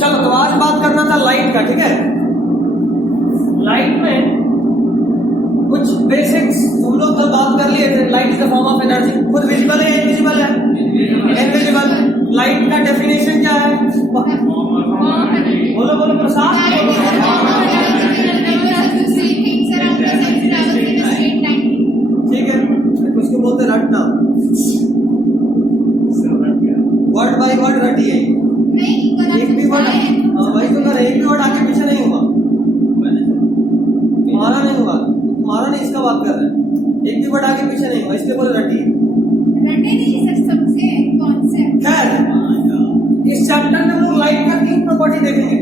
चलो तो आज बात करना था लाइट का, ठीक है। लाइट में कुछ बेसिक्स हम लोग कल बात कर लिए थे। Light is the form of energy. खुद विजिबल है, इनविजिबल है? इनविजिबल। लाइट का डेफिनेशन क्या है? बोलो बोलो प्रसाद। ठीक है, उसको बोलते रटना, वर्ड बाय वर्ड रटिए। एक भी वर्ड, वही तो कर, एक भी वर्ड आगे पीछे नहीं हुआ, तुम्हारा नहीं हुआ, तुम्हारा नहीं, इसका बात कर रहे हैं। एक भी वर्ड आगे पीछे नहीं हुआ, इसके बोले रटिए। खैर, इस चैप्टर में हम लोग लाइट का 3 प्रॉपर्टी देखेंगे।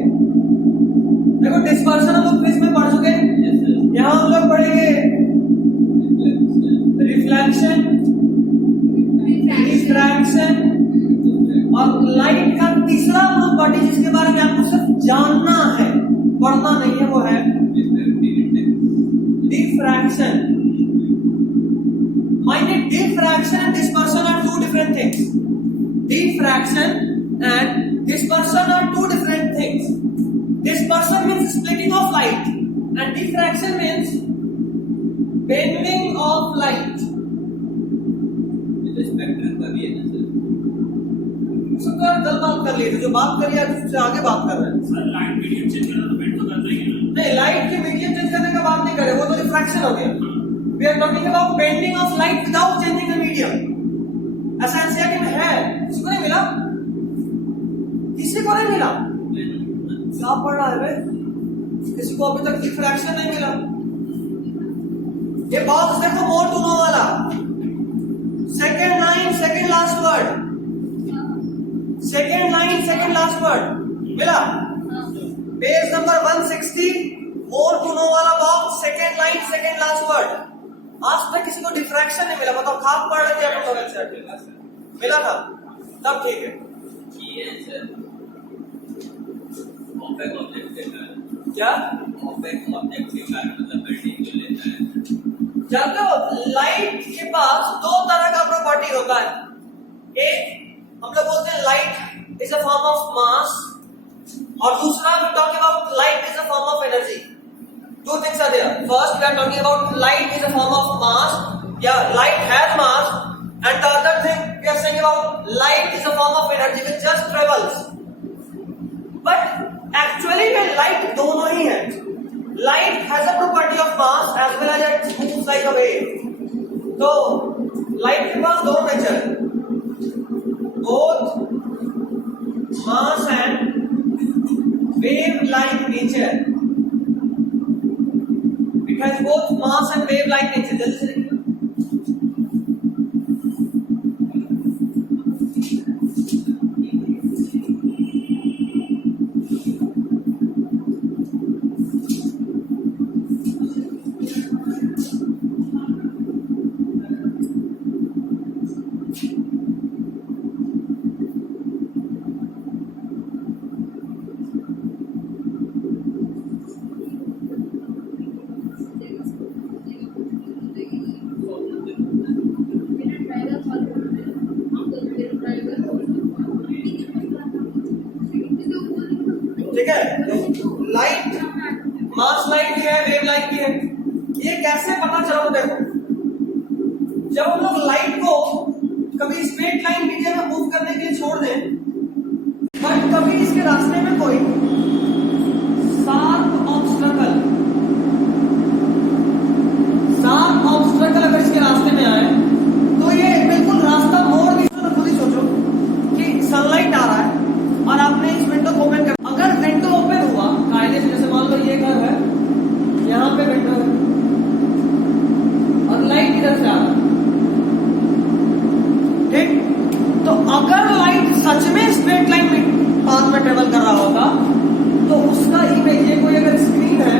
देखो, डिस्पर्शन हम लोग क्विज में पढ़ चुके हैं। यहाँ हम लोग पढ़ेंगे रिफ्लेक्शन, डिफ्रैक्शन और लाइट का तीसरा प्रॉपर्टी जिसके बारे में आपको सिर्फ जानना है, पढ़ना नहीं है, वो है diffraction. Mind it, diffraction and dispersion are 2 different things. Diffraction and dispersion are 2 different things. Dispersion means splitting of light and diffraction means bending of light. Spectrum का भी है ना सर? उसको कल बात कर लिए थे, जो बात करी आज उससे आगे बात कर रहे हैं। सर लाइट मीडियम चेंज करना तो बेंड तो करता ही है ना? नहीं, लाइट की मीडियम चेंज करने का बात नहीं करे, वो तो रिफ्रैक्शन हो गया। We are talking about bending of light without changing the medium. ऐसा एनसीईआरटी में है, किसी को नहीं मिला? किसी को नहीं मिला? क्या पढ़ रहा है भाई? किसी को अभी तक डिफ्रैक्शन नहीं मिला? ये बॉक्स देखो, मोर टू नो वाला, second line second last word, second line second last word मिला? Page number 160, more to know वाला box, second line second last word. आज तक किसी को डिफ्रैक्शन नहीं मिला? बताओ, खाप पढ़ रहे थे अपन लोग? अच्छा मिला था, तब ठीक है। क्या ऑब्जेक्ट के कारण मतलब बेंडिंग जो लेता है? जानते हो, लाइट के पास 2 तरह का प्रॉपर्टी होता है। एक हम लोग बोलते हैं light is a form of mass, और दूसरा we talk about light is a form of energy. 2 things are there. First we are talking about light is a form of mass. Yeah, light has mass. And the other thing we are saying about light is a form of energy which just travels. But actually में light दोनों ही है। Light has a property of mass as well as it moves like a wave. तो light के पास 2 nature है, both mass and wave-like nature. It has both mass and wave-like nature. जल्दी से देखिए। ठीक है, लाइट मास लाइट भी है, वेव लाइट भी है। ये कैसे पता चला? तो देखो, जब हम लोग लाइट को कभी स्ट्रेट लाइन मीडियम में मूव करने के लिए छोड़ दें, बट कभी इसके रास्ते में कोई शार्प ऑब्स्ट्रकल अगर इसके रास्ते में आए तो ये बिल्कुल रास्ता मोड़ भी। तो खुद ही सोचो कि सनलाइट आ रहा है और आपने इस विंडो को ओपन कर, अगर विंडो ओपन हुआ कायदे से, जैसे मान लो ये घर है, यहाँ पे विंडो है और लाइट इधर से आ रहा है, ठीक? तो अगर लाइट सच में स्ट्रेट लाइन में पाथ में ट्रेवल कर रहा होगा तो उसका इमेज, ये कोई अगर स्क्रीन है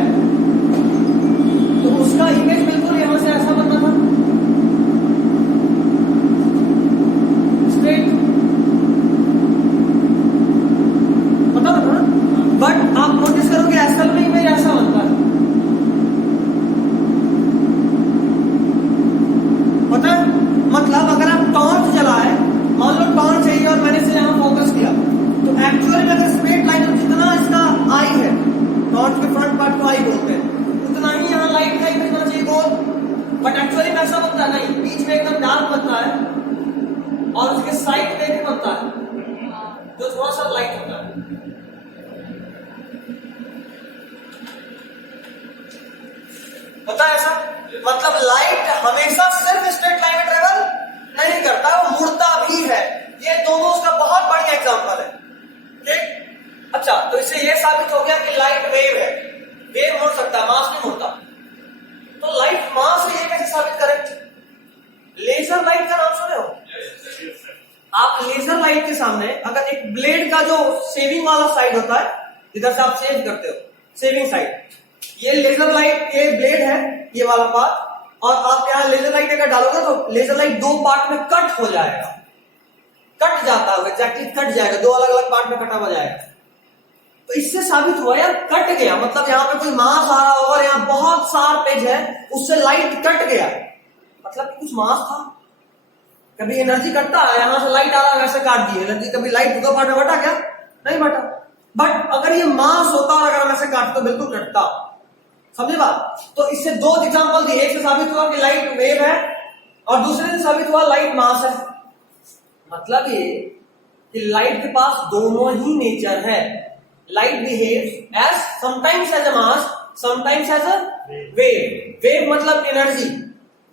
तो उसका इमेज बिल्कुल यहां से ऐसा बनना था, स्ट्रेट, पता था ना? बट आप नोटिस करोगे असल में इमेज ऐसा बनता है, पता है? मतलब अगर आप टॉर्च जलाए, मान लो टॉर्च चाहिए और मैंने इसे यहां फोकस किया, तो एकदम डार्क बनता है और उसके साइड में भी बनता है जो थोड़ा सा लाइट होता है। पता है ऐसा? मतलब लाइट हमेशा सिर्फ स्ट्रेट लाइन में ट्रेवल नहीं करता, वो मुड़ता भी है। ये दोनों उसका बहुत बढ़िया एग्जांपल है। ठीक, अच्छा, तो इससे ये साबित हो गया कि लाइट वेव है, वेव मुड़ सकता है, मास नहीं मुड़ता। तो लाइट मास है, ये कैसे साबित करें? लेजर लाइट का नाम सुने हो? आप लेजर लाइट के सामने अगर एक ब्लेड का जो सेविंग वाला साइड होता है, जिधर से आप सेव करते हो, सेविंग साइड, ये लेजर लाइट, ये ब्लेड है, ये वाला पार्ट, और आप यहाँ लेजर लाइट अगर डालोगे तो लेजर लाइट दो पार्ट में कट हो जाएगा, कट जाता है, एग्जैक्टली कट जाएगा, दो अलग अलग पार्ट में कटा हो जाएगा। तो इससे साबित हुआ यार कट गया, मतलब यहाँ पे कोई मास आ रहा होगा और यहाँ बहुत शार्प एज है, उससे लाइट कट गया, मतलब कुछ मास था। कभी एनर्जी कटता है, यहां से लाइट आ रहा है, वैसे काट दी एनर्जी, कभी लाइट दो पार्ट में बटा क्या? नहीं बटा। बट अगर ये मास होता और अगर हम ऐसे काटते तो बिल्कुल कटता, समझे बात? तो इससे दो एग्जांपल दिए, एक से साबित हुआ कि लाइट वेव है और दूसरे से साबित हुआ लाइट मास है। मतलब ये कि लाइट के पास दोनों ही नेचर है। Light behaves as sometimes as a mass, sometimes as a wave. Wave मतलब एनर्जी,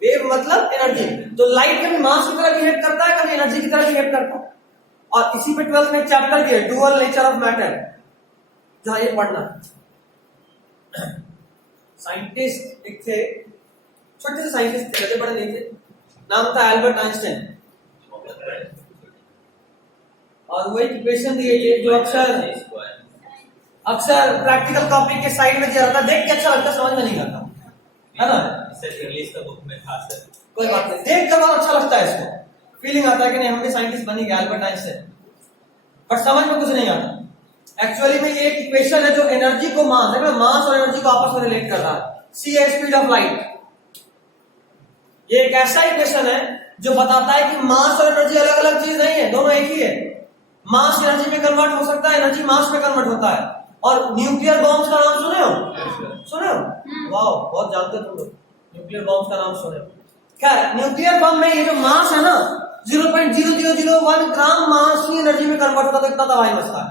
वेव मतलब एनर्जी। तो लाइट कभी मास की तरह बिहेव करता है, कभी एनर्जी की तरह बिहेव करता है। और इसी पे 12th में चैप्टर भी है, डुअल नेचर ऑफ मैटर, जहां ये पढ़ना। साइंटिस्ट एक थे, छोटे से साइंटिस्ट थे, बड़े नहीं थे, नाम था एल्बर्ट आइंस्टाइन। और वो एक इक्वेशन दी गई है जो अक्सर प्रैक्टिकल कॉपी के साइड में दिया जाता है, देख के अच्छा लगता है, समझ में नहीं आता है ना? इंग्लिश का बुक में था सर। कोई बात नहीं, देख कर बहुत अच्छा लगता है, इसको फीलिंग आता है कि नहीं हम भी साइंटिस्ट बन गए एल्बर्ट आइंस्टाइन, बट समझ में कुछ नहीं आता। एक्चुअली में ये एक इक्वेशन है जो एनर्जी को मास है, मास और एनर्जी को आपस में रिलेट कर रहा है। सी है स्पीड ऑफ लाइट। ये एक ऐसा इक्वेशन है जो बताता है कि मास और एनर्जी अलग अलग चीज नहीं है, दोनों एक ही है। मास एनर्जी में कन्वर्ट हो सकता है, एनर्जी मास में कन्वर्ट होता है। और न्यूक्लियर बॉम्ब्स का नाम सुने हो? सुने हो? वाह, बहुत जानते हो तुम लोग, न्यूक्लियर बॉम्ब्स का नाम सुने हो। खैर, न्यूक्लियर बम में ये जो मास है ना, 0.0001 ग्राम मास की एनर्जी में कन्वर्ट होता है, तो इतना दवाई बचता है।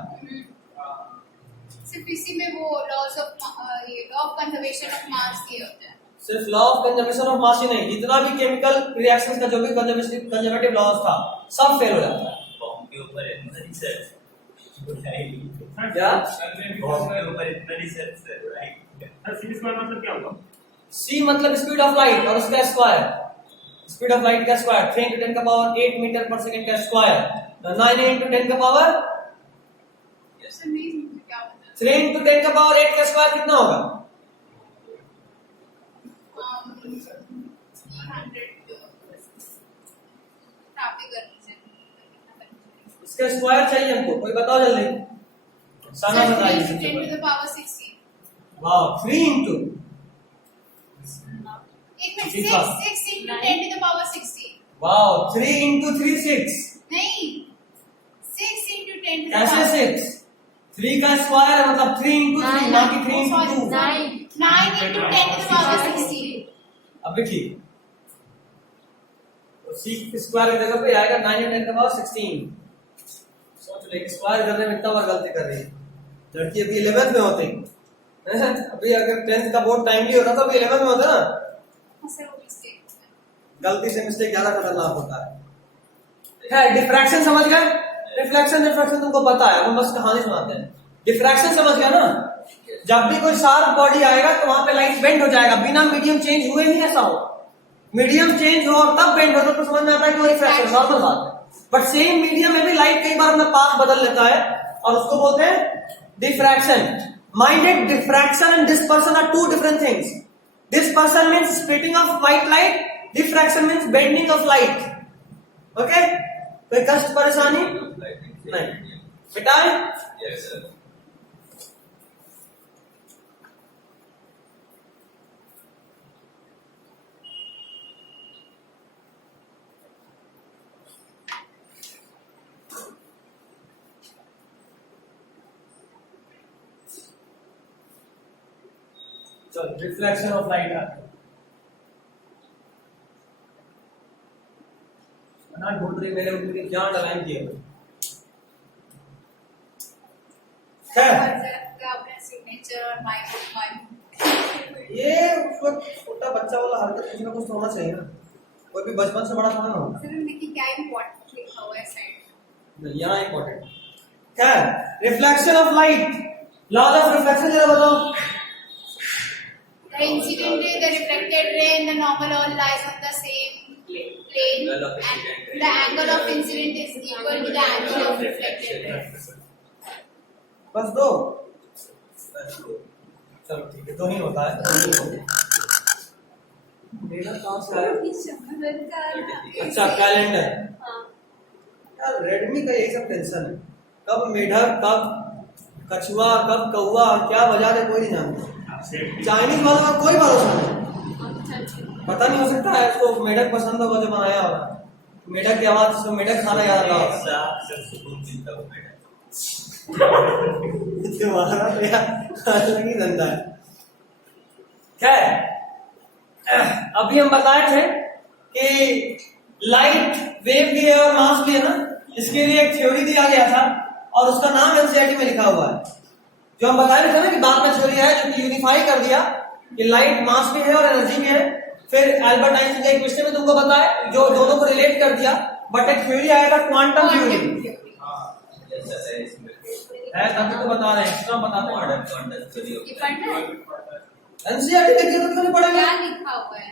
सिर्फ इसी में वो laws of law of conservation of mass ये होता है। सिर्फ law of conservation of mass ही नहीं, जितना भी केमिकल रिएक्शंस का जो भी कंजर्वेटिव लॉज था, सब फेल हो जाता है। बॉम्ब के ऊपर इतना रिसर्च, क्या बॉम्ब के ऊपर इतना रिसर्च, राइट? सी स्क्वायर मतलब क्या होगा? सी मतलब स्पीड ऑफ लाइट और उसका स्क्वायर, स्पीड ऑफ लाइट का स्क्वायर 3 into 10 का पावर 8 मीटर पर सेकंड का स्क्वायर, तो 9 into 10 का पावर सर नहीं मुझे क्या होता है? 3 into 10 का पावर 8 का स्क्वायर कितना होगा? 300 प्राप्त कर लीजिए। इसका स्क्वायर चाहिए हमको, कोई बताओ जल्दी। साना बताइए सबसे 10 to पहले। the power 16। वाह, 3 into एक minute, 6 into 10 to the power 16। वाह, 3 into 3 6। नहीं, 6 into 10 to the कैसे power 6? 3 का स्क्वायर है, मतलब 3 into 3, ना कि 3 into 2। 9 into 10 to the power 16। अभी ठीक, तो सी स्क्वायर की जगह पे आएगा 9 into 10 का पावर 16। सोच ले, स्क्वायर करने में इतना बार गलती कर रही है लड़की। अभी 11th में होती, अभी अगर 10th का बोर्ड टाइमली होता तो अभी 11th में होता ना। सर वो मिस्टेक गलती से मिस्टेक ज्यादा खतरनाक होता है। डिफ्रैक्शन समझ गए? रिफ्लेक्शन रिफ्रैक्शन तुमको पता है, हम बस कहानी सुनाते हैं। डिफ्रैक्शन समझ गया ना? जब भी कोई शार्प बॉडी आएगा तो वहां पे लाइट बेंड हो जाएगा, बिना मीडियम चेंज हुए ही ऐसा हो। मीडियम चेंज हो और तब बेंड हो तो समझ में आता है कि वो रिफ्रैक्शन, नॉर्मल बात है। बट सेम मीडियम में भी लाइट कई बार अपना पाथ बदल लेता है और उसको बोलते हैं diffraction. Minded, diffraction and dispersion are two different things. Dispersion means splitting of white light, diffraction means bending of light. Okay? कोई कष्ट परेशानी नहीं, मिटाए? Yes sir. चलो, रिफ्लेक्शन ऑफ लाइट आता है। उड़ रही, मेरे ऊपर की जान अलाइन किए हुए। अपना सिग्नेचर और माय ये उस वक्त छोटा बच्चा वाला हरकत, कुछ ना कुछ तो होना चाहिए ना, कोई भी बचपन से बड़ा थोड़ा ना होगा। सर देखिए क्या इम्पोर्टेंट लिखा हुआ है साइड। यहाँ इम्पोर्टेंट क्या है? Reflection of light, laws of reflection जरा बताओ। The incident ray, the reflected ray and the normal all lies on the same plane and the angle of incident is equal to the angle of reflected ray. बस दो, चलो ठीक है, दो ही होता है। मेरा कहाँ से आया? अच्छा कैलेंडर। यार रेडमी का यही सब टेंशन है, कब मेढक, कब कछुआ, कब कौवा क्या बजा दे कोई नहीं जानता। चाइनीज वालों का कोई भरोसा नहीं, पता नहीं, हो सकता है इसको मेढक पसंद होगा जो बनाया होगा, मेढक की आवाज से मेढक खाना याद आता होगा। तुम्हारा तो यार अलग ही धंधा है। खैर अभी हम बताए थे कि लाइट वेव भी है और मास भी है ना, इसके लिए एक थ्योरी दिया गया था और उसका नाम एनसीईआरटी में लिखा हुआ है। जो हम बताए थे ना कि बाद में थ्योरी है जो यूनिफाई कर दिया कि लाइट मास भी है और एनर्जी भी है। फिर एल्बर्ट आइंस्टाइन का एक क्वेश्चन में तुमको बताया जो दोनों को रिलेट कर दिया, बट एक थ्योरी आया था क्वांटम थ्योरी है, तभी तो बता रहे हैं, एक्स्ट्रा बताते हैं। ये पढ़ना है एनसीईआरटी देखिए तो क्यों पढ़ेंगे? क्या लिखा हुआ है?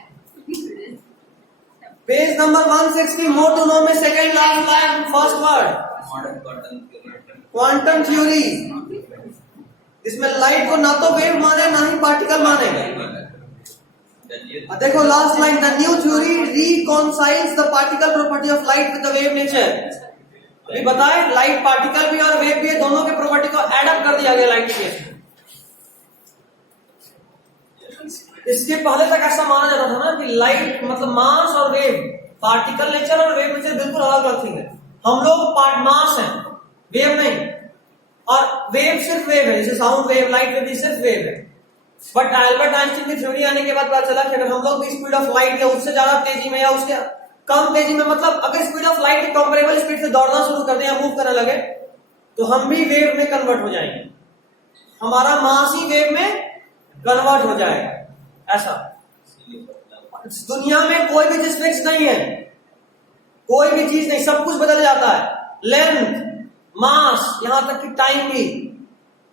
Page number 160, more to know में second last line first word quantum theory. इसमें लाइट को ना तो वेव माने ना ही पार्टिकल माने। देखो last line, the new theory reconciles the particle property of light with the wave nature. अभी बताए लाइट पार्टिकल भी और वेव भी है, दोनों के प्रॉपर्टी को एड अप कर दिया गया लाइट के केस में। इसके पहले तक ऐसा माना जाता था ना कि लाइट मतलब मास और वेव, पार्टिकल नेचर और वेव नेचर बिल्कुल अलग अलग थिंग है। हम लोग मास हैं, वेव नहीं, और वेव सिर्फ वेव है, जैसे साउंड वेव, लाइट वेव भी सिर्फ वेव है। बट एल्बर्ट आइंस्टाइन की थ्योरी आने के बाद पता चला कि अगर हम लोग भी स्पीड ऑफ लाइट या उससे ज्यादा तेजी में या उसके कम तेजी में, मतलब अगर स्पीड ऑफ लाइट के कंपेरेबल स्पीड से दौड़ना शुरू कर दें या मूव करने लगे तो हम भी वेव में कन्वर्ट हो जाएंगे, हमारा मास ही वेव में कन्वर्ट हो जाएगा। ऐसा दुनिया में कोई भी चीज फिक्स नहीं है, कोई भी चीज नहीं, सब कुछ बदल जाता है। लेंथ, मास, यहां तक कि टाइम भी।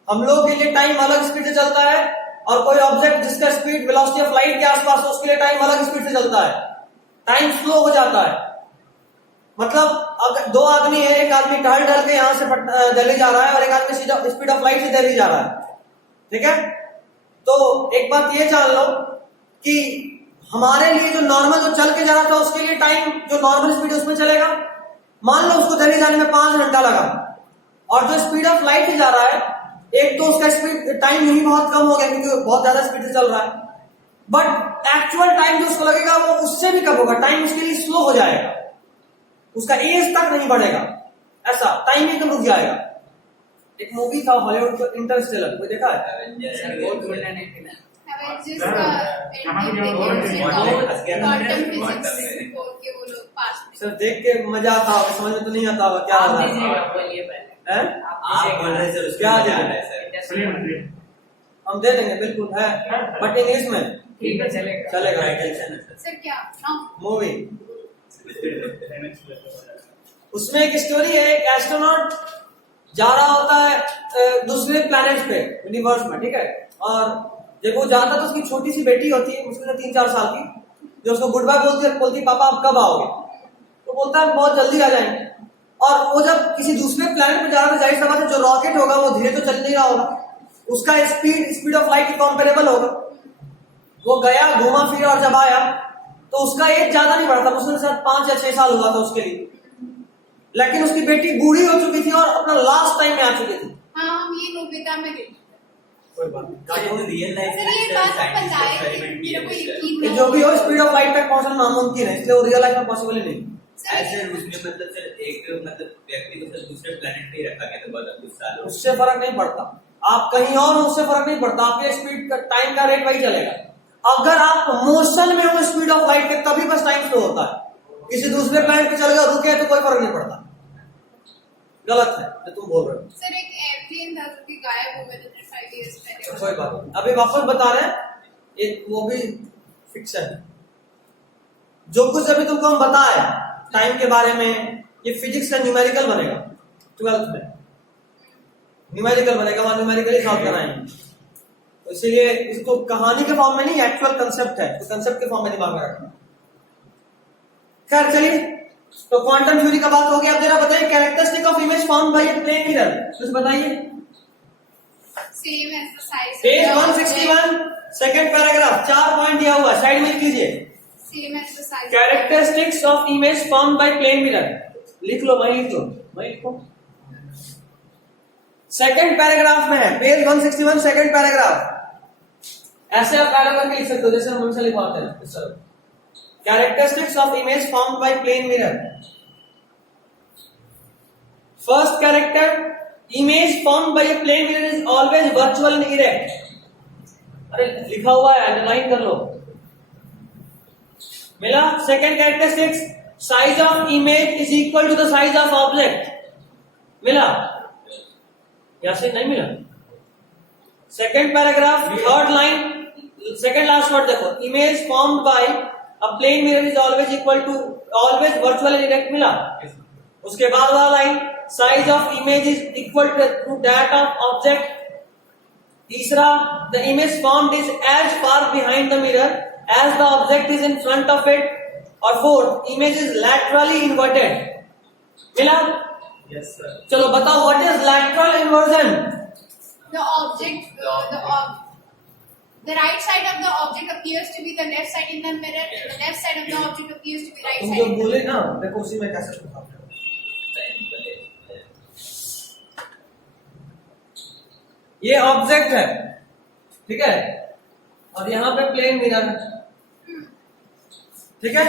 हम लोग के लिए टाइम अलग स्पीड से चलता है और कोई ऑब्जेक्ट जिसका स्पीड वेलोसिटी ऑफ लाइट के आसपास है उसके लिए टाइम अलग स्पीड से चलता है, टाइम स्लो हो जाता है। मतलब अगर दो आदमी है, एक आदमी ढल ढल के यहां से दिल्ली जा रहा है और एक आदमी सीधा स्पीड ऑफ लाइट से दिल्ली जा रहा है, ठीक है? तो एक बात ये जान लो कि हमारे लिए जो नॉर्मल जो चल के जा रहा था उसके लिए टाइम जो नॉर्मल स्पीड है उसमें चलेगा। मान लो उसको दिल्ली जाने में 5 घंटा लगा और जो स्पीड ऑफ लाइट से जा रहा है, एक तो उसका स्पीड टाइम यही बहुत कम हो गया क्योंकि बहुत ज्यादा स्पीड से चल रहा है, बट एक्चुअल टाइम जो उसको लगेगा वो उससे भी कम होगा, टाइम उसके लिए स्लो हो जाएगा, उसका एज तक नहीं बढ़ेगा, ऐसा टाइम एकदम रुक जाएगा। एक मूवी था हॉलीवुड का इंटरस्टेलर, कोई देखा है? सर देख के मजा आता होगा, समझ में तो नहीं आता होगा क्या हो रहा है? क्या हम दे देंगे, बिल्कुल है, बट इंग्लिश में ठीक है, चलेगा। सर क्या मूवी, उसमें एक स्टोरी है, एक एस्ट्रोनॉट जा रहा होता है दूसरे प्लैनेट पे यूनिवर्स में, ठीक है? और जब वो जाता तो उसकी छोटी सी बेटी होती है, मुश्किल से 3-4 साल की, जो उसको गुड बाय बोलती पापा आप कब आओगे? तो बोलता है बहुत जल्दी आ जाएंगे। और वो जब किसी दूसरे प्लैनेट पे जा रहा था, जाहिर सी बात है जो रॉकेट होगा वो धीरे तो चल नहीं रहा होगा, उसका स्पीड ऑफ लाइट के कंपेरेबल होगा। वो गया, घूमा फिरा और जब आया तो उसका एज ज्यादा नहीं बढ़ा था, मुश्किल से 5 या 6 साल हुआ था उसके लिए, लेकिन उसकी बेटी बूढ़ी हो चुकी थी और अपना लास्ट टाइम में आ चुकी थी। हाँ, हम ये नोबिता में गए। कोई बात नहीं, रियल लाइफ ये बात बताए कि मेरे को यकीन जो भी हो स्पीड ऑफ लाइट तक पहुंचना नामुमकिन है, इसलिए वो रियल लाइफ में पॉसिबल ही नहीं। उसमें मतलब सर एक व्यक्ति को सर दूसरे प्लेनेट पे रखा गया था बहुत कुछ सालों, उससे फर्क नहीं पड़ता, आप कहीं और हो उससे फर्क नहीं पड़ता, आपके स्पीड का टाइम का रेट वही चलेगा। अगर आप मोशन में हो स्पीड ऑफ लाइट के तभी बस टाइम स्लो होता है, किसी दूसरे प्लैनेट पे चल गया, रुके तो कोई फर्क नहीं पड़ता। गलत है जो तुम बोल रहे हो। सर एक एयरप्लेन था जो कि गायब हो गया था 5 इयर्स पहले। कोई बात नहीं, अभी वापस बता रहे हैं, एक वो भी फिक्शन है। जो कुछ अभी तुमको हम बताए टाइम के बारे में, ये फिजिक्स का न्यूमेरिकल बनेगा 12th में, न्यूमेरिकल बनेगा, वहां न्यूमेरिकली सॉल्व कराएंगे। तो इसीलिए इसको कहानी के फॉर्म में नहीं, एक्चुअल कंसेप्ट है, तो कंसेप्ट के फॉर्म में दिमाग में रखना। खैर चलिए, तो क्वांटम थ्योरी का बात हो गया। अब जरा बताइए characteristic of image found by a plane mirror, कुछ बताइए। Same as the size page 161 second paragraph, 4 point दिया हुआ, साइड में लिख लीजिए। Same as the size characteristics of image found by plane mirror, लिख लो, वहीं लिख लो, वहीं लिखो। सेकंड पैराग्राफ में है, पेज 161 सेकंड पैराग्राफ। ऐसे आप पैराग्राफ में लिख सकते हो जैसे हम हमेशा लिखवाते हैं sir. Characteristics of image found by plane mirror. First character, image found by a plane mirror is always virtual and erect. अरे लिखा हुआ है, अंडरलाइन कर लो। मिला। Second characteristics, size of image is equal to the size of object. मिला या से नहीं मिला। Second paragraph, third line, second last word देखो, image formed by a plane mirror is always equal to, always virtual and erect. मिला। उसके बाद वाला line, size of image is equal to that of object. तीसरा, the image formed is as far behind the mirror as the object is in front of it. और fourth, image is laterally inverted. मिला? Yes sir. चलो बताओ, what is lateral inversion? The object, the right side of the object appears to be the left side in the mirror, and the left side of the object appears to be right तुम side. जो बोले ना, देखो उसी में कैसे समझाते हो। ये ऑब्जेक्ट है, ठीक है, और यहाँ पे प्लेन मिरर है, ठीक है।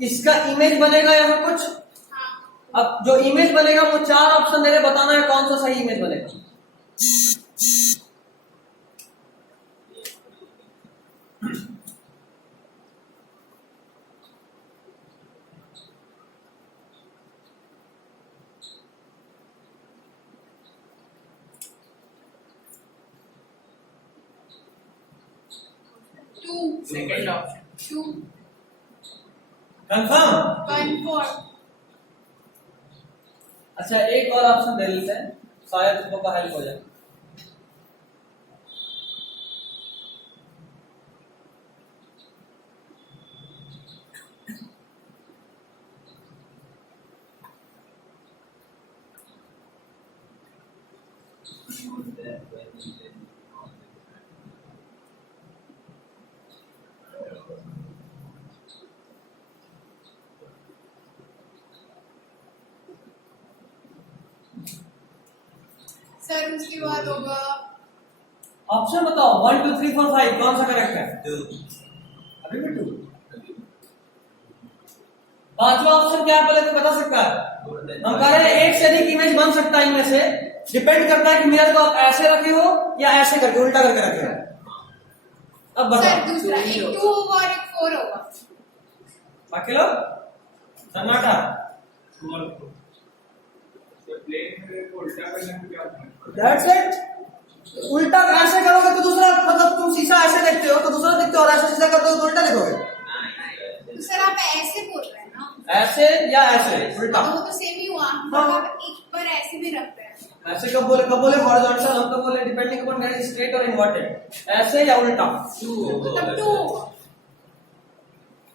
इसका इमेज बनेगा यहाँ कुछ। हाँ। अब जो इमेज बनेगा वो 4 ऑप्शन दे रहे, बताना है कौन सा सही इमेज बनेगा। Second option. 2, कंफर्म। 1, 4. अच्छा, एक और ऑप्शन दे लेते हैं, शायद तुमको हेल्प हो जाए। सर उसके बाद होगा ऑप्शन बताओ, 1 2 3 4 5 कौन सा करेक्ट है? 2. अभी भी 2। पांचवा ऑप्शन क्या है बोले तो बता सकता है? हम कह रहे हैं एक से अधिक इमेज बन सकता है, इनमें से डिपेंड करता है कि मिरर को आप ऐसे रखे हो या ऐसे करके उल्टा करके रखे हो। अब सर बताओ, दूसरा, एक 2 होगा और एक 4 होगा। बाकी लोग सन्नाटा। That's it। उल्टा ऐसे करोगे तो दूसरा, मतलब तुम शीशा ऐसे देखते हो तो दूसरा दिखते हो, और ऐसे शीशा करते हो तो उल्टा दिखोगे। तो सर आप ऐसे बोल रहे हैं ना, ऐसे या ऐसे उल्टा। तो वो तो सेम ही हुआ। हाँ। आप एक पर ऐसे भी रखते हैं। ऐसे कब बोले हॉरिजॉन्टल, हम कब बोले डिपेंडिंग अपॉन दैट स्ट्रेट और इन्वर्टेड, ऐसे या उल्टा। तो तब 2 होगा।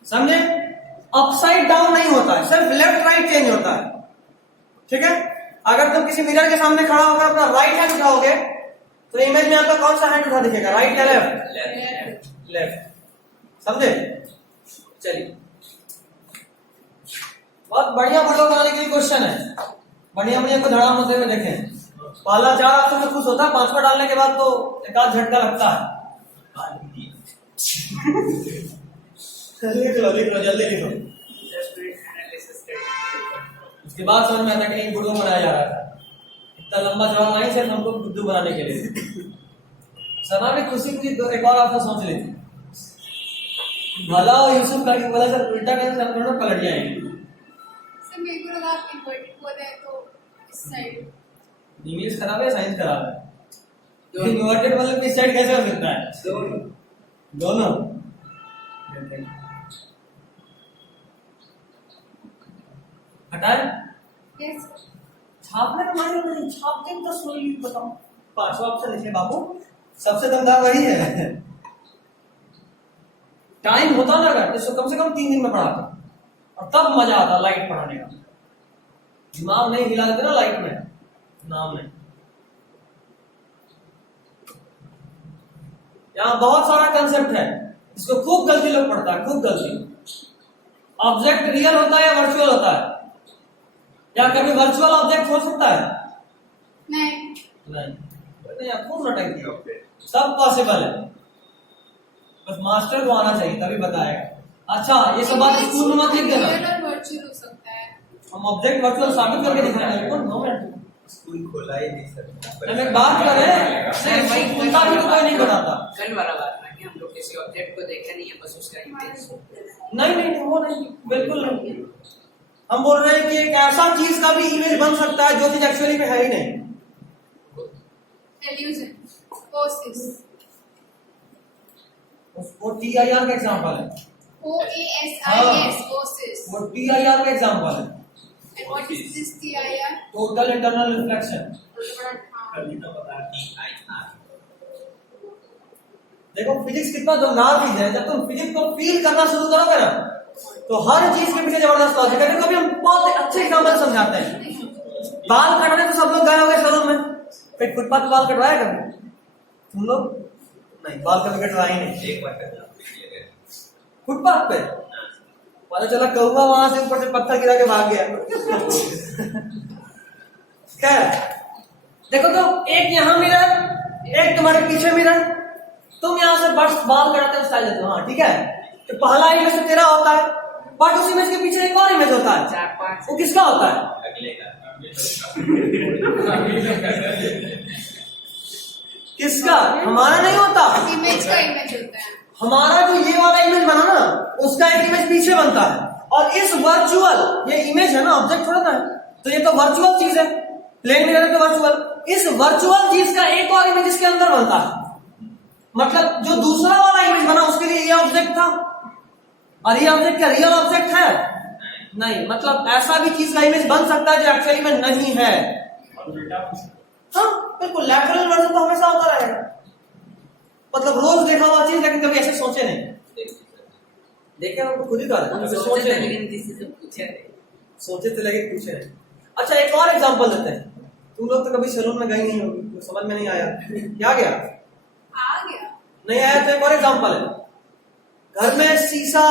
समझे? अपसाइड डाउन नहीं होता है, सिर्फ लेफ्ट राइट चेंज होता है, ठीक है। अगर तुम किसी मिरर के सामने खड़ा होकर अपना राइट हैंड उठाओगे तो इमेज में आपका कौन सा हैंड उठा दिखेगा, राइट या लेफ्ट? लेफ्ट। समझे? चलिए, बहुत बढ़िया वीडियो बनाने के लिए क्वेश्चन है, बढ़िया बढ़िया को धड़ाम होते हुए देखें। पहला 4 ऑप्शन में खुश होता है, 5वां डालने के बाद तो एक आध झटका लगता है। लिख लो जल्दी लिखो। उसके बाद समझ में आता है कि बुद्धू बनाया जा रहा था, इतना लंबा जवाब नहीं सिर्फ हमको बुद्धू बनाने के लिए। सना ने खुशी की एक और ऑप्शन सोच ली थी, भला और यूसुफ करके बोला सर उल्टा करके सर पलट जाएंगे। तो मेरे को लगा आप इन्वर्टेड बोल रहे हैं तो इस साइड। इंग्लिश खराब है, साइंस खराब है। इन्वर्टेड मतलब इस साइड कैसे हो सकता है? दोनों। हटाए यस छापने का माने नहीं, छापते तो स्लोली बताओ। पांचवा ऑप्शन लिखे बाबू, सबसे दमदार वही है। टाइम होता ना अगर तो कम से कम 3 दिन में पढ़ाते और तब मजा आता लाइट पढ़ाने का। दिमाग नहीं हिला देते ना लाइट में, नाम नहीं। यहाँ बहुत सारा कंसेप्ट है, इसको खूब गलती लोग पढ़ता है, खूब गलती। ऑब्जेक्ट रियल होता है या वर्चुअल होता है? या कभी वर्चुअल ऑब्जेक्ट हो सकता है? नहीं नहीं, आपको नटंकी सब पॉसिबल है, बस मास्टर को आना चाहिए तभी बताएगा। अच्छा, ये सब बात स्कूल में मत लिख देना। रियल और वर्चुअल हो सकता है। हम ऑब्जेक्ट वर्चुअल साबित करके दिखाएंगे। कौन 9 मिनट स्कूल खोला ही नहीं सर। हम एक बात करें, सिर्फ उनका भी तो कोई नहीं बनाता। कल वाला बात ना कि हम लोग किसी ऑब्जेक्ट को देखा नहीं है, बस उसका इमेज। नहीं, वो नहीं, बिल्कुल नहीं। हम बोल रहे हैं कि एक ऐसा चीज का भी इमेज बन सकता है जो चीज एक्चुअली में है ही नहीं। Illusion, OSIS, वो TIR का एग्जांपल है। OASIS, OSIS. वो TIR का एग्जांपल है। And what is this TIR? Total internal reflection. देखो फिजिक्स कितना दमदार चीज है। जब तुम फिजिक्स को फील करना शुरू करोगे ना तो हर चीज के पीछे जबरदस्त लॉजिक है। कभी हम बहुत अच्छे एग्जांपल समझाते हैं। बाल कटने तो सब लोग गए होंगे सैलून में, फिर फुटपाथ पे बाल कटवाया कभी तुम लोग? नहीं, बाल कभी कटवाए नहीं। एक बार करना फुटपाथ पे पता चला कौवा वहां से ऊपर से पत्थर गिरा के भाग गया। क्या देखो तो एक यहाँ मिरर, एक तुम्हारे पीछे मिरर। तुम यहाँ से बस बाल कटाते हो, स्टाइल देते हो, हाँ ठीक है। तो पहला इमेज तो तेरा होता है, बट उस इमेज के पीछे एक और इमेज होता है। 4-5 वो किसका होता है? अगले का किसका? हमारा नहीं होता। इमेज का इमेज होता है। हमारा जो ये वाला इमेज बना ना, उसका एक इमेज पीछे बनता है। और इस वर्चुअल, ये इमेज है ना, ऑब्जेक्ट थोड़ा ना है, तो ये तो वर्चुअल चीज है। प्लेन मिरर तो वर्चुअल, इस वर्चुअल चीज का एक और इमेज इसके अंदर बनता है। मतलब जो दूसरा वाला इमेज बना उसके लिए ये ऑब्जेक्ट था, और ये ऑब्जेक्ट क्या रियल ऑब्जेक्ट है? नहीं। मतलब ऐसा भी चीज का इमेज बन सकता है जो एक्चुअली में नहीं है। हाँ बिल्कुल, लैटरल वर्जन तो हमेशा होता रहेगा। मतलब रोज देखा हुआ चीज, लेकिन कभी ऐसे सोचे नहीं। देखे हम तो खुद ही कर सोचे नहीं, लेकिन किसी से पूछे नहीं। सोचे थे लेकिन पूछे नहीं। अच्छा, एक और एग्जांपल देते हैं। तुम लोग तो कभी सैलून में गए नहीं होगी, तो समझ में नहीं आया क्या गया? आ गया। नहीं आया तो एक और एग्जांपल है। घर में शीशा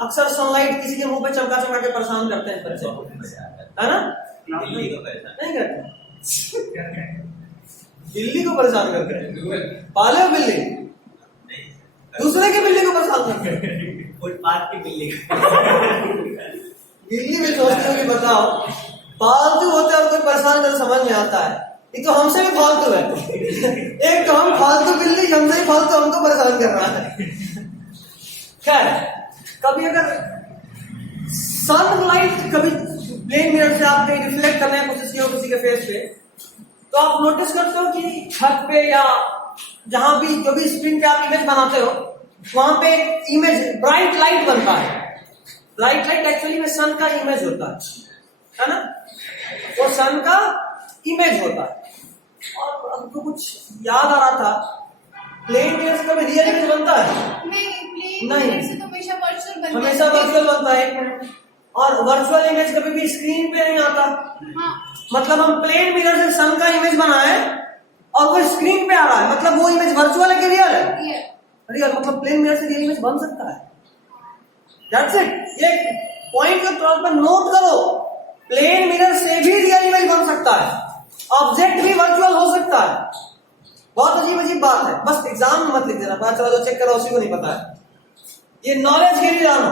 अक्सर सनलाइट किसी के मुंह पे चमका चमका के परेशान करते हैं बच्चे, है ना? दिल्ली को परेशान नहीं करते, बिल्ली को परेशान करते हैं। पाले हो बिल्ली? दूसरे की बिल्ली को परेशान करते हैं। फुटपाथ की बिल्ली बिल्ली में सोचते हो कि बताओ, पालतू होते हैं और कोई परेशान कर समझ में आता है। एक तो हमसे भी फालतू है, एक तो हम फालतू बिल्ली, हमसे भी फालतू हमको परेशान कर रहा है। खैर, कभी अगर सनलाइट कभी प्लेन मिरर से आप कहीं रिफ्लेक्ट करने की कोशिश की हो किसी के फेस पे, तो आप नोटिस करते हो कि छत पे या जहां भी जो भी स्क्रीन पे आप इमेज बनाते हो, वहां पे इमेज ब्राइट लाइट बनता है। ब्राइट लाइट एक्चुअली में सन का इमेज होता है ना? वो सन का इमेज होता है। और हमको कुछ याद आ रहा था, प्लेन मिरर से कभी रियल इमेज बनता है? नहीं, प्लेन नहीं। मिरर से तो हमेशा वर्चुअल बनता है। हमेशा वर्चुअल बनता है। 1 मिनट। और वर्चुअल इमेज कभी भी स्क्रीन पे नहीं आता। हाँ, मतलब हम प्लेन मिरर से सन का इमेज बनाए और वो स्क्रीन पे आ रहा है, मतलब वो इमेज वर्चुअल है कि रियल है? रियल। मतलब प्लेन मिरर से रियल इमेज बन सकता है। That's it. ये पॉइंट के तौर पर नोट करो, प्लेन मिरर से भी रियल इमेज बन सकता है, ऑब्जेक्ट भी वर्चुअल हो सकता है। बहुत अजीब अजीब बात है, बस एग्जाम में मत लिख देना, पता चला जो चेक करो उसी को नहीं पता है। ये नॉलेज के लिए जानो।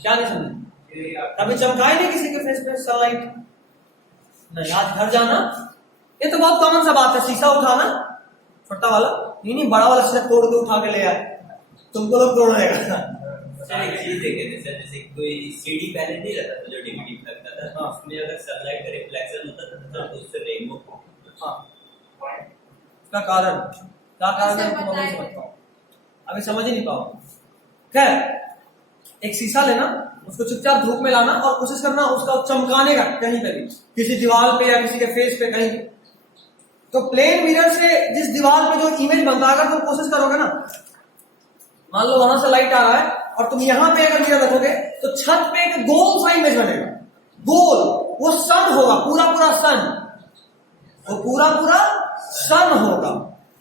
क्या नहीं समझे? कभी चमकाए नहीं किसी के फेस पे सनलाइट? नहीं। आज घर जाना, ये तो बहुत कॉमन सा बात है। शीशा उठाना, छोटा वाला नहीं, बड़ा वाला शीशा तोड़ के उठा के ले आए, तुमको लोग तोड़ देगा। सर एक चीज देखे थे सर, जैसे कोई सीडी पैनल नहीं रहता था जो डीवीडी पे लगता था, हाँ। उसमें अगर सनलाइट का रिफ्लेक्शन होता था तो उससे रेनबो हाँ, इसका कारण क्या कारण है मैं नहीं समझता हूँ, अभी समझ ही नहीं पाओ। खैर, एक शीशा लेना, उसको चुपचाप धूप में लाना और कोशिश करना उसका चमकाने का कहीं पे भी, किसी दीवार पे या किसी के फेस पे कहीं। तो प्लेन मिरर से जिस दीवार पे जो इमेज बनता है, अगर तुम कोशिश करोगे ना, मान लो वहां से लाइट आ रहा है और तुम यहां पे अगर मिरर रखोगे तो छत पे एक गोल सा इमेज बनेगा, गोल, वो सन होगा, पूरा पूरा सन, वो पूरा पूरा सन होगा।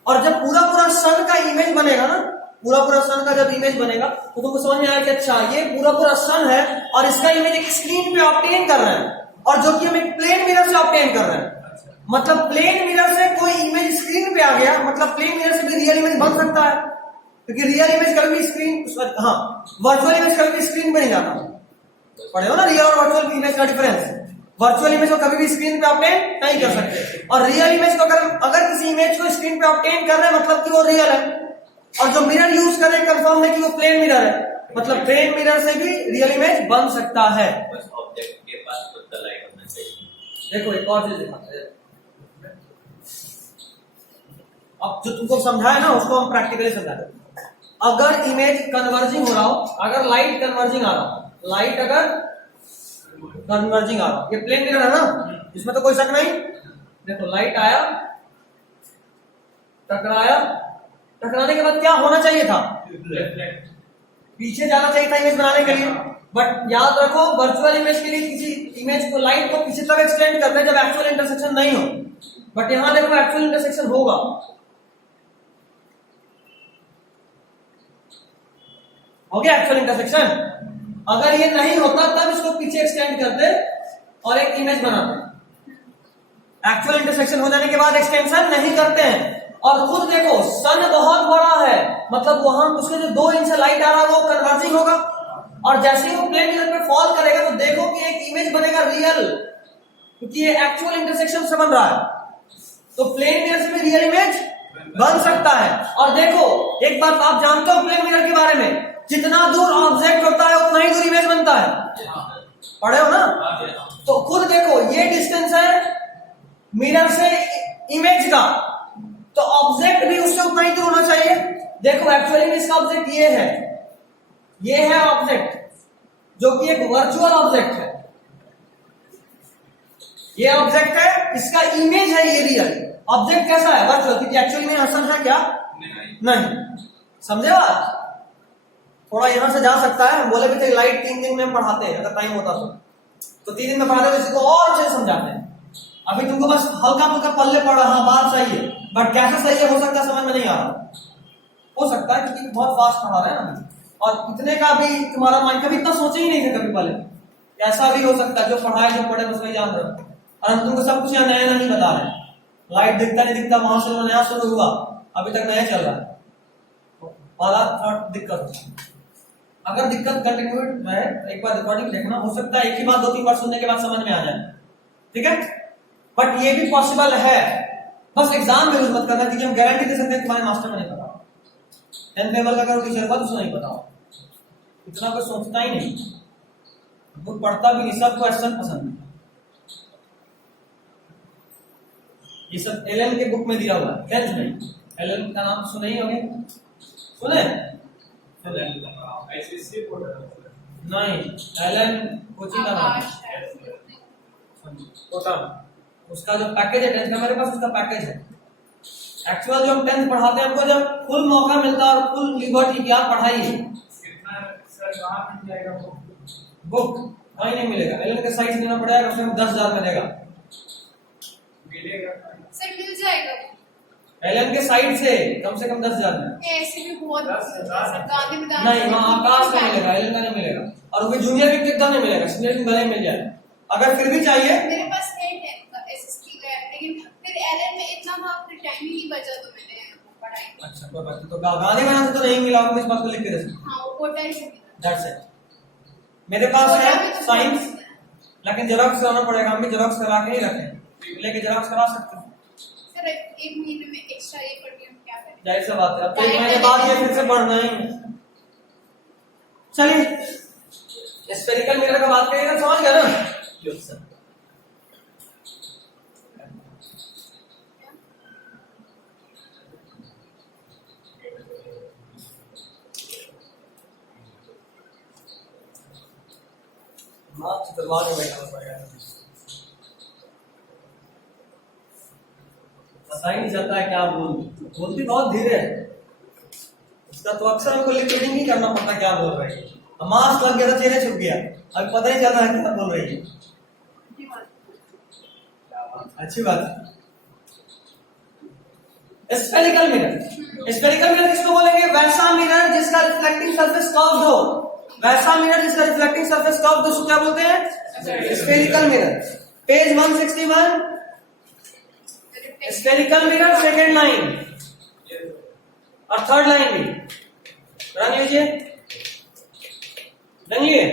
और जब पूरा पूरा सन का इमेज बनेगा ना, पूरा पूरा सन का जब इमेज बनेगा तो तुमको समझ में आएगा कि अच्छा ये पूरा पूरा सन है और इसका इमेज एक स्क्रीन पे ऑब्टेन कर रहे हैं, और जो कि हम एक प्लेन मिरर से ऑब्टेन कर रहे हैं। मतलब प्लेन मिरर से कोई इमेज स्क्रीन पे आ गया, मतलब प्लेन मिरर से भी रियल इमेज बन सकता है, क्योंकि रियल इमेज कभी भी स्क्रीन, हाँ, वर्चुअल इमेज कभी भी स्क्रीन पे नहीं जाता। पढ़े हो ना रियल और वर्चुअल इमेज का डिफरेंस। वर्चुअल इमेज को कभी भी स्क्रीन पे ऑब्टेन नहीं कर सकते, और रियल इमेज को अगर किसी इमेज को स्क्रीन पे ऑब्टेन कर रहे हैं मतलब कि वो रियल है, और जो मिरर यूज कर रहे हैं कंफर्म है कि वो प्लेन मिरर है, मतलब प्लेन मिरर से भी रियल इमेज बन सकता है। बस ऑब्जेक्ट के पास खुद लाइट होना चाहिए। देखो एक और चीज दिखाते हैं, अब जो तुमको समझाया ना उसको हम प्रैक्टिकली समझाते हैं। अगर इमेज कन्वर्जिंग हो रहा हो, अगर लाइट कन्वर्जिंग आ रहा हो, लाइट अगर कन्वर्जिंग आ रहा हो, ये प्लेन मिरर है ना, इसमें तो कोई शक नहीं। देखो लाइट आया, टकराया, टकराने के बाद क्या होना चाहिए था, पीछे जाना चाहिए था इमेज बनाने के लिए। बट याद रखो वर्चुअल इमेज के लिए किसी इमेज को, लाइट को पीछे तक एक्सटेंड करते हैं जब एक्चुअल इंटरसेक्शन नहीं हो। बट यहां देखो एक्चुअल इंटरसेक्शन होगा, हो गया एक्चुअल इंटरसेक्शन। अगर ये नहीं होता तब इसको पीछे एक्सटेंड करते और एक इमेज बनाते। एक्चुअल इंटरसेक्शन हो जाने के बाद एक्सटेंशन नहीं करते हैं। और खुद देखो सन बहुत बड़ा है, मतलब वहां उसके जो 2 इंच लाइट आ रहा है वो कन्वर्जिंग होगा, और जैसे ही वो प्लेन मिरर पे फॉल करेगा तो देखो कि एक इमेज बनेगा रियल, क्योंकि ये एक्चुअल इंटरसेक्शन से बन रहा है। तो प्लेन मिरर से भी रियल इमेज बन सकता है। और देखो एक बात आप जानते हो प्लेन मिरर के बारे में, जितना दूर ऑब्जेक्ट होता है उतना ही दूर इमेज बनता है, पढ़े हो ना। तो खुद देखो ये डिस्टेंस है मिरर से इमेज का, तो ऑब्जेक्ट भी उससे उतना ही दूर होना चाहिए। देखो एक्चुअली में इसका ऑब्जेक्ट ये है ऑब्जेक्ट, जो कि एक वर्चुअल ऑब्जेक्ट है। ये ऑब्जेक्ट है, इसका इमेज है ये रियल। ऑब्जेक्ट कैसा है, वर्चुअल, क्योंकि एक्चुअली में असल है क्या, नहीं। समझे बात? थोड़ा यहां से जा सकता है, हम बोले भी थे लाइट 3 दिन में हम पढ़ाते हैं, अगर टाइम होता तो 3 दिन में पढ़ाते तो इसको और अच्छे से समझाते हैं। अभी तुमको बस हल्का फुल्का पल्ले पड़ा, हाँ बात सही है, बट कैसे सही है हो सकता है समझ में नहीं आ रहा, हो सकता है क्योंकि बहुत फास्ट पढ़ा रहे हैं ना, और इतने का भी तुम्हारा माइंड कभी इतना सोचे ही नहीं थे कभी पहले। ऐसा भी हो सकता है जो पढ़ाए जो पढ़े बस वही जान रहे हो, और हम तुमको सब कुछ यहाँ नया नहीं बता रहे हैं। लाइट दिखता नहीं दिखता वहां से नया शुरू हुआ, अभी तक नया चल रहा है, वाला थोड़ा दिक्कत हो। अगर दिक्कत कंटिन्यू है एक बार रिकॉर्डिंग देखना, हो सकता है एक ही बात 2-3 बार सुनने के बाद समझ में आ जाए, ठीक है। बट ये भी पॉसिबल है, बस एग्जाम में यूज मत करना, क्योंकि हम गारंटी दे सकते हैं तुम्हारे मास्टर को नहीं पता, 10th लेवल का करो टीचर का तो उसको नहीं पता, इतना कोई सोचता ही नहीं, वो पढ़ता भी नहीं, सबको क्वेश्चन पसंद है। ये सब एलएन के बुक में दिया हुआ है, 10th में। एलएन का नाम सुने ही होंगे, सुने? नहीं, एलएन कोचिंग का नाम उसका जो पैकेज है 10th का, मेरे पास उसका पैकेज है। एक्चुअल जो हम 10th पढ़ाते हैं, हमको जब फुल मौका मिलता है और फुल लिबर्टी की आप पढ़ाइए। बुक कहीं नहीं मिलेगा, एलएन के साइट देना पड़ेगा, उसमें 10,000 मिलेगा, सर मिल जाएगा एलएन के साइट से कम 10,000 में। ऐसे भी बहुत गांधी मैदान नहीं, वहाँ आकाश में मिलेगा, एलएन का नहीं मिलेगा, और वो जूनियर के कितना नहीं मिलेगा, सीनियर के गले मिल जाए। अगर फिर भी चाहिए, मेरे पास है एसएसटी का, लेकिन फिर एलएन में इतना वहाँ टाइम ही नहीं बचा तो मैंने पढ़ाई। अच्छा कोई बात नहीं, तो गांधी मैदान से तो नहीं मिला, आपको इस बात को लिख के दे सकते। हाँ वो कोटा ही से मिला। That's it. मेरे पास है साइंस, लेकिन जेरॉक्स कराना पड़ेगा, हम भी जेरॉक्स करा के ही रखें, लेके जेरॉक्स करा सकते हैं। सर 1 महीने में एक्स्ट्रा ये पढ़ के हम क्या करें? जाहिर सी बात है, अब 1 महीने बाद ये फिर से बढ़ना ही है, चलिए स्फेरिकल मिरर का बात करिएगा, समझ गया ना? Yes sir. मार्क्स दरबार में बैठा पड़ेगा, पता ही नहीं चलता है क्या बोलती बहुत धीरे है। इसका तो अक्सर हमको लिक्विडिंग ही करना पड़ता क्या बोल रही है। मास्क लग गया था, चेहरे छुप गया, अब पता नहीं चल रहा है क्या बोल रही है। अच्छी बात है। स्फेरिकल मिरर, स्फेरिकल मिरर किसको बोलेंगे? वैसा मिरर जिसका रिफ्लेक्टिंग सरफेस कर्व्ड हो, वैसा मिरर जिसका रिफ्लेक्टिंग सरफेस कर्व्ड हो उसको क्या बोलते हैं? Spherical mirror. Page 161, spherical mirror second line और थर्ड लाइन भी रन लीजिए, रनिए।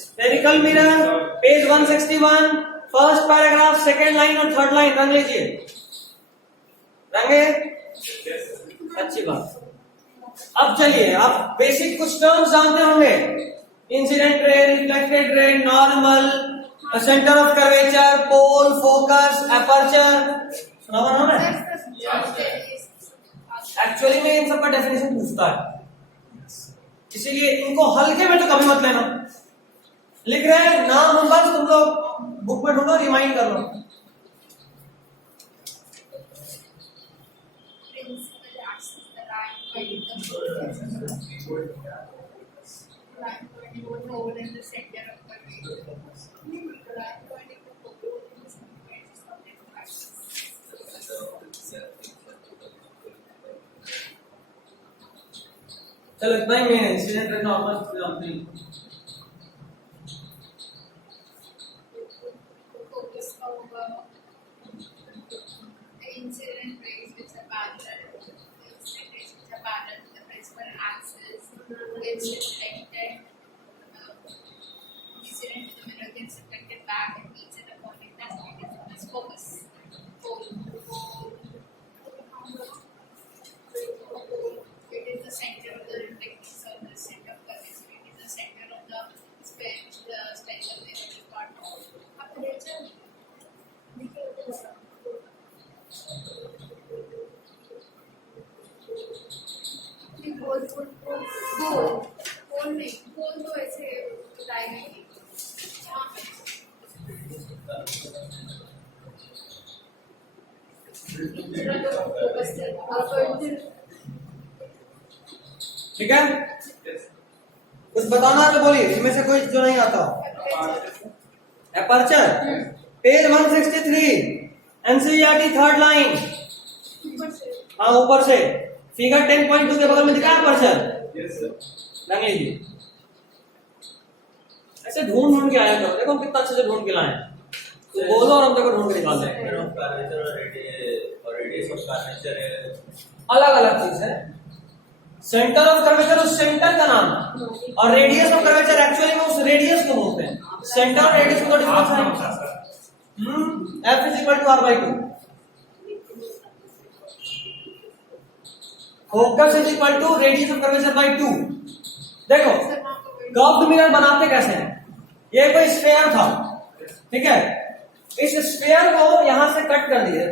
Spherical mirror page 161 first paragraph second line और थर्ड लाइन रंग लीजिए, रंगे? अच्छी बात। अब चलिए, आप बेसिक कुछ टर्म्स जानते होंगे, incident ray, reflected ray, normal, centre of curvature, pole, focus, aperture, सुना हुआ ना? एक्चुअली में इन सब का डेफिनेशन पूछता है, इसीलिए इनको हल्के में तो कभी मत लेना। लिख रहे हैं नाम हम बस, तुम लोग बुक में ढूंढो, रिमाइंड कर लो। चलो इतना ही मेन है, incident ray, normal, example. Incident rays which are parallel, incident rays which are parallel to the principal axis, gets reflected, incident to the mirror gets reflected back and meets at a point that's needed for this focus. It is the center of the reflecting surface, center of curvature. It is the center of the sphere which the specular mirror is part of. Aperture. गोल तो ऐसे बताए नहीं। ठीक है, कुछ बताना है तो बोलिए, इसमें से कोई जो नहीं आता। Aperture page 163 NCERT third line, हाँ ऊपर से फिगर 10.2 के बगल में दिखा है एपर्चर, रंग लीजिए। ऐसे ढूंढ के आया करो, देखो कितना अच्छे से ढूंढ के लाए, तो बोलो और हम देखो ढूंढ के निकाल दें। सेंटर ऑफ कर्वेचर और रेडियस ऑफ कर्वेचर अलग अलग चीज है। सेंटर ऑफ कर्वेचर उस सेंटर का नाम और रेडियस ऑफ कर्वेचर एक्चुअली में उस रेडियस को बोलते हैं। सेंटर और रेडियस को डिफरेंस है। F = R/2, focus = radius of curvature by 2। देखो कर्व्ड मिरर बनाते कैसे हैं, ये कोई स्फीयर था, ठीक है, इस स्फीयर को यहां से कट कर दिए,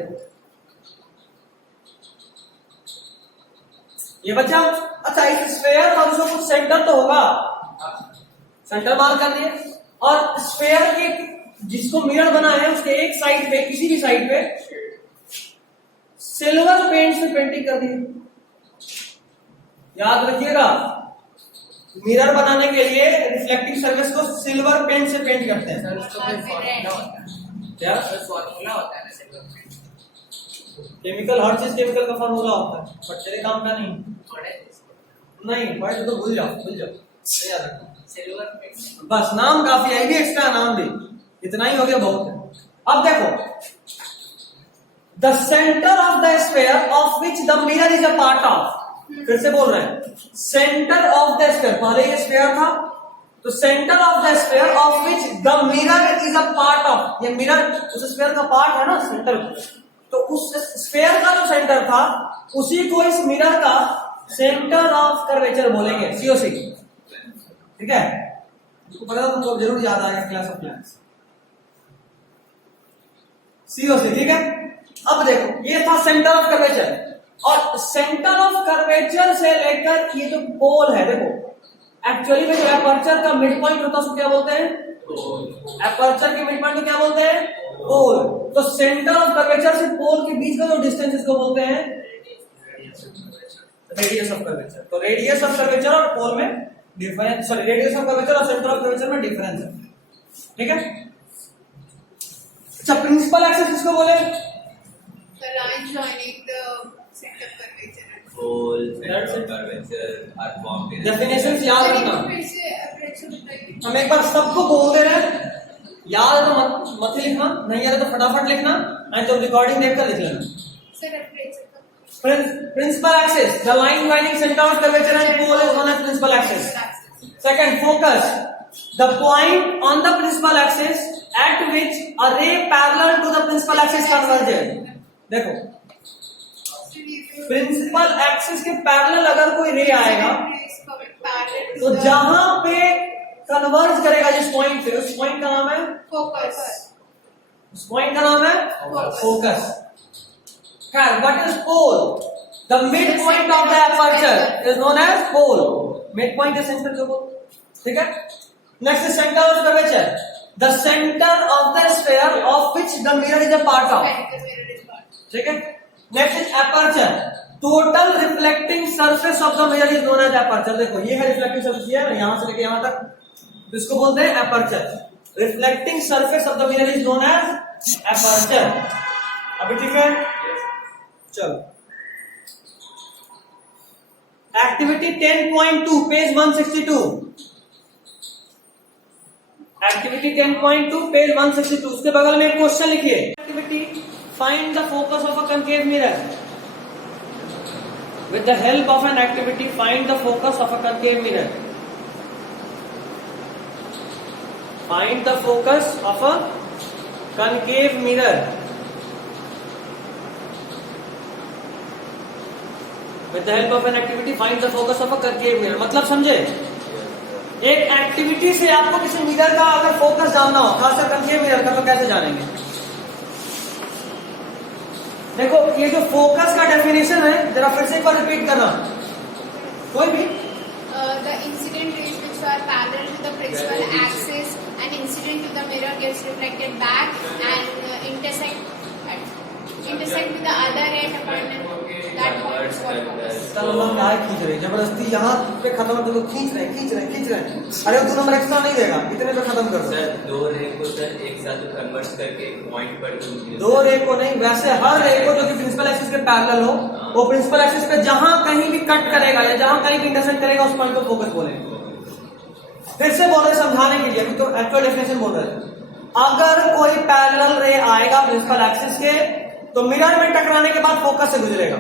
ये बच्चा। अच्छा, इस स्फीयर का उसको कुछ सेंटर तो होगा, सेंटर मार्क कर दिए, और स्फीयर के जिसको मिरर बना है उसके एक साइड पे, किसी भी साइड पे सिल्वर पेंट से पेंटिंग कर दी। याद रखिएगा, मिरर बनाने के लिए रिफ्लेक्टिंग सरफेस को सिल्वर पेंट से पेंट करते हैं। क्या फॉर्मूला होता है ना सिल्वर पेंट? केमिकल, हर चीज केमिकल का फॉर्मूला होता है, बट तेरे काम का नहीं। नहीं पढ़े तो भूल जाओ, याद रखो। सिल्वर पेंट बस नाम काफी है, भी एक्स्ट्रा नाम भी, इतना ही हो गया, बहुत है। अब देखो, the centre of the sphere of which the mirror is a part of, फिर से बोल रहे हैं, सेंटर ऑफ द स्फीयर, पहले ये स्फीयर था, तो centre of the sphere of which the mirror is a part of, ये मिरर उस स्फीयर का पार्ट है ना, सेंटर, तो उस स्फीयर का जो सेंटर था उसी को इस मिरर का सेंटर ऑफ कर्वेचर बोलेंगे, सीओसी। ठीक है, इसको पता है तुमको जरूर याद आएगा क्लास ऑफ क्लास, सीओसी। ठीक है, अब देखो ये था सेंटर ऑफ कर्वेचर, और सेंटर ऑफ कर्वेचर से लेकर ये जो पोल है, देखो एक्चुअली में जो एपर्चर का मिड पॉइंट होता है उसको क्या बोलते हैं? एपर्चर के मिड पॉइंट को क्या बोलते हैं? पोल। तो सेंटर ऑफ कर्वेचर से पोल के बीच का जो डिस्टेंस इसको बोलते हैं रेडियस ऑफ कर्वेचर। तो रेडियस ऑफ कर्वेचर और पोल में difference, sorry radius of curvature और सेंटर ऑफ कर्वेचर में डिफरेंस है। ठीक है, अच्छा प्रिंसिपल एक्सिस किसको बोले? The line joining the center curvature. Pole centre of curvature are formed in definitions याद रखना। फिर से aperture बताइए। हम एक बार सबको बोल दे रहे हैं, याद है तो मत ही लिखना, नहीं याद है तो फटाफट लिखना, नहीं तो रिकॉर्डिंग देखकर लिख लेना। Sir, aperture का Principal axis, the line joining center of curvature and pole is known as principal axis. Second, focus, the point on the principal axis at which a ray parallel to the principal axis converges. देखो, principal axis के parallel अगर कोई रे आएगा तो जहां पे converge करेगा जिस पॉइंट से, उस पॉइंट का नाम है फोकस। उस पॉइंट का नाम है focus. What is pole? The midpoint of the aperture is known as pole. Midpoint is center जो pole. ठीक है? Next is center of curvature. The center of the sphere of which the mirror is a part of. ठीक है? Next is aperture. Total reflecting surface of the mirror is known as aperture. देखो ये है reflecting surface, ये है यहां से लेके यहां तक, इसको बोलते हैं aperture. Reflecting surface of the mirror is known as aperture. अभी ठीक है? चलो, एक्टिविटी 10.2 पेज 162। एक्टिविटी 10.2 पेज 162, उसके बगल में एक क्वेश्चन लिखिए। Activity find the focus of a concave mirror. With the help of an activity find the focus of a concave mirror. Find the focus of a concave mirror with the help of an activity find the focus of a concave mirror। मतलब समझे, एक activity से आपको किसी mirror का अगर focus जानना हो, खासकर concave मिरर का, तो कैसे जानेंगे? देखो ये जो फोकस का डेफिनेशन है, जरा फिर से एक बार रिपीट करना कोई भी। The incident rays which are parallel to the principal axis and incident to the mirror gets reflected back and intersect with the other end upon that point is called focus। चलो हम यहाँ खींच रहे हैं जबरदस्ती, यहाँ पे खत्म कर दो, खींच रहे हैं। अरे 2 नंबर एक्स्ट्रा नहीं देगा, इतने पे खत्म कर दो। सर 2 रे को सर एक साथ कन्वर्ट करके पॉइंट पर 2 रे को नहीं, वैसे हर रे को जो कि प्रिंसिपल एक्सिस के पैरेलल हो, वो प्रिंसिपल एक्सिस पे जहां कहीं भी कट करेगा या जहां कहीं भी इंटरसेक्ट करेगा उस पॉइंट को फोकस बोलेंगे। फिर से बोल रहे समझाने के लिए, अभी तो एक्चुअल डेफिनेशन बोल रहे हैं। अगर कोई पैरेलल रे आएगा प्रिंसिपल एक्सिस के तो मिरर में टकराने के बाद फोकस से गुजरेगा।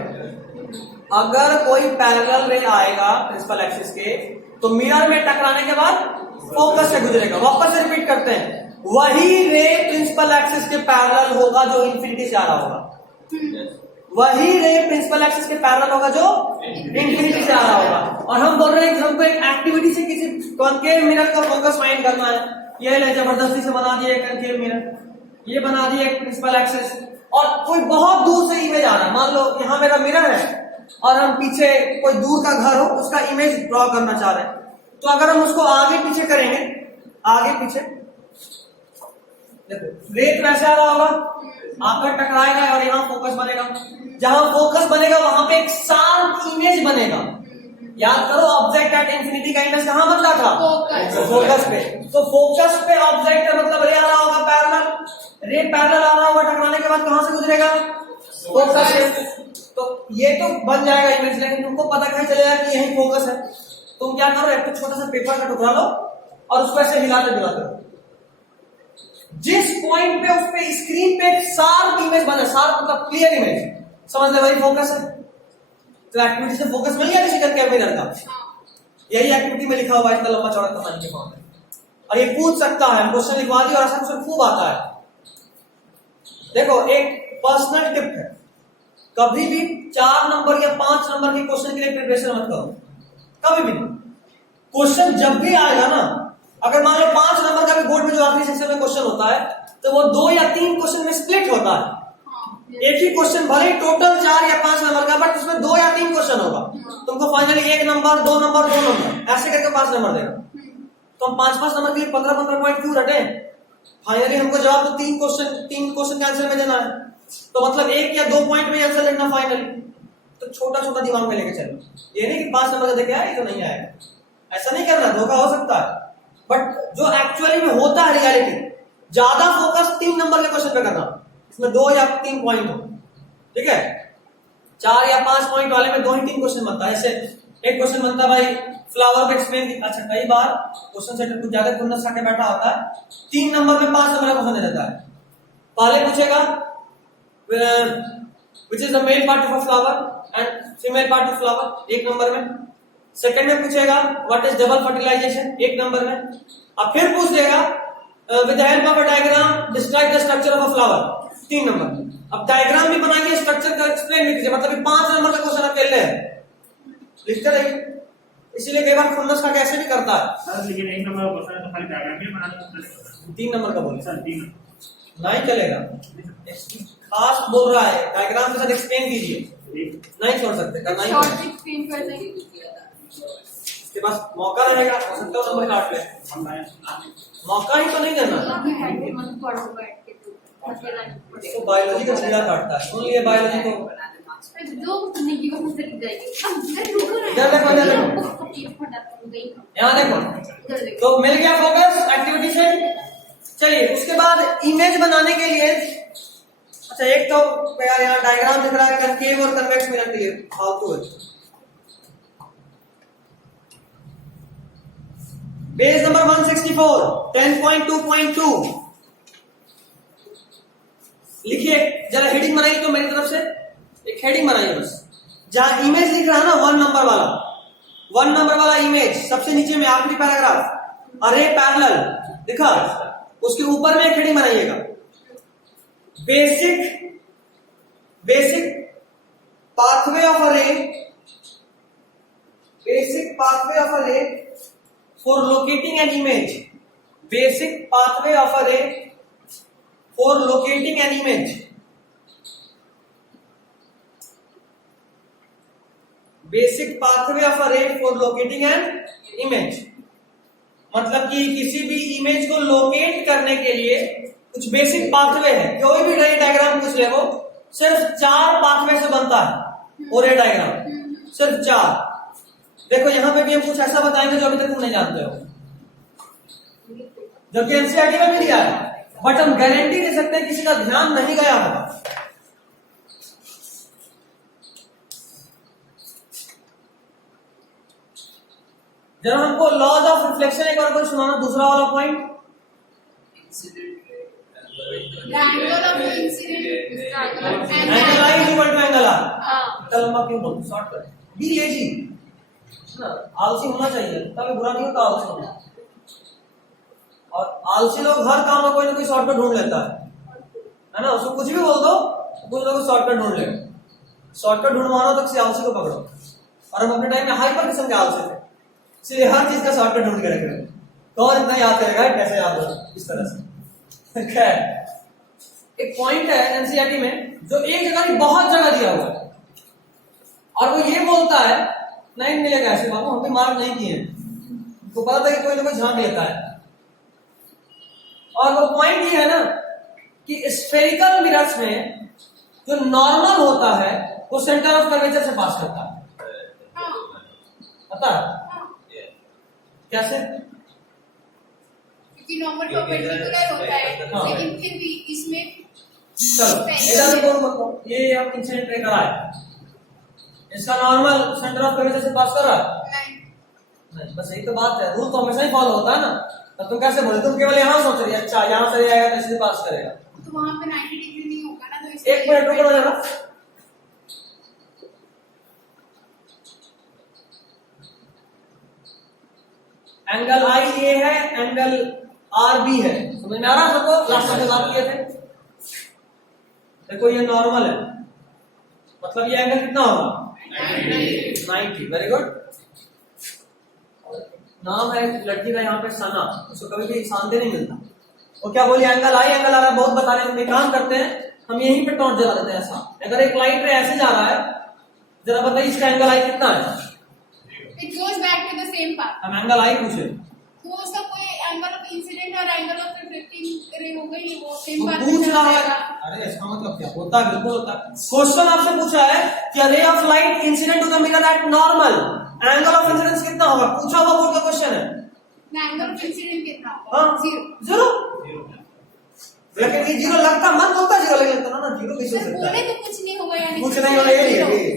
अगर कोई पैरेलल रे आएगा प्रिंसिपल एक्सिस के तो मिरर में टकराने के बाद फोकस से गुजरेगा। वापस से रिपीट करते हैं, वही रे प्रिंसिपल एक्सिस के पैरेलल होगा जो इंफिनिटी से आ रहा होगा। वही रे प्रिंसिपल एक्सिस के पैरेलल होगा जो इंफिनिटी से आ रहा होगा। और हम बोल रहे हैं कि हमको एक एक्टिविटी से किसी कॉन्केव मिरर का फोकस फाइंड करना है। ये ले जबरदस्ती से बना दिया कॉन्केव मिरर, ये बना दिया एक प्रिंसिपल एक्सिस, और कोई बहुत दूर से इमेज आ रहा है। मान लो यहां मेरा मिरर है और हम पीछे कोई दूर का घर हो उसका इमेज ड्रॉ करना चाह रहे हैं, तो अगर हम उसको आगे पीछे करेंगे, आगे पीछे, देखो रेत वैसे आ रहा होगा, आकर टकराएगा और यहाँ फोकस बनेगा। जहां फोकस बनेगा वहां पे एक शार्प इमेज बनेगा। याद करो, ऑब्जेक्ट एट इंफिनिटी का इमेज कहां बनता था? फोकस पे। तो फोकस पे ऑब्जेक्ट का मतलब रे आ रहा होगा पैरेलल, रे पैरेलल आ रहा होगा, टकराने के बाद कहां से गुजरेगा? फोकस से। तो ये तो बन जाएगा इमेज, लेकिन तुमको पता कैसे चलेगा कि यही फोकस है? तुम क्या करो, एक तो छोटा सा पेपर का टुकड़ा लो और उसको ऐसे हिलाते डुलाते रहो। जिस पॉइंट पे उस पे स्क्रीन पे शार्प इमेज बने, शार्प मतलब क्लियर इमेज, समझ ले वही फोकस है। तो एक्टिविटी से फोकस मिल गया किसी करके मिरर का। यही एक्टिविटी में लिखा हुआ है, इतना लंबा चौड़ा कहानी के फॉर्म में, और ये पूछ सकता है, क्वेश्चन लिखवा दिया और आसान क्वेश्चन खूब आता है। देखो एक पर्सनल टिप है, कभी भी 4 नंबर या 5 नंबर के क्वेश्चन के लिए प्रिपरेशन मत करो, कभी भी नहीं। क्वेश्चन जब भी आएगा ना, अगर मान लो 5 नंबर का भी बोर्ड में जो आखिरी सेक्शन में क्वेश्चन होता है, तो वो 2 या 3 क्वेश्चन में स्प्लिट होता है। एक ही क्वेश्चन भले ही टोटल 4 या 5 नंबर का, बट उसमें 2 या 3 क्वेश्चन होगा। तुमको फाइनली 1 नंबर, 2 नंबर, 2 नंबर ऐसे करके 5 नंबर देगा। तो हम 5-5 नंबर के लिए 15-15 पॉइंट क्यों रटे? फाइनली हमको जवाब तो 3 क्वेश्चन के आंसर में देना है, तो मतलब 1 या 2 पॉइंट में आंसर लिखना फाइनली। तो छोटा छोटा दिमाग में लेके चलो, ये नहीं कि 5 नंबर का देखे आए तो नहीं आएगा, ऐसा नहीं करना, धोखा हो सकता है। बट जो एक्चुअली में होता है रियलिटी, ज्यादा फोकस 3 नंबर के क्वेश्चन पे करना, इसमें 2 या 3 पॉइंट हो, ठीक है। 4 या 5 पॉइंट वाले में 2 ही 3 क्वेश्चन बनता है। ऐसे एक क्वेश्चन बनता है भाई फ्लावर को एक्सप्लेन, अच्छा कई बार क्वेश्चन सेंटर कुछ ज्यादा खुन्नस खाके बैठा होता है, 3 नंबर में 5 नंबर का क्वेश्चन दे देता है। पहले पूछेगा which is the male part of a flower and female part of flower, 1 number में। सेकंड में पूछेगा what is double fertilisation, 1 number में। अब फिर पूछ देगा with the help of a diagram describe the structure of a flower, 3 number. अब diagram भी बनाइए, स्ट्रक्चर का एक्सप्लेन भी कीजिए, मतलब 5 नंबर का क्वेश्चन अकेले है, लिखते रहिए। इसीलिए कई बार खुन्नस का कैसे भी करता है। सर लेकिन 1 नंबर का क्वेश्चन है तो खाली डायग्राम ही बनाना चलेगा। 3 नंबर का बोले सर 3 नहीं चलेगा, खास बोल रहा है, डायग्राम के साथ एक्सप्लेन कीजिए, नहीं छोड़ सकते, करना ही शॉर्ट पड़ेगा। एक्सप्लेन कर देंगे। इसके पास मौका रहेगा, 70 नंबर काट ले, मौका ही तो नहीं देना। इसको बायोलॉजी का कीड़ा काटता है, सुन लिए बायोलॉजी को। जो सुनने की वो मुझे लिख जाएगी। अब रुको ना, इधर देखो, इधर देखो, देखो यहाँ देखो, तो मिल गया फोकस एक्टिविटी से। चलिए उसके बाद इमेज बनाने के लिए, अच्छा एक तो यार यहाँ डायग्राम दिख रहा है कनकेव और कन्वेक्स मिरर के लिए, फालतू है। पेज नंबर 164, 10.2.2 लिखिए जरा, हेडिंग बनाइए तो मेरी तरफ से एक हेडिंग बनाइए बस। जहां इमेज लिख रहा है ना 1 नंबर वाला, 1 नंबर वाला इमेज सबसे नीचे में आखिरी पैराग्राफ, अरे पैरेलल लिखा, उसके ऊपर में एक हेडिंग बनाइएगा, basic pathway of ray, basic pathway of ray for locating an image, basic pathway of ray for locating an image, basic pathway of ray for locating an image. मतलब कि किसी भी इमेज को लोकेट करने के लिए कुछ बेसिक पाथवे है। कोई भी नई डायग्राम पूछ ले, वो सिर्फ 4 पाथवे से बनता है और ये डायग्राम सिर्फ 4। देखो यहां पे भी हम कुछ ऐसा बताएंगे जो अभी तक तुम नहीं जानते हो, जो कि एनसीईआरटी में भी दिया है, बट हम गारंटी दे सकते हैं किसी का ध्यान नहीं गया होगा। जरा हमको लॉज ऑफ रिफ्लेक्शन एक बार कोई सुनाना, दूसरा वाला point. Triangle of incident, angle i equal to angle r. इतना लंबा क्यों बोलते, शॉर्ट कर, बी लेजी ना, आलसी होना चाहिए, तभी बुरा नहीं होता आलसी होना। और आलसी लोग हर काम में कोई ना कोई शॉर्टकट ढूंढ लेता है ना, उसको कुछ भी बोल दो, कुछ ना कुछ शॉर्टकट ढूंढ लेगा। शॉर्टकट ढूंढवाना तो किसी आलसी को पकड़ो, और हम अपने टाइम में हाइपर किस्म के आलसी थे, इसलिए हर चीज का शॉर्टकट ढूंढ के रखे। कौन इतना याद करेगा, कैसे याद हो इस तरह से। खैर एक पॉइंट है एनसीईआरटी में जो एक जगह नहीं बहुत जगह दिया हुआ है, और वो ये बोलता है नहीं मिलेगा ऐसे बाबू, हम भी मार्क नहीं किए, तो पता था कि कोई ना कोई झांक लेता है। और वो पॉइंट ये है ना कि स्फेरिकल मिरर्स में जो नॉर्मल होता है वो सेंटर ऑफ कर्वेचर से पास करता है, पता है कैसे? क्योंकि नॉर्मल परपेंडिकुलर होता है, हाँ। लेकिन फिर भी इसमें चलो ये आप इंसिडेंट रे करा है, इसका नॉर्मल सेंटर ऑफ कर्वेचर से पास कर रहा है नहीं, बस यही तो बात है, रूल तो हमेशा ही फॉलो होता है ना। तो तुम कैसे बोले, तुम केवल यहाँ सोच रही है, अच्छा यहाँ से आएगा तो इससे पास करेगा, तो वहां पे 90 डिग्री नहीं होगा ना, तो इसलिए 1 मिनट रुको जरा। एंगल आई ए है, एंगल आर बी है, समझ में आ रहा सबको? लास्ट में बात किए थे। देखो ये नॉर्मल है, मतलब ये एंगल कितना होगा 90। Very good. नाम है लड़की का यहाँ पे सना, उसको कभी भी शांति नहीं मिलता। वो क्या बोली एंगल आई एंगल आ रहा है, बहुत बता रहे हैं। काम करते हैं हम यहीं पे टॉन्ट जला देते हैं ऐसा। अगर एक लाइट रे ऐसे जा रहा है, जरा बताइए इसका एंगल आई कितना है। It goes back to the same path. हम एंगल आई पूछे, तो उसका कोई एंगल ऑफ इंसिडेंट और एंगल ऑफ रिफ्लेक्टिंग रे हो गई, वो सेम वो पाथ पूछ रहा है। अरे इसका मतलब क्या होता है, बिल्कुल होता है। क्वेश्चन आपसे पूछा है कि ray of light incident to the mirror at normal, angle of incidence कितना होगा, पूछा हुआ बोल का क्वेश्चन है। एंगल ऑफ इंसिडेंट कितना हाँ होगा? जीरो। जीरो। लेकिन ये जीरो लगता, मन बोलता जीरो, लेकिन लगता ना जीरो कैसे हो सर सकता है। बोले तो कुछ नहीं होगा, यानी कुछ नहीं होगा, ये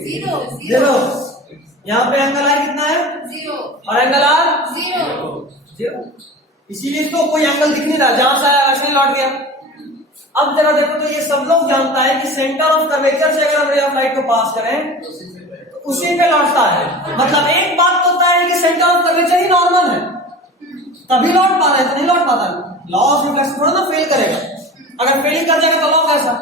जीरो जीरो। यहाँ पे एंगल आई कितना है, जीरो और एंगल आर जीरो। जीरो। इसीलिए तो कोई एंगल दिख नहीं रहा, जहां से आया वैसे ही लौट गया। अब जरा देखो तो ये सब लोग जानता है कि सेंटर ऑफ कर्वेचर से अगर हम रे ऑफ लाइट को पास करें तो उसी पे लौटता है। मतलब एक बात तो तय है कि centre of curvature he normal है, तभी लौट पा रहे हैं, तो नहीं लौट पाता। लॉ ऑफ रिफ्लेक्शन थोड़ा ना फेल करेगा, अगर फेल कर जाएगा तो लॉ कैसा।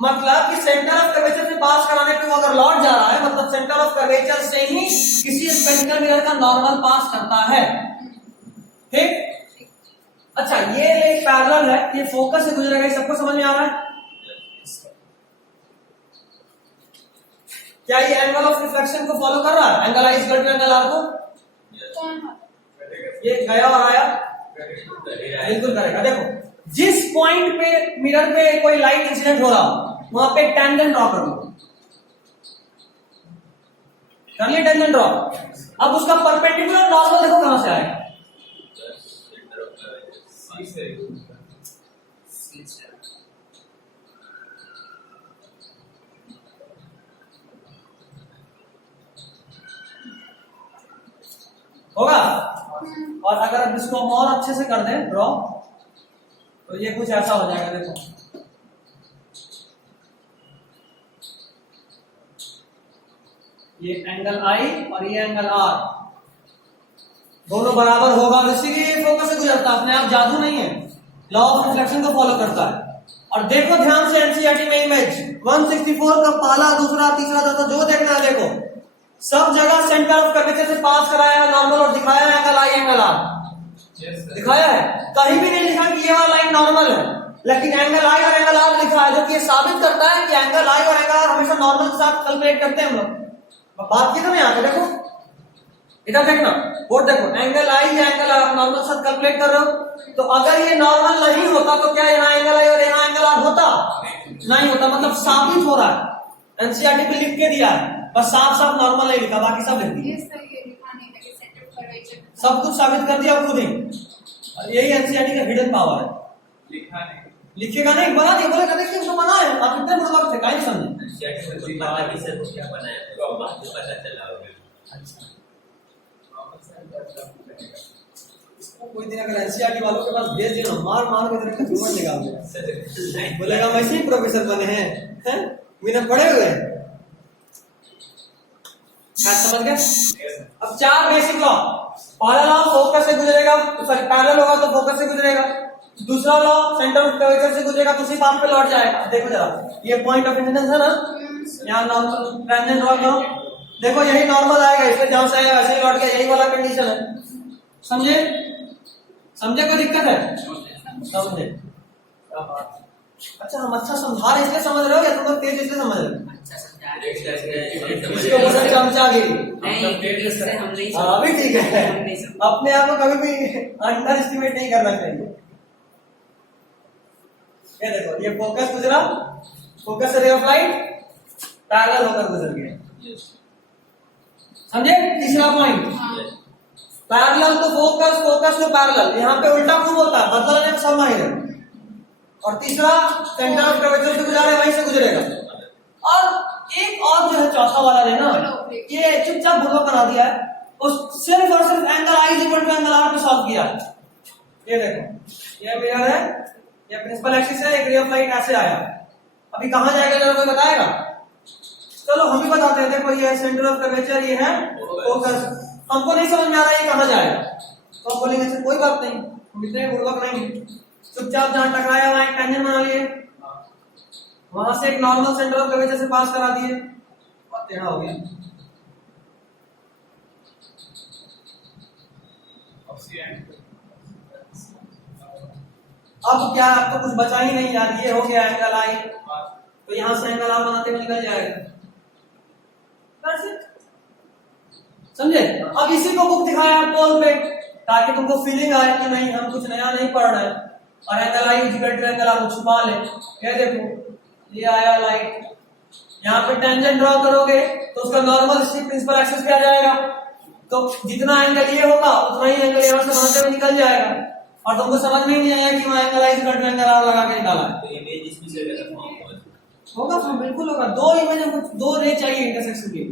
मतलब कि सेंटर ऑफ कर्वेचर से पास कराने पे वो अगर लौट जा रहा है, मतलब सेंटर ऑफ कर्वेचर से ही किसी स्पेक्ट्रल मिरर का नॉर्मल पास करता है। ठीक। अच्छा, ये एक पैरेलल है, ये फोकस से गुजरेगा, ये सबको समझ में आ रहा है। क्या ये एंगल ऑफ रिफ्लेक्शन को फॉलो कर रहा है, angle i equal to angle r को? कौन है? ये गया और आया बिल्कुल करेगा। देखो जिस पॉइंट पे मिरर पे कोई लाइट इंसिडेंट हो रहा हो, वहां पे टेंजेंट ड्रॉ कर लो, कर लिया टेंजेंट ड्रॉ। अब उसका परपेंडिकुलर नॉर्मल देखो कहां से आएगा। होगा। और अगर अब इसको हम और अच्छे से कर दें ड्रॉ, तो ये कुछ ऐसा हो जाएगा। देखो ये एंगल आई और ये एंगल आर दोनों बराबर होगा, इसीलिए फोकस से गुजरता है, अपने आप जादू नहीं है, लॉ ऑफ रिफ्लेक्शन को फॉलो करता है। और देखो ध्यान से एनसीईआरटी में इमेज 164 का पहला, दूसरा, तीसरा, चौथा जो देखना है देखो, सब जगह सेंटर ऑफ कर्वेचर से पास कराया है नॉर्मल और दिखाया है एंगल आई एंगल आर, दिखाया है। कहीं भी नहीं लिखा कि ये वाला लाइन नॉर्मल है, लेकिन एंगल आई और एंगल आर लिखा है, जो कि ये साबित करता है कि एंगल आई और एंगल आर हमेशा नॉर्मल के साथ कैलकुलेट करते हैं हम लोग। बात की तो नहीं आते, देखो इधर देखना, बोर्ड देखो, एंगल आई या एंगल आर नॉर्मल साथ कैलकुलेट कर रहे हो, तो अगर ये नॉर्मल नहीं होता तो क्या यहाँ एंगल आई और यहाँ एंगल आर होता? नहीं होता। मतलब साबित हो रहा है, एनसीईआरटी पे लिख के दिया है, बस साफ साफ नॉर्मल नहीं लिखा, बाकी सब लिख दिया, ये सही है, लिखा नहीं था कि सेंटर ऑफ कर्वेचर सब कुछ साबित कर दिया खुद ही। यही एनसीईआरटी का हिडन पावर है, लिखा नहीं, लिखेगा नहीं, बना दिया, बोले कहते कि उसको बना है, आप इतने बुड़बक थे, काहे समझे। पता नहीं सर वो क्या बनाया, तो बाद में पता चला होगा। इसको कोई दिन अगर एनसीईआरटी वालों के पास भेज देना, मार मार के तेरे का निकाल देगा, बोलेगा वैसे ही प्रोफेसर बने हैं, बिना पढ़े हुए। समझ गए। अब चार बेसिक लॉ, पहला लॉ फोकस से गुजरेगा, सॉरी पैरेलल होगा तो फोकस से गुजरेगा, दूसरा लॉ सेंटर ऑफ कर्वेचर से गुजरेगा तो उसी पाथ पे लौट जाएगा। देखो जरा, ये पॉइंट ऑफ इंसिडेंस है ना, यहाँ नॉर्मल टेंजेंट ड्रॉ करो, देखो यही नॉर्मल आएगा, इसमें जहां से आया वैसे ही लौट गया, यही वाला कंडीशन है। समझे? समझे कोई दिक्कत है? समझे? अच्छा, हम अच्छा समझा रहे इसलिए समझ रहे हो या तुम लोग तेज इसलिए समझ रहे हो? अच्छा समझा रहे इसको बोलते चमचागिरी। नहीं, इससे हम नहीं अभी ठीक है, हम नहीं समझ। अपने आप को कभी भी अंडर एस्टिमेट नहीं करना चाहिए। ये देखो, ये फोकस गुजरा, फोकस से रे ऑफ लाइट पैरेलल होकर गुजर गया। समझे? तीसरा पॉइंट, पैरेलल तो फोकस, फोकस तो पैरेलल, यहाँ पे उल्टा क्यों होता है, बदलने में सब माहिर है। और तीसरा सेंटर ऑफ कर्वेचर से गुजरे वहीं से गुजरेगा। और एक और जो है चौथा वाला लेना, ये चुपचाप भूलो बना दिया है, उस सिर्फ और सिर्फ angle i is equal to angle r पे सॉल्व किया। ये देखो, ये मिरर है, ये प्रिंसिपल एक्सिस है, एक रे ऑफ लाइट ऐसे आया, अभी कहां जाएगा जरा कोई बताएगा? चलो हम ही बताते हैं। देखो ये सेंटर ऑफ कर्वेचर, ये है फोकस, हमको नहीं समझ में आ रहा है ये कहां जाएगा, तो हम बोलेंगे सर कोई बात नहीं, हम इतने बुड़बक नहीं, चुपचाप जहां टकराया वहां एक टेंजेंट बना लिए, वहां से एक नॉर्मल सेंटर ऑफ कर्वेचर से पास करा दिए, टेढ़ा हो गया। अब क्या, अब तो कुछ बचा ही नहीं यार, ये हो गया एंगल आई, तो यहां से एंगल आर बनाते हुए निकल जाएगा। That's it. समझे? अब इसी को बुक दिखाया पोल पे ताकि तुमको फीलिंग आए कि नहीं हम कुछ नया नहीं पढ़ रहे हैं, और angle i equal to angle r को छुपा ले। ये देखो ये आया लाइट, यहाँ पे टेंजेंट ड्रॉ करोगे तो उसका नॉर्मल स्ट्रिप प्रिंसिपल एक्सिस पे आ जाएगा, तो जितना एंगल ये होगा उतना ही एंगल यहाँ से बनाते हुए निकल जाएगा, और तुमको समझ में नहीं आया कि वहाँ angle i equal to angle r लगा के निकाला है। तो इमेज इसमें से अगर फॉर्म होगा फिर बिल्कुल होगा। दो इमेज हमको दो रे चाहिए इंटरसेक्शन के,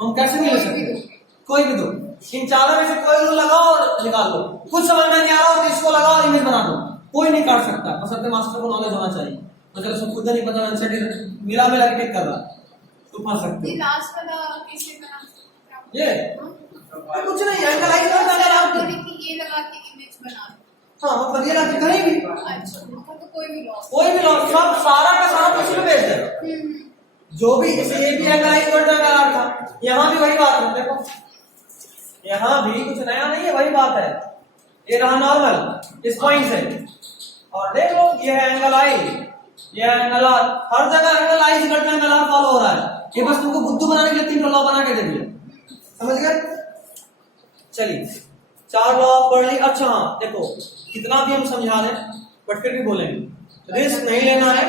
हम कैसे नहीं ले सकते? कोई भी दो, इन चारों में से कोई दो लगाओ और निकाल दो। कुछ समझ में नहीं आ रहा हो तो इसको लगाओ और इमेज बना दो, कोई नहीं काट सकता, बस अपने मास्टर को नॉलेज होना चाहिए। मतलब सब खुद नहीं पता आंसर मिला मिला के टिक कर रहा तो फंस सकते ये हो। लास्ट वाला कैसे बना? ये कुछ नहीं, एंगल आई का एंगल आर बोले कि ये लगा के इमेज बना दो। हां मतलब ये लगा कहीं भी अच्छा, तो कोई भी लॉस। कोई भी लॉस, सब सारा का सारा कुछ में बेस्ड है। जो भी इसे ये भी angle i equal to angle r था, यहाँ भी वही बात है। देखो यहाँ भी कुछ नया नहीं है, वही बात है। ये रहा नॉर्मल इस पॉइंट से, और देख लो ये है एंगल आई, ये एंगल आर, हर जगह angle i equal to angle r follow हो रहा है। ये बस तुमको बुद्धू बनाने के लिए 3 लॉ बना के दे दिया, समझ गए? चलिए 4 लॉ पढ़ ली। अच्छा हाँ देखो कितना भी हम समझा दें बट फिर भी बोलेंगे, रिस्क नहीं लेना है।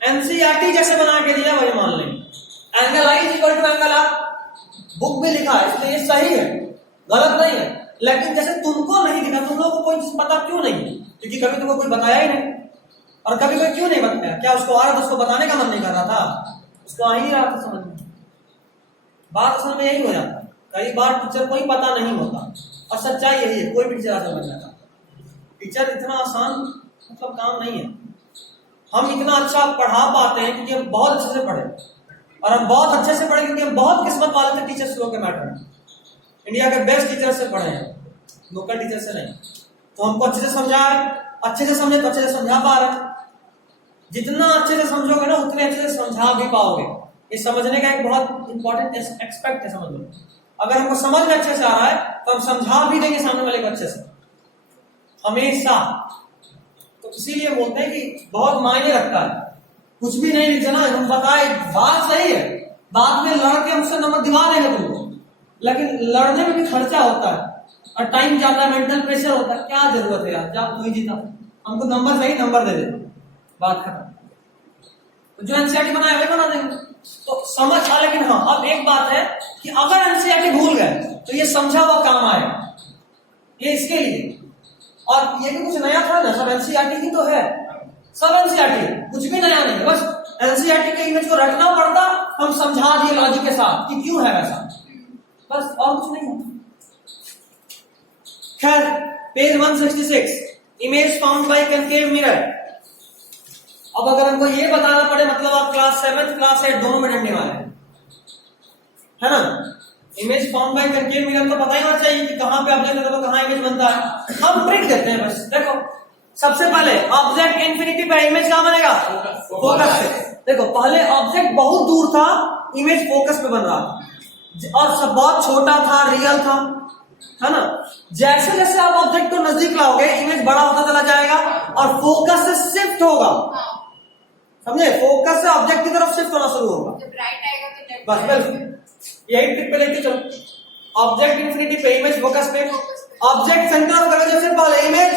एनसीईआरटी जैसे बना के दिया वही मान लेंगे। Angle i equal to angle r book में लिखा है, इसलिए ये सही है, गलत नहीं है। लेकिन जैसे तुमको नहीं दिखा, तुम लोगों को कोई चीज पता क्यों नहीं? क्योंकि कभी तुमको कोई बताया ही नहीं, और कभी कोई क्यों नहीं बताया? क्या उसको आ रहा था, उसको बताने का मन नहीं कर रहा था, उसको आ ही नहीं रहा था समझ में। बात असल में यही हो जाता है, कई बार टीचर को ही पता नहीं होता, और सच्चाई यही है, कोई भी टीचर ऐसा बन जाता। टीचर इतना आसान मतलब काम नहीं है। हम इतना अच्छा पढ़ा पाते हैं क्योंकि हम बहुत अच्छे से पढ़े, और हम बहुत अच्छे से पढ़े क्योंकि हम बहुत किस्मत वाले थे टीचर्स लोग के मैटर में। इंडिया के बेस्ट टीचर से पढ़े हैं, लोकल टीचर से नहीं। तो हमको अच्छे से समझा है, अच्छे से समझे तो अच्छे से समझा पा रहे हैं। जितना अच्छे से समझोगे ना उतने अच्छे से समझा भी पाओगे। ये समझने का एक बहुत इंपॉर्टेंट एस्पेक्ट है, समझ लो। अगर हमको समझ में अच्छे से आ रहा है तो हम समझा भी देंगे सामने वाले को अच्छे से, हमेशा। तो इसीलिए बोलते हैं कि बहुत मायने रखता है। कुछ भी नहीं लिखना, हम बताए बात सही है, बाद में लड़ के हमसे नंबर दिवा देंगे तुमको, लेकिन लड़ने में भी खर्चा होता है और टाइम जाता है, मेंटल प्रेशर होता है। क्या जरूरत है यार, जब कोई जीता हमको नंबर सही नंबर दे दे, बात खत्म। तो जो एनसीईआरटी बनाया वही बना देंगे, तो समझ आ। लेकिन हाँ अब एक बात है कि अगर एनसीईआरटी भूल गए तो ये समझा हुआ काम आएगा, ये इसके लिए। और ये भी कुछ नया था ना, सब एनसीईआरटी ही तो है, सब एनसीईआरटी, कुछ भी नया नहीं है। बस एनसीईआरटी के इमेज को रखना पड़ता, हम समझा दिए लॉजिक के साथ कि क्यों है वैसा, बस और कुछ नहीं है। खैर page 166, image found bye concave mirror. अब अगर हमको ये बताना पड़े, मतलब आप क्लास 7 क्लास 8 दोनों में डंडे वाले है ना। Image found bye concave mirror तो पता ही होना चाहिए कि कहां पे ऑब्जेक्ट है तो कहां इमेज बनता है। हम ट्रिक देते हैं बस। देखो सबसे पहले ऑब्जेक्ट इंफिनिटी पे इमेज कहां बनेगा? फोकस से। देखो पहले ऑब्जेक्ट बहुत दूर था, इमेज फोकस पे बन रहा था, और सब बहुत छोटा था, रियल था, है ना। जैसे जैसे आप ऑब्जेक्ट को नजदीक लाओगे इमेज बड़ा होता चला जाएगा और फोकस से शिफ्ट होगा, समझे? फोकस से ऑब्जेक्ट की तरफ शिफ्ट होना शुरू होगा। जब राइट आएगा तो लेफ्ट, बस बिल्कुल यही ट्रिक पे लेके चलो। ऑब्जेक्ट इंफिनिटी पे इमेज फोकस पे, ऑब्जेक्ट सेंटर ऑफ कर्वेचर से पहले इमेज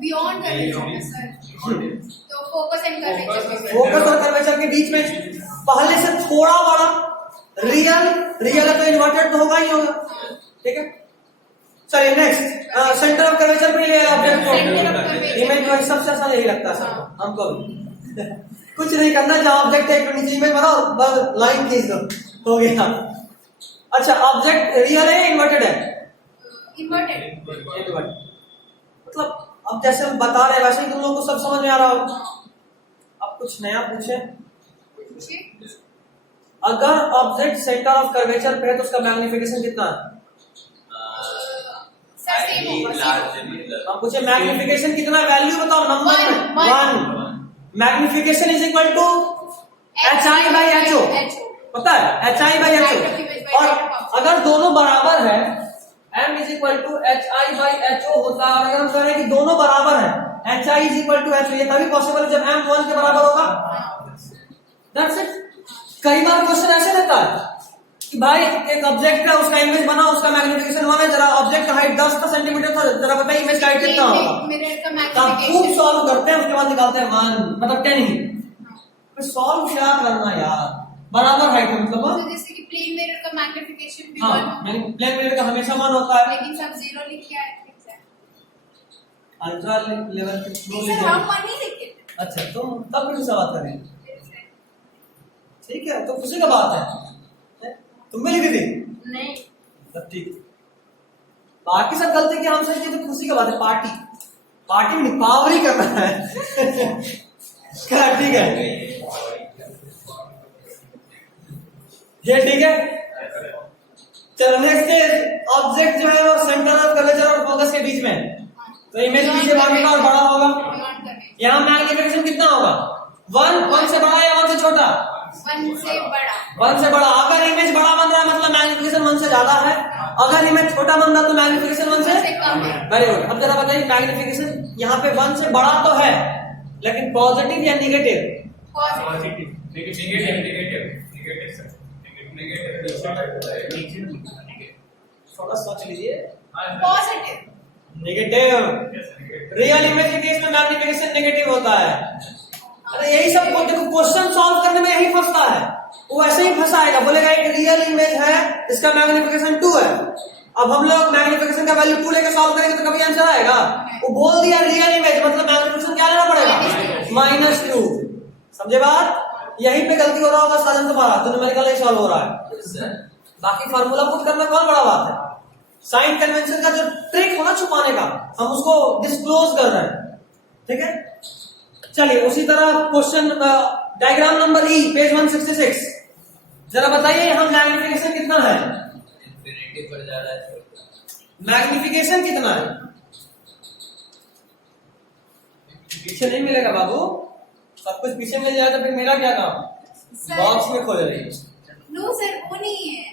बियॉन्ड कर्वेचर सर, तो फोकस एंड कर्वेचर, फोकस और कर्वेचर के बीच में पहले से थोड़ा बड़ा, रियल है तो इन्वर्टेड तो होगा ही होगा, ठीक है। चलिए नेक्स्ट, सेंटर ऑफ कर्वेचर पे ले ऑब्जेक्ट को, इमेज में सबसे आसान यही लगता है सर हमको भी। कुछ नहीं करना, जहां ऑब्जेक्ट है एक नीचे इमेज बनाओ, बस लाइन खींच दो, हो गया। अच्छा ऑब्जेक्ट रियल है इन्वर्टेड है? इन्वर्टेड। मतलब अब जैसे हम बता रहे हैं वैसे ही तुम लोगों को सब समझ में आ रहा होगा। अब कुछ नया पूछे, अगर ऑब्जेक्ट सेंटर ऑफ कर्वेचर पे है तो उसका मैग्निफिकेशन कितना है? हम पूछे मैग्निफिकेशन कितना, वैल्यू बताओ नंबर में। 1 magnification is equal to HI by HO। पता है H I by H O. और अगर दोनों बराबर है m is equal to H I by H O होता है, और अगर हम कह रहे हैं कि दोनों बराबर है H I is equal to H O, ये तभी पॉसिबल है जब m 1 के बराबर होगा। That's it. कई बार क्वेश्चन ऐसे रहता है कि भाई एक ऑब्जेक्ट है, उसका इमेज बना, उसका मैग्निफिकेशन 1 है, जरा ऑब्जेक्ट का हाइट 10 सेंटीमीटर था, जरा बताइए इमेज का हाइट कितना होगा। मिरर का तो आप खूब मैग्निफिकेशन सॉल्व करते हैं, उसके बाद निकालते हैं 1 मतलब 10 ही। तो सॉल्व क्या करना यार, बराबर हाइट है मतलब। तो जैसे कि प्लेन मिरर का मैग्निफिकेशन भी 1 हाँ, होता है, प्लेन मिरर का हमेशा 1 होता है। लेकिन सब 0 लिखे आए थे। अल्ट्रा लेवल के स्लो नहीं सर, हम 1 ही लिखे थे। अच्छा, तो तब भी सवाल करें, ठीक है, तो खुशी का बात है। तुम भी लिखी थी नहीं, तब ठीक। बाकी सब गलती की हम सही की, तो खुशी का बात है। पार्टी पार्टी नहीं, पावर ही करना है। क्या ठीक है, ये ठीक है। चलो नेक्स्ट, ऑब्जेक्ट जो है वो सेंटर ऑफ कर्वेचर और फोकस के बीच में, तो इमेज पीछे भागेगा और बड़ा होगा। नॉट करें यहाँ मैग्निफिकेशन कितना होगा, 1 से बड़ा या 1 से छोटा? 1 से बड़ा। 1 से बड़ा। अगर इमेज बड़ा बन रहा है मतलब मैग्निफिकेशन 1 से ज्यादा है, अगर इमेज छोटा बन रहा है तो मैग्निफिकेशन 1 से कम है। Very good. अब जरा बताइए, मैग्निफिकेशन यहाँ पे 1 से बड़ा तो है, लेकिन पॉजिटिव या नेगेटिव? पॉजिटिव। थोड़ा सोच लीजिए। पॉजिटिव। नेगेटिव। रियल इमेज के केस में मैग्निफिकेशन नेगेटिव होता है। अरे यही सब देखो, क्वेश्चन सॉल्व करने में यही फंसता है। वो ऐसे ही फंसाएगा, बोलेगा एक रियल इमेज है, इसका मैग्निफिकेशन 2 है। अब हम लोग मैग्निफिकेशन का वैल्यू 2 लेकर सॉल्व करेंगे तो कभी आंसर आएगा? वो बोल दिया रियल इमेज मतलब मैग्निफिकेशन क्या लेना पड़ेगा, -2। समझे बात? यहीं पे गलती हो रहा होगा साजन तुम्हारा, तो न्यूमेरिकल ही सॉल्व हो रहा है। बाकी फार्मूला पुट करना कौन बड़ा बात है। साइन कन्वेंशन का जो ट्रिक होना छुपाने का, हम उसको डिस्क्लोज कर रहे हैं, ठीक है। चलिए उसी तरह क्वेश्चन डायग्राम नंबर ई, पेज 166। जरा बताइए यहाँ मैग्निफिकेशन कितना है? इंफिनिटी पर जा रहा है। मैग्निफिकेशन कितना है? पीछे नहीं मिलेगा बाबू, सब कुछ पीछे मिल जाए तो फिर मेरा क्या काम, बॉक्स में खोले रहिए। नो सर, वो नहीं है,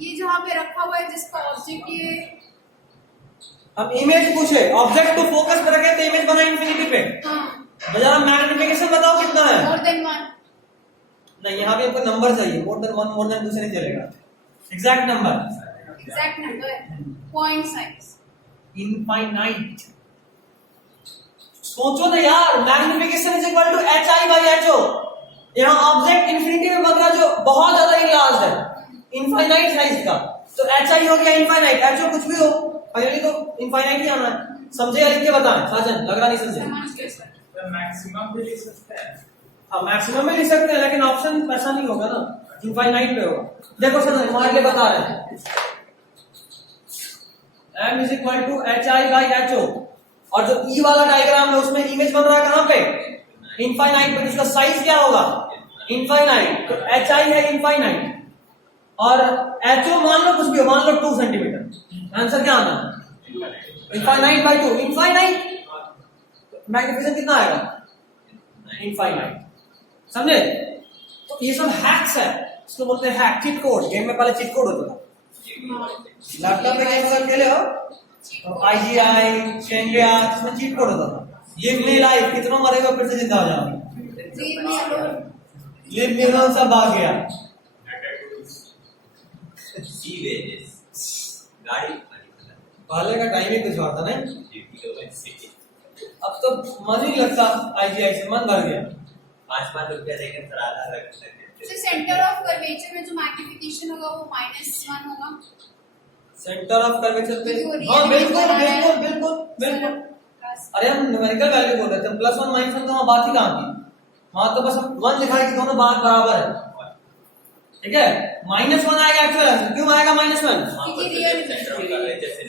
ये जहाँ पे रखा हुआ है जिसका ऑब्जेक्ट ये। हम इमेज पूछे, ऑब्जेक्ट को फोकस पे रखे तो इमेज बना इंफिनिटी पे। हाँ, तो जरा मैग्निफिकेशन बताओ कितना है? More than 1। नहीं, यहाँ भी आपको नंबर चाहिए, मोर देन 1 मोर देन 2 से नहीं चलेगा, exact number. Exact number, point size. Infinite. सोचो ना यार, magnification is equal to H I by H O. यहाँ ऑब्जेक्ट इंफिनिटी में बन रहा जो बहुत ज्यादा इनलार्ज है, इनफाइनाइट साइज का, तो एच आई हो गया इनफाइनाइट, एच ओ कुछ भी हो, फाइनली तो इनफाइनाइट ही आना है। समझे या लिख के बताएं? साजन लग रहा नहीं समझे। समझ गए सर। मैक्सिमम भी लिख सकते हैं। हाँ, मैक्सिमम में लिख सकते हैं, लेकिन ऑप्शन ऐसा नहीं होगा ना, इनफाइनाइट पे होगा। देखो सर, हमारे लिए बता रहे हैं m is equal to H I by H O, और जो ई वाला डायग्राम है उसमें इमेज बन रहा है कहां पे, इनफाइनाइट पे। उसका साइज क्या होगा, इनफाइनाइट। तो एच आई है इनफाइनाइट और एच ओ मान लो कुछ भी हो, मान लो 2 सेंटीमीटर। आंसर क्या आना, इनफाइनाइट बाई 2। इनफाइनाइट मैग्निफिकेशन कितना आएगा, इनफाइनाइट। समझे? तो ये सब हैक्स है, इसको बोलते हैं हैक, चीट कोड। गेम में पहले चीट कोड होता था। लैपटॉप में गेम अगर खेले हो तो IGI, शेंगिया, इसमें चीट कोड होता था। लिव मी लाइफ, कितना मरेगा फिर से जिंदा हो जाओगे। लिव मी लोन सब भाग गया। गाड़ी पहले का टाइम ही कुछ और था ना। अब तो मन ही लगता IGI से, मन भर गया। 5-5 रुपया देकर सर आधा रख सकते। सर सेंटर ऑफ कर्वेचर में जो मैग्निफिकेशन होगा वो -1 होगा। सेंटर ऑफ कर्वेचर पे, क्योंकि वो हाँ real बिल्कुल बना है। बिल्कुल बिल्कुल बिल्कुल। अरे हम न्यूमेरिकल वैल्यू बोल रहे थे, +1 -1 तो वहां बात ही कहां की, वहां तो बस 1 लिखा है कि दोनों बात बराबर है, ठीक है। -1 आएगा एक्चुअल आंसर, क्यों आएगा -1? क्योंकि रियल,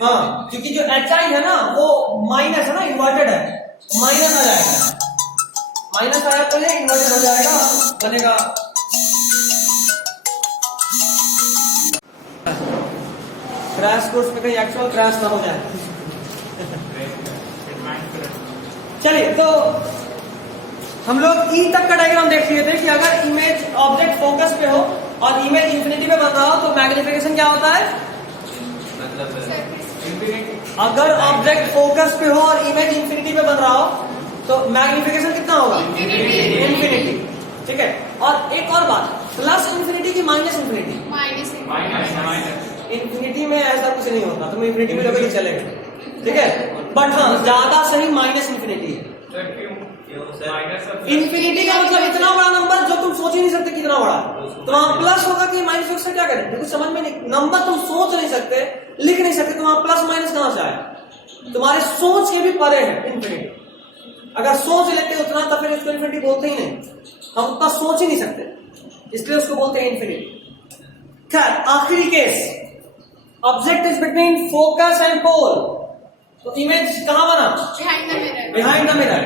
हाँ, क्योंकि जो एच आई है ना वो माइनस है ना, इन्वर्टेड है, माइनस आ जाएगा। माइनस आया तो ये इन्वर्टेड हो जाएगा, बनेगा क्रैश कोर्स में कहीं एक्चुअल क्रैश ना हो जाए। चलिए, तो हम लोग ई तक का डायग्राम देख लिए थे कि अगर इमेज ऑब्जेक्ट फोकस पे हो और इमेज इंफिनिटी में बन रहा हो तो मैग्निफिकेशन क्या होता है? मतलब अगर ऑब्जेक्ट फोकस पे हो और इमेज इंफिनिटी पे बन रहा हो तो मैग्निफिकेशन कितना होगा? इंफिनिटी। ठीक है, और एक और बात, प्लस इंफिनिटी की माइनस इंफिनिटी? इंफिनिटी में ऐसा कुछ नहीं होता, तुम इंफिनिटी में लोगे तो चलेगा, ठीक है, बट हाँ ज्यादा सही माइनस इंफिनिटी है। इंफिनिटी का मतलब इतना बड़ा नंबर जो तुम सोच ही नहीं सकते कितना बड़ा है। तो वहां प्लस होगा कि माइनस होगा, क्या करें? कुछ समझ में नहीं, नंबर तुम सोच नहीं सकते, लिख नहीं सकते, तो वहां प्लस माइनस कहां से आए? तुम्हारे सोच के भी परे है इंफिनिटी। अगर सोच लेते उतना तो फिर उसको इंफिनिटी बोलते ही नहीं, हम उतना सोच ही नहीं सकते, इसलिए उसको बोलते हैं इंफिनिटी। खैर, आखिरी case, object is between focus and pole, तो इमेज कहां बना? Behind the mirror.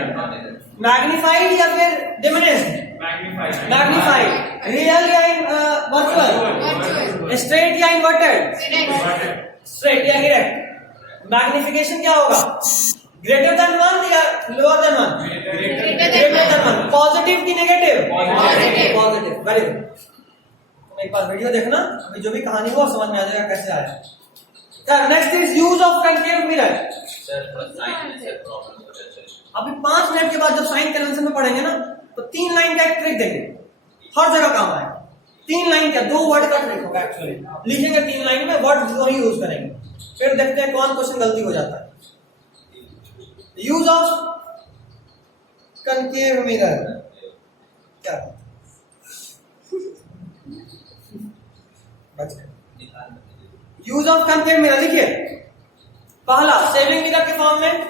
मैग्नीफाइड या फिर डिमिनिश्ड? मैग्नीफाइड। रियल या वर्चुअल? स्ट्रेट या इन्वर्टेड? स्ट्रेट या इरेक्ट? मैग्निफिकेशन क्या होगा? ग्रेटर देन 1 या lower than 1? Greater than 1। Positive की नेगेटिव? पॉजिटिव। Very good. तुम एक बार वीडियो देखना, अभी जो भी कहानी हो समझ में आ जाएगा कैसे आया। Next is use of concave mirror. अभी 5 मिनट के बाद जब साइन कन्वेंशन में पढ़ेंगे ना तो 3 लाइन का एक ट्रिक देंगे, हर जगह काम आएगा। 3 लाइन का 2 वर्ड का ट्रिक होगा एक्चुअली, लिखेंगे 3 लाइन में, वर्ड वही यूज करेंगे, फिर देखते हैं कौन क्वेश्चन गलती हो जाता है। यूज ऑफ कनकेव मिरर क्या? यूज ऑफ कनकेव मिरर लिखिए। पहला, सेविंग मिरर के फॉर्म में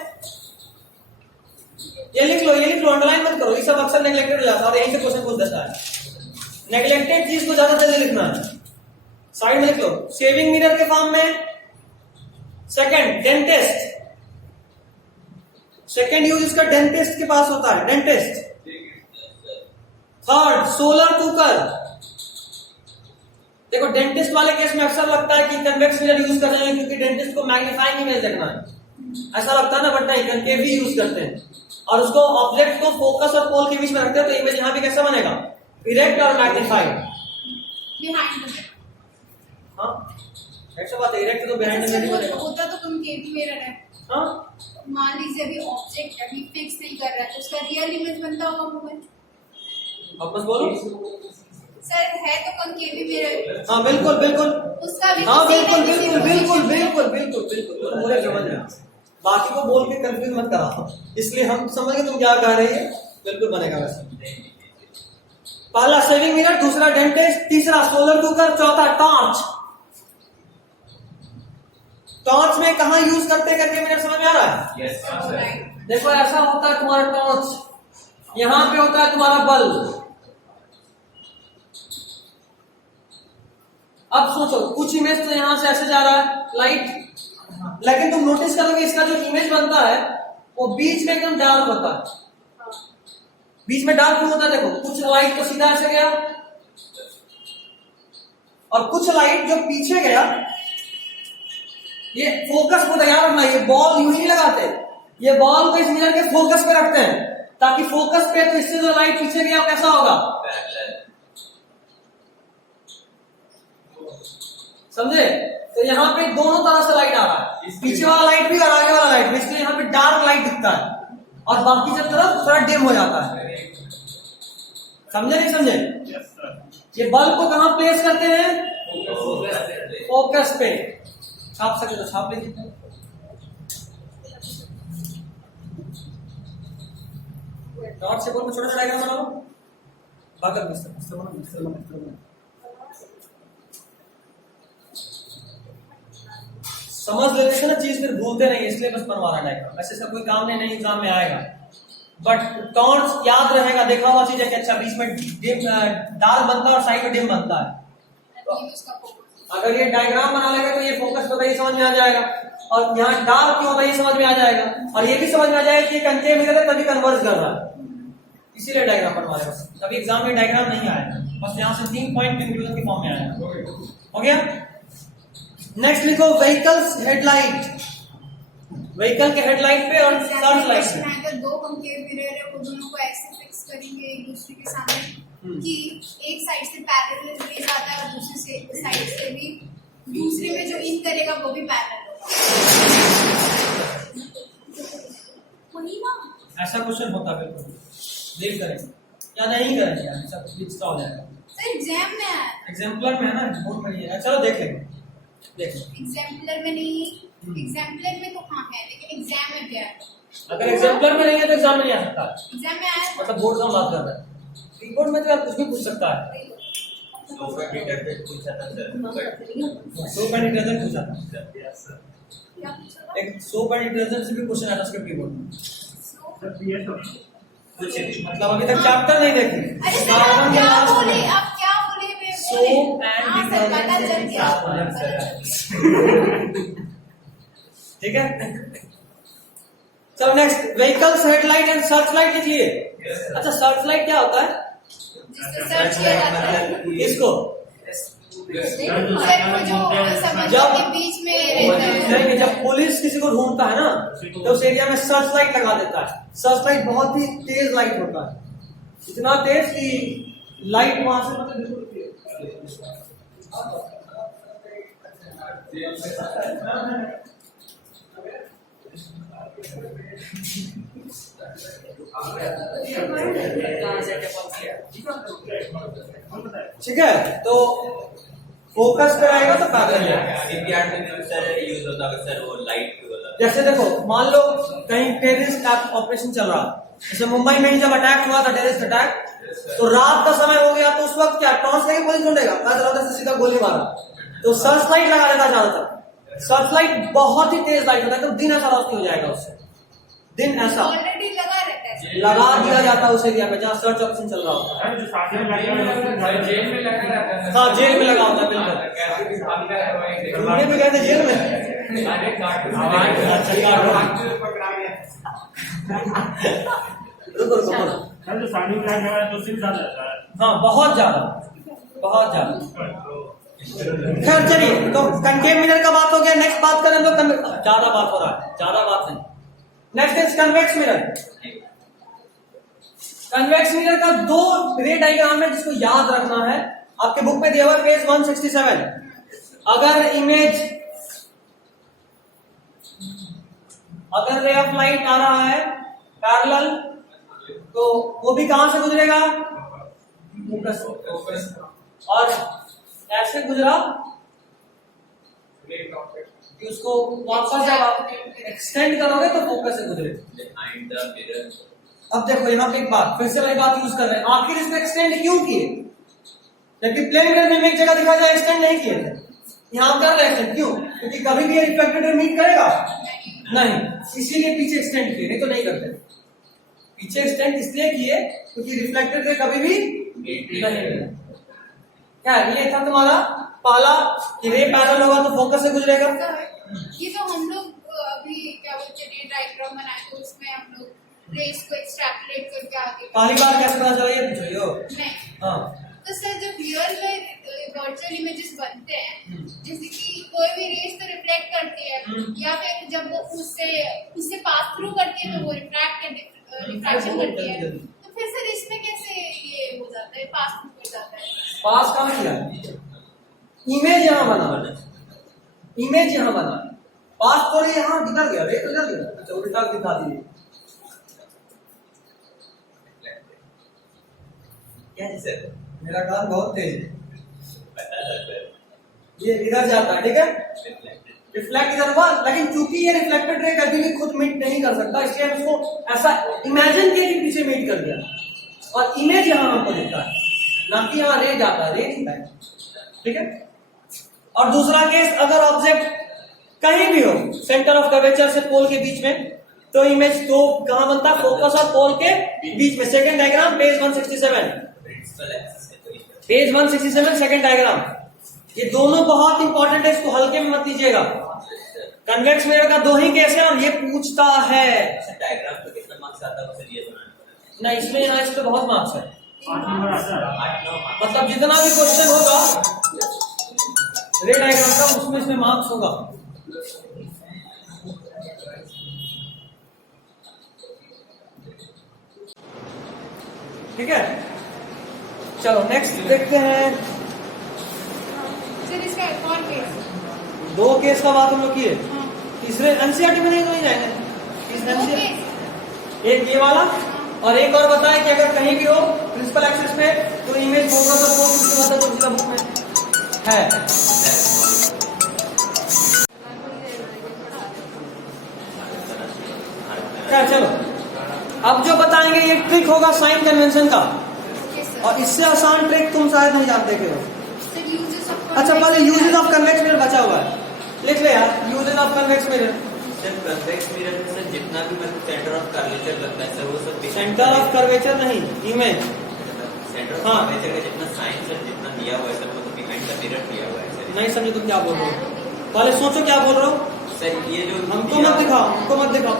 ये लिख लो, अंडरलाइन मत करो, ये सब अक्सर नेग्लेक्टेड हो जाता है और यहीं से क्वेश्चन पूछ देता है। नेग्लेक्टेड चीज को ज्यादा जल्दी लिखना है, साइड में लिख लो, सेविंग मिरर के फॉर्म में। सेकंड, डेंटिस्ट, सेकंड यूज इसका डेंटिस्ट के पास होता है, डेंटिस्ट। Third, solar cooker. देखो डेंटिस्ट वाले केस में अक्सर लगता है कि कन्वेक्स मिरर यूज कर रहे हैं क्योंकि डेंटिस्ट को मैग्नीफाइंग इमेज देखना है, ऐसा लगता है ना, बट नहीं, कनकेव भी यूज करते हैं और उसको ऑब्जेक्ट को फोकस और पोल के बीच में रखते हैं, तो इमेज यहां भी कैसा बनेगा? इरेक्ट और मैग्नीफाइड। हाँ, ऐसा बात है, इरेक्ट तो बिहाइंड में नहीं बनेगा। होता तो कनकेव मिरर है। हाँ, मान लीजिए अभी ऑब्जेक्ट अभी फिक्स नहीं कर रहा है तो उसका रियल इमेज बनता होगा मूवमेंट। वापस बोलो। सर है तो कनकेव मिरर। हाँ बिल्कुल बिल्कुल, उसका भी हाँ बिल्कुल बिल्कुल बिल्कुल बिल्कुल बिल्कुल बिल्कुल, मुझे समझ में, बाकी को बोल के कंफ्यूज मत करा, इसलिए हम समझ गए तुम क्या कह रही है, बिल्कुल बनेगा वैसे। पहला सेविंग मिरर, दूसरा डेंटिस्ट, तीसरा सोलर कुकर, चौथा टॉर्च। टॉर्च में कहां यूज करते करके मिरर समझ में आ रहा है? Yes sir. देखो ऐसा होता है तुम्हारा टॉर्च, यहां पे होता है तुम्हारा बल्ब। अब सोचो, कुछ इमेज तो यहां से ऐसे जा रहा है लाइट, लेकिन तुम नोटिस करोगे इसका जो इमेज बनता है वो बीच में एकदम डार्क होता है। बीच में डार्क क्यों होता है? देखो, कुछ लाइट तो सीधा ऐसे गया और कुछ लाइट जो पीछे गया, ये फोकस को तैयार रखना, ये बॉल यूं ही लगाते, ये बॉल को इस मिरर के फोकस पे रखते हैं ताकि फोकस पे, तो इससे जो लाइट पीछे गया कैसा होगा? समझे? तो यहाँ पे दोनों तरह से लाइट आ रहा है, पीछे वाला लाइट भी और आगे वाला लाइट भी, इसलिए यहाँ पे डार्क लाइट दिखता है और बाकी सब तरफ थोड़ा डिम हो जाता है। समझे नहीं समझे? ये बल्ब को कहां प्लेस करते हैं? फोकस पे। छाप सके तो छाप लीजिए। डॉट से बोल छोटा छोटा डायग्राम बनाओ, बाकर मिस्टर बना। समझ लेते हैं ना चीज, फिर भूलते नहीं, इसलिए बस बनवा रहा डायग्राम। वैसे इसका कोई काम नहीं एग्जाम में आएगा, बट टॉन्ट्स याद रहेगा, देखा हुआ चीज है कि अच्छा बीच में डिम डार्क बनता है और साइड में डिम बनता है। तो अगर ये डायग्राम बना लेगा तो ये फोकस तो वही समझ में आ जाएगा, और यहाँ डार्क क्यों वही समझ में आ जाएगा, और ये भी समझ में आ जाएगा कि कनकेव मिरर है तभी कन्वर्ज कर रहा है, इसीलिए डायग्राम बनवा लेगा। कभी एग्जाम में डायग्राम नहीं आएगा, बस यहाँ से 3 पॉइंट कंक्लूजन की फॉर्म में आएगा। हो गया? नेक्स्ट लिखो व्हीकल्स हेडलाइट, व्हीकल के हेडलाइट पे और सर्च लाइट पे। अगर 2 कनकेव मिरर है वो दोनों को ऐसे फिक्स करेंगे एक दूसरे के सामने कि एक साइड से पैरेलल रेज आता है साइड से भी, दूसरे में जो इन करेगा वो भी पैरेलल होगा। वही ना, ऐसा क्वेश्चन होता है बिल्कुल, डील करेंगे या नहीं करेंगे, ऐसा कुछ एक्स्ट्रा हो जाएगा। सर एग्जाम में है, एग्जाम्पलर में है ना, बोर्ड में नहीं है। चलो देख लेंगे, देख लेंगे। एग्जाम्पलर में नहीं, एग्जाम्पलर में तो हाँ है, लेकिन एग्जाम में भी है। अगर एग्जाम्पलर में नहीं है तो एग्जाम में नहीं आ सकता, एग्जाम में आया मतलब बोर्ड का बात कर रहे हैं। रिपोर्ट में तो आप कुछ भी पूछ सकता है। सोफा डिटरजेंट पूछा था सर, सोप एंड डिटर्जेंट पूछा था, क्या पूछा था? एक सोप एंड डिटर्जेंट से भी क्वेश्चन आया था उसके कीबोर्ड में। सर PS हो गया। कुछ नहीं। मतलब अभी तक चैप्टर नहीं देखे। अरे सर आप क्या बोले, आप क्या बोले वे बोले? Soap and हाँ सर पता चल गया, ठीक है। चलो next, vehicles headlight and search light लिखिए। अच्छा सर्च लाइट क्या होता है? जिससे सर्च किया जाता है। इसको सर वो जो समझो के बीच में रहता है। नहीं, जब पुलिस किसी को ढूंढता है ना तो उस एरिया में सर्च लाइट लगा देता है। सर्च लाइट बहुत ही तेज लाइट होता है, इतना तेज कि लाइट वहां से मतलब बिल्कुल ठीक है। तो फोकस कराएगा तो पैदल जाएगा। CPR में भी सर यूज होता है सर, वो लाइट भी होता है। जैसे देखो मान लो कहीं टेररिस्ट ऑपरेशन चल रहा, जैसे मुंबई में ही जब अटैक हुआ था, टेररिस्ट अटैक, तो रात का समय हो गया तो उस वक्त क्या टॉर्च लेके पुलिस ढूंढेगा? पैदल से सीधा गोली मारा। तो सर्च लाइट लगा देता ज्यादातर। सर्च लाइट बहुत ही तेज लाइट होता है, तो दिन ऐसा रोशनी हो जाएगा उससे, दिन ऐसा ऑलरेडी लगा रहता है। लगा दिया जाता है उस एरिया में जहाँ सर्च ऑपरेशन चल रहा होता है। सर जो साथ में लगा है जेल में लगा रहता है। हाँ जेल में लगा होता है, बिल्कुल। ये भी कहते जेल में। रुको रुको रुको। सर जो सामने में लगा है तो उससे ज्यादा रहता है। हाँ बहुत ज्यादा, बहुत ज्यादा। खैर चलिए, तो कनकेव मिरर का बात हो गया। नेक्स्ट बात करें तो ज्यादा बात हो रहा है, ज्यादा बात नहीं। Next is convex mirror. Convex mirror का दो रे डायग्राम है जिसको याद रखना है। आपके बुक में दिया हुआ है पेज 167। अगर रे ऑफ लाइट आ रहा है पैरेलल, तो वो भी कहां से गुजरेगा? फोकस। और ऐसे गुजरा कि उसको वापस जब आप एक्सटेंड करोगे तो फोकस से गुजरे। Behind the mirror. अब देखो यहाँ पे एक बात, फिर से वही बात यूज कर रहे हैं। आखिर इसको एक्सटेंड क्यों किए? जबकि प्लेन मिरर में एक जगह दिखा जाए एक्सटेंड नहीं किए थे, यहाँ कर रहे हैं क्यों? क्योंकि कभी भी ये रिफ्लेक्टेड रे मीट करेगा नहीं, इसीलिए पीछे एक्सटेंड किए, नहीं तो नहीं करते। पीछे एक्सटेंड इसलिए किए क्योंकि रिफ्लेक्टेड रे कभी भी नहीं करेगा। क्या ये था तुम्हारा पहला कि रे पैरेलल होगा तो फोकस से गुजरेगा। ये तो हम लोग अभी क्या बोलते हैं रे डायग्राम बनाए तो उसमें हम लोग रेस को एक्सट्रैपोलेट करके आगे पहली बार कैसे पता चला ये पूछो यो। नहीं। हाँ तो सर जब रियल में वर्चुअल इमेजेस बनते हैं, जैसे कि कोई भी रेस तो रिफ्लेक्ट करती है या फिर जब वो उससे पास थ्रू करती है तो वो रिफ्रैक्शन करती है, तो फिर सर इसमें कैसे ये हो जाता है, पास थ्रू कर जाता है? पास कहाँ किया? इमेज यहाँ बना, इमेज यहाँ बना, पास तो यहाँ निकल गया, रे तो निकल गया। अच्छा उल्टा दिखा दिए क्या है सर? मेरा काम बहुत तेज है। पता था सर। ये इधर जाता है, ठीक है, रिफ्लेक्ट इधर हुआ, लेकिन चूंकि ये रिफ्लेक्टेड रे कभी भी खुद मीट नहीं कर सकता, इसलिए हम इसको ऐसा इमेजिन किया कि पीछे मीट कर दिया और इमेज यहाँ हमको दिखता है, ना कि यहाँ रे जाता है, रे दिखता है, ठीक है। और दूसरा केस, अगर ऑब्जेक्ट कहीं भी हो सेंटर ऑफ कर्वेचर से पोल के बीच में, तो इमेज तो कहां बनता है? फोकस और पोल के बीच में। Second diagram page 167, page 167 second diagram. ये दोनों बहुत इंपॉर्टेंट है, इसको हल्के में मत लीजिएगा। कन्वेक्स मिरर का दो ही केस है और ये पूछता है। डायग्राम पे कितना मार्क्स आता है सर ये बनाने पर? नहीं इसमें यहाँ इस पे बहुत मार्क्स है, 5 नंबर आता है। 8-9 मार्क्स। मतलब जितना भी क्वेश्चन होगा रे डायग्राम का उसमें इसमें मार्क्स होगा। ठीक है, चलो नेक्स्ट देखते हैं। सर इसका एक और केस। 2 केस का बात हम लोग किए, हाँ। तीसरे एनसीईआरटी में नहीं जाएंगे। इस दो NCERT केस। एक ये वाला और एक और बताएं कि अगर कहीं भी हो प्रिंसिपल एक्सेस पे तो इमेज फोकस और पोस्ट उसके मतलब तो जिला बुक में है। क्या चलो अब जो बताएंगे ये ट्रिक होगा साइन कन्वेंशन का, ओके सर। और इससे आसान ट्रिक तुम शायद नहीं जानते के हो। सर यूजेस ऑफ अच्छा पहले यूजेज ऑफ कन्वेक्स मिरर बचा हुआ है, लिख ले यार uses of convex mirror. Sir convex mirror में सर जितना भी मतलब सेंटर ऑफ कर्वेचर लगता है सर वो सब सेंटर ऑफ कर्वेचर नहीं, इमेज। सेंटर ऑफ हाँ। कर्वेचर का जितना साइन सर जितना दिया हुआ है सर वो तो बिहाइंड द मिरर दिया हुआ है सर। नहीं समझे तुम क्या बोल रहे हो, पहले सोचो क्या बोल रहे हो। सर ये जो हमको मत दिखाओ, हमको मत दिखाओ,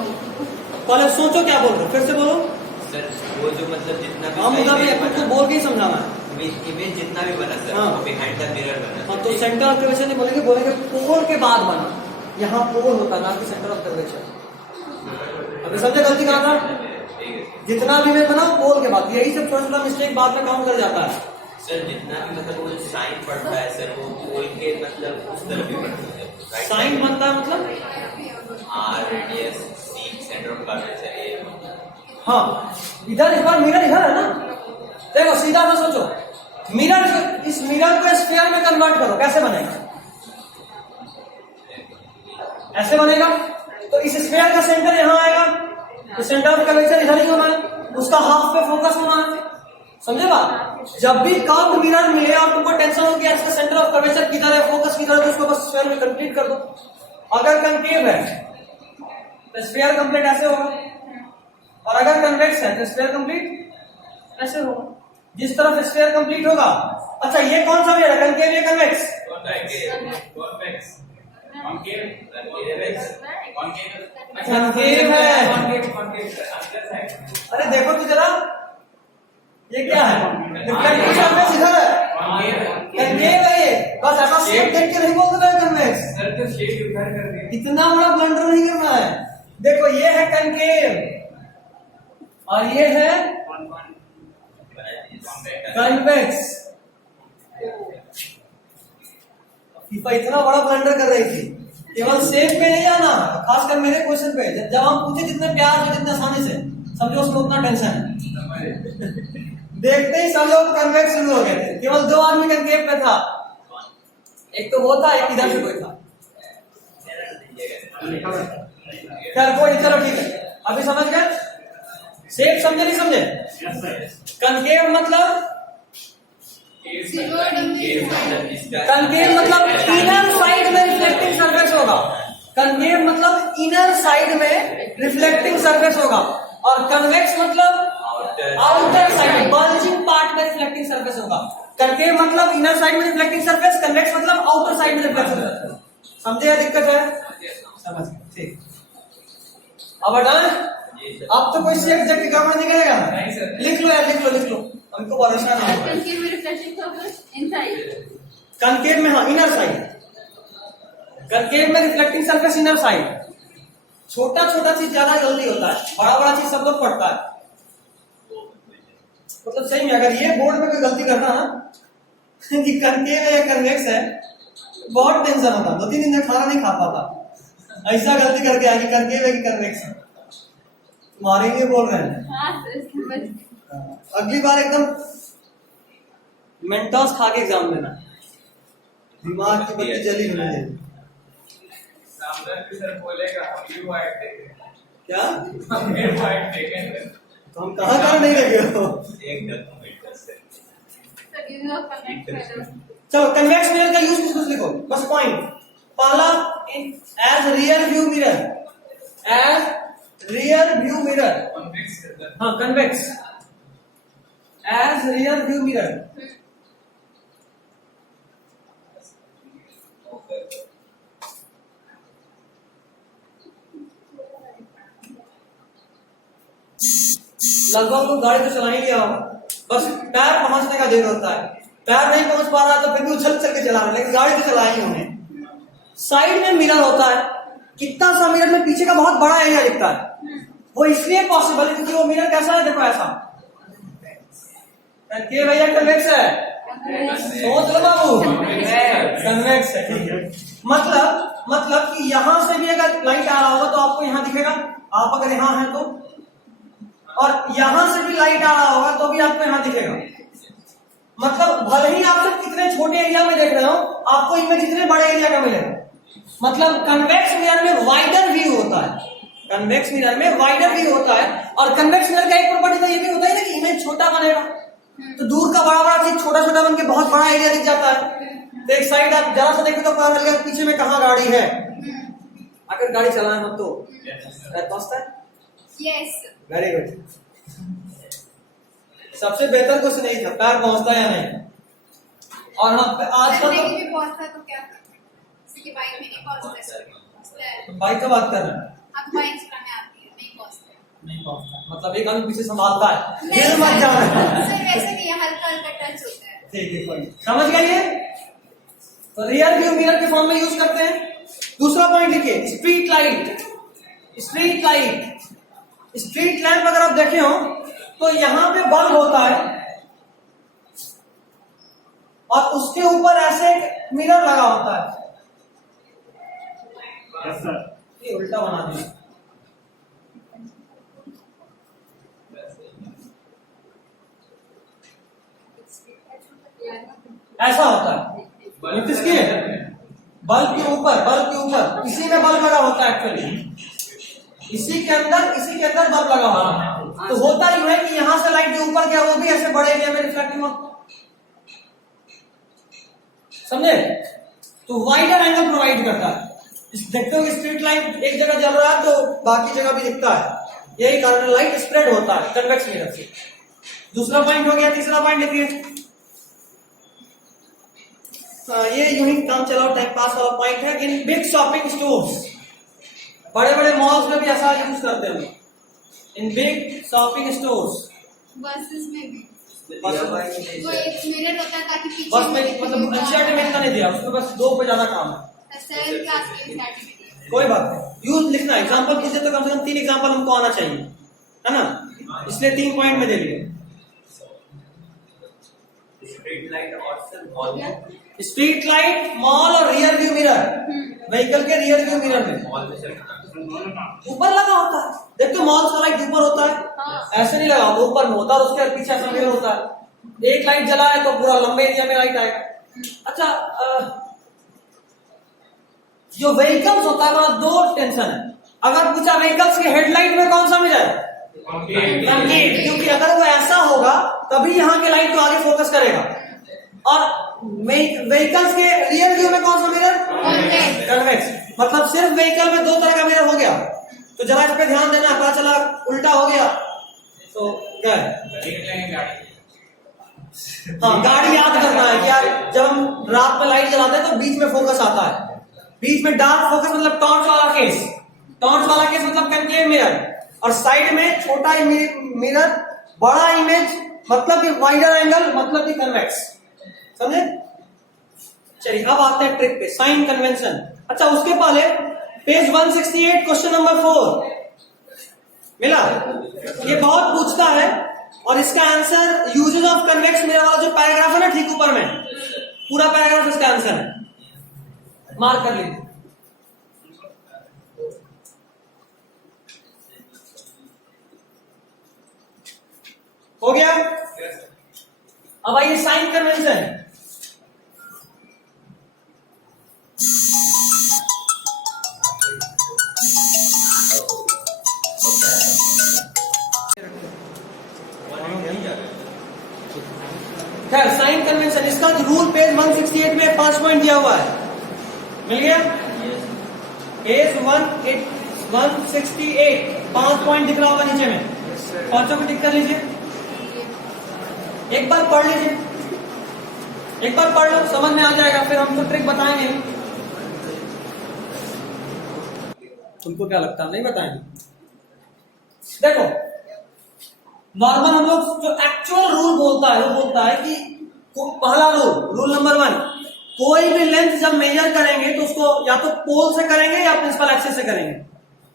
पहले सोचो क्या बोल रहे हो, फिर से बोलो। सर वो जो मतलब जितना भी हम उधर भी image खुद को बना, बोल के ही समझाना है। इमेज जितना भी बना सर हाँ। वो बिहाइंड द मिरर बना हाँ सर। तो सेंटर ऑफ कर्वेचर नहीं बोलेंगे, बोलेंगे पोल के बाद बना, यहाँ पोल होता ना कि सेंटर ऑफ कर्वेचर। अभी समझे गलती कहा था, ठीक है जितना भी मैं बनाओ पोल के बाद, यही सब छोटा छोटा मिस्टेक बाद में काउंट कर जाता है। सर जितना भी मतलब वो साइन पड़ता है सर वो पोल के मतलब उस तरफ भी पड़ता है राइट साइन बनता है मतलब R radius C centre of curvature ये हाँ इधर इस बार मिरर इधर है ना, देखो सीधा ना सोचो, मिरर इस मिरर को स्फीयर में कन्वर्ट करो, कैसे बनेगा, ऐसे बनेगा। तो इस स्फीयर का सेंटर यहां आएगा, तो सेंटर ऑफ कर्वेचर इधर ही होना है, उसका हाफ पे फोकस होना है, समझे बात। जब भी कर्व्ड मिरर मिले और तुमको टेंशन हो कि इसका सेंटर ऑफ कर्वेचर किधर है, फोकस किधर है, तो उसको बस स्फीयर में कंप्लीट कर दो। अगर कंकेव है तो स्फीयर कंप्लीट ऐसे होगा, और अगर कन्वेक्स है तो स्फीयर कंप्लीट ऐसे होगा, जिस तरफ स्फीयर कंप्लीट होगा। अच्छा ये कौन सा मिरर है, कंकेव या कन्वेक्स? कंकेव है। अरे देखो तो जरा ये क्या है, रिफ्लेक्टिव सरफेस इधर है, कंकेव है ये, बस ऐसा शेप देख के नहीं बोलते हैं कन्वेक्स। इतना बड़ा ब्लंडर नहीं करना है। देखो ये है कंकेव और ये है कन्वेक्स। फीफा इतना बड़ा ब्लंडर कर रही थी, केवल शेप पे नहीं आना, खासकर मेरे क्वेश्चन पे जब हम पूछे जितने प्यार से जितने आसानी से, समझो उसमें उतना टेंशन है। देखते ही सब लोग कन्वेक्स शुरू हो गए थे, केवल 2 आदमी कंकेव पे था, एक तो वो था, एक इधर से कोई था। खैर कोई, चलो ठीक है, अभी समझ गए शेप, समझे नहीं समझे। कंकेव मतलब कंकेव मतलब इनर साइड में रिफ्लेक्टिंग सरफेस होगा, कंकेव मतलब इनर साइड में रिफ्लेक्टिंग सरफेस होगा, और कन्वेक्स मतलब आउटर साइड बल्जिंग पार्ट में रिफ्लेक्टिंग सरफेस होगा। कंकेव मतलब इनर साइड में रिफ्लेक्टिंग सरफेस, कन्वेक्स मतलब आउटर साइड में रिफ्लेक्टिंग सरफेस। समझे या दिक्कत है? समझ ठीक। अब डन, अब तो कोई शेप जब गड़बड़ निकलेगा ना, लिख लो यार, लिख लो, हमको भरोसा नहीं है। कंकेव में रिफ्लेक्टिंग सरफेस इनसाइड, कंकेव में हाँ इनर साइड, कंकेव में रिफ्लेक्टिंग सरफेस इनर साइड। छोटा छोटा चीज ज्यादा जल्दी होता है, बड़ा बड़ा चीज सब लोग पढ़ता है। मतलब सही में अगर ये बोर्ड में कोई गलती करना ना कि कंकेव है या कन्वेक्स है, बहुत टेंशन होता, 2-3 दिन तक खाना नहीं खा पाता, ऐसा गलती करके आगे कंकेव है कि कन्वेक्स है। तुम्हारे लिए बोल रहे हैं, अगली बार एकदम मेंटोस खा के एग्जाम देना, दिमाग की बत्ती जली होनी चाहिए। क्या तो हम कहाँ नहीं लगे हो। चलो कन्वेक्स मिरर का यूज कुछ लिखो, बस पॉइंट। पहला as rear view mirror, as rear view mirror, हाँ convex as rear view mirror. लगभग लोग गाड़ी तो चला ही लिया होगा, बस पैर पहुंचने का देर होता है, पैर नहीं पहुंच पा रहा तो फिर भी उछल चल के चला रहा है, लेकिन गाड़ी तो चला ही होंगे। साइड में मिरर होता है, कितना सा मिरर में पीछे का बहुत बड़ा एरिया दिखता है, वो इसलिए पॉसिबल है क्योंकि वो मिरर कैसा है, देखो ऐसा के भैया कन्वेक्स है, सोच लो बाबू, कन्वेक्स है, ठीक है। मतलब कि यहां से भी अगर लाइट आ रहा होगा तो आपको यहां दिखेगा, आप अगर यहां हैं तो, और यहां से भी लाइट आ रहा होगा तो भी आपको यहां दिखेगा। मतलब भले ही आप सिर्फ कितने छोटे एरिया में देख रहे हो, आपको इमेज इतने बड़े एरिया का मिलेगा। मतलब कन्वेक्स मिरर में वाइडर व्यू होता है, कन्वेक्स मिरर में वाइडर व्यू होता है। और कन्वेक्स मिरर का एक प्रॉपर्टी तो ये भी होता है ना कि इमेज छोटा बनेगा, तो दूर का बड़ा बड़ा चीज छोटा छोटा बन के बहुत बड़ा एरिया दिख जाता है। तो एक साइड आप जरा सा देखो तो पता लगेगा पीछे में कहाँ गाड़ी है, अगर गाड़ी चलाए हो तो पहुंचता है। Yes. वेरी गुड, सबसे बेहतर क्वेश्चन यही था, कार पहुंचता है या नहीं। और हम आज करने का की भी पहुंचता तो क्या करते? किसी की बाइक में नहीं पहुंचता है। तो बाइक का बात कर रहे हैं, आपको बाइक चलाने आती है, नहीं पहुंचता। नहीं पहुंचता, मतलब एक आदमी पीछे संभालता है, नहीं दिल मत जाना है। सर वैसे नहीं, हल्का हल्का टच होता है। ठीक है, कोई समझ गए ये। तो रियर व्यू मिरर के फॉर्म में यूज करते हैं। दूसरा पॉइंट लिखिए, street light. Street light, street lamp अगर आप देखे हो तो यहां पे बल्ब होता है और उसके ऊपर ऐसे एक मिरर लगा होता है। Yes sir. ये उल्टा बना दिया, ऐसा होता है। नोटिस किए, बल्ब के ऊपर इसी में बल्ब लगा होता है एक्चुअली, इसी के अंदर बल्ब लगा होता है। तो होता यूं है कि यहां से लाइट जो ऊपर गया वो भी ऐसे बड़े एरिया में रिफ्लेक्टिंग होता, समझे। तो वाइडर एंगल प्रोवाइड करता है। देखते हो कि स्ट्रीट लाइट एक जगह जल रहा है तो बाकी जगह भी दिखता है, यही कारण लाइट स्प्रेड होता है कन्वेक्स मिरर से। दूसरा पॉइंट हो गया। तीसरा पॉइंट देखिए, ये यूं ही काम चलाओ टाइम पास वाला पॉइंट है। इन बिग शॉपिंग स्टोर्स, बड़े बड़े मॉल्स में भी ऐसा यूज करते हैं। In big shopping stores, buses में भी बस वो एक मिरर होता है ताकि पीछे बस में मतलब एनसीईआरटी में इतना नहीं दिया, उसमें बस 2 पे ज्यादा काम है। 7th क्लास के सर्टिफिकेट। कोई बात नहीं, यूज लिखना, एग्जांपल कीजिए तो कम से कम 3 एग्जांपल हमको आना चाहिए, है ना, इसलिए 3 पॉइंट में दे लिए। स्ट्रीट लाइट और सर मॉल में, स्ट्रीट लाइट, मॉल और रियर व्यू मिरर, व्हीकल के रियर व्यू मिरर में मॉल में सर ऊपर लगा होता है। देखते मॉल का लाइट ऊपर होता है, ऐसे नहीं लगा होता, ऊपर में होता है, उसके पीछे ऐसा मिरर होता है। एक लाइट जला है तो पूरा लंबे एरिया में लाइट आएगा। अच्छा, जो व्हीकल्स होता है वहां 2 टेंशन है। अगर पूछा व्हीकल्स के हेडलाइट में कौन सा मिरर, कंक्रीट, क्योंकि अगर वो ऐसा होगा तभी यहाँ के लाइट को आगे फोकस करेगा। और व्हीकल्स के रियर व्यू में कौन सा मिरर, कन्वेक्स। मतलब सिर्फ व्हीकल में 2 तरह का मिरर हो गया, तो जरा इस पे ध्यान देना। पता चला उल्टा हो गया तो क्या है, हाँ गाड़ी याद करना है कि यार जब हम रात में लाइट जलाते हैं तो बीच में फोकस आता है, बीच में डार्क फोकस मतलब टॉर्च वाला केस, मतलब कनकेव मिरर, और साइड में छोटा मिरर, बड़ा इमेज मतलब कि वाइडर एंगल मतलब कि कन्वेक्स, समझे। चलिए अब आते हैं ट्रिक पे, साइन कन्वेंशन। अच्छा उसके पहले पेज 168 क्वेश्चन नंबर 4 मिला, ये बहुत पूछता है और इसका answer uses of convex mirror वाला जो पैराग्राफ है ना ठीक ऊपर में, पूरा पैराग्राफ इसका आंसर है, मार्क कर लीजिए। हो गया। अब आइए साइन कन्वेंशन। खैर साइन कन्वेंशन, इसका रूल पेज 168 में 5 पॉइंट दिया हुआ है, मिल गया। पेज 168 5 पॉइंट दिख रहा होगा नीचे में, 5 को टिक कर लीजिए। एक बार पढ़ लीजिए, एक बार पढ़ लो, समझ में आ जाएगा, फिर हम तो ट्रिक बताएंगे। तुमको क्या लगता है, नहीं बताएंगे। देखो नॉर्मल हम लोग जो एक्चुअल रूल बोलता है वो बोलता है कि पहला रूल नंबर 1, कोई भी लेंथ जब मेजर करेंगे तो उसको या तो पोल से करेंगे या प्रिंसिपल एक्सिस से करेंगे।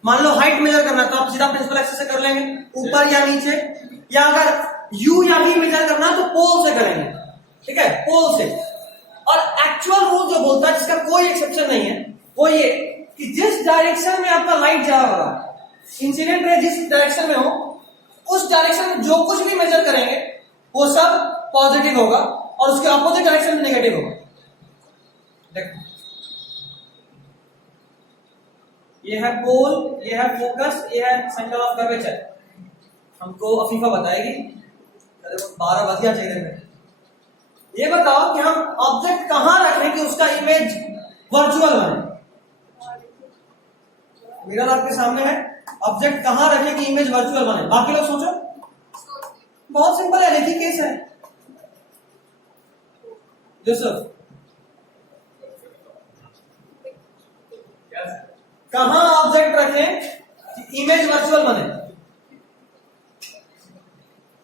मान लो हाइट मेजर करना है तो आप सीधा प्रिंसिपल एक्सिस से कर लेंगे, ऊपर या नीचे, या अगर यू या वी मेजर करना है तो पोल से करेंगे, ठीक है, पोल से। और एक्चुअल रूल जो बोलता है, जिसका कोई एक्सेप्शन नहीं है, वो ये कि जिस डायरेक्शन में आपका लाइट जा रहा है, इंसिडेंट रे जिस डायरेक्शन में हो, उस डायरेक्शन में जो कुछ भी मेजर करेंगे वो सब पॉजिटिव होगा और उसके अपोजिट डायरेक्शन में नेगेटिव होगा। देखो, ये है पोल, ये है फोकस, ये है सेंटर ऑफ कर्वेचर। हमको अफीफा बताएगी। 12 बज गया चेहरे में। ये बताओ कि हम ऑब्जेक्ट कहां रखें कि उसका इमेज वर्चुअल बने। मिरर आपके सामने है, ऑब्जेक्ट कहां रखें कि इमेज वर्चुअल बने। बाकी लोग सोचो, बहुत सिंपल है, देखिए केस है। यूसुफ, कहां ऑब्जेक्ट रखें कि इमेज वर्चुअल बने।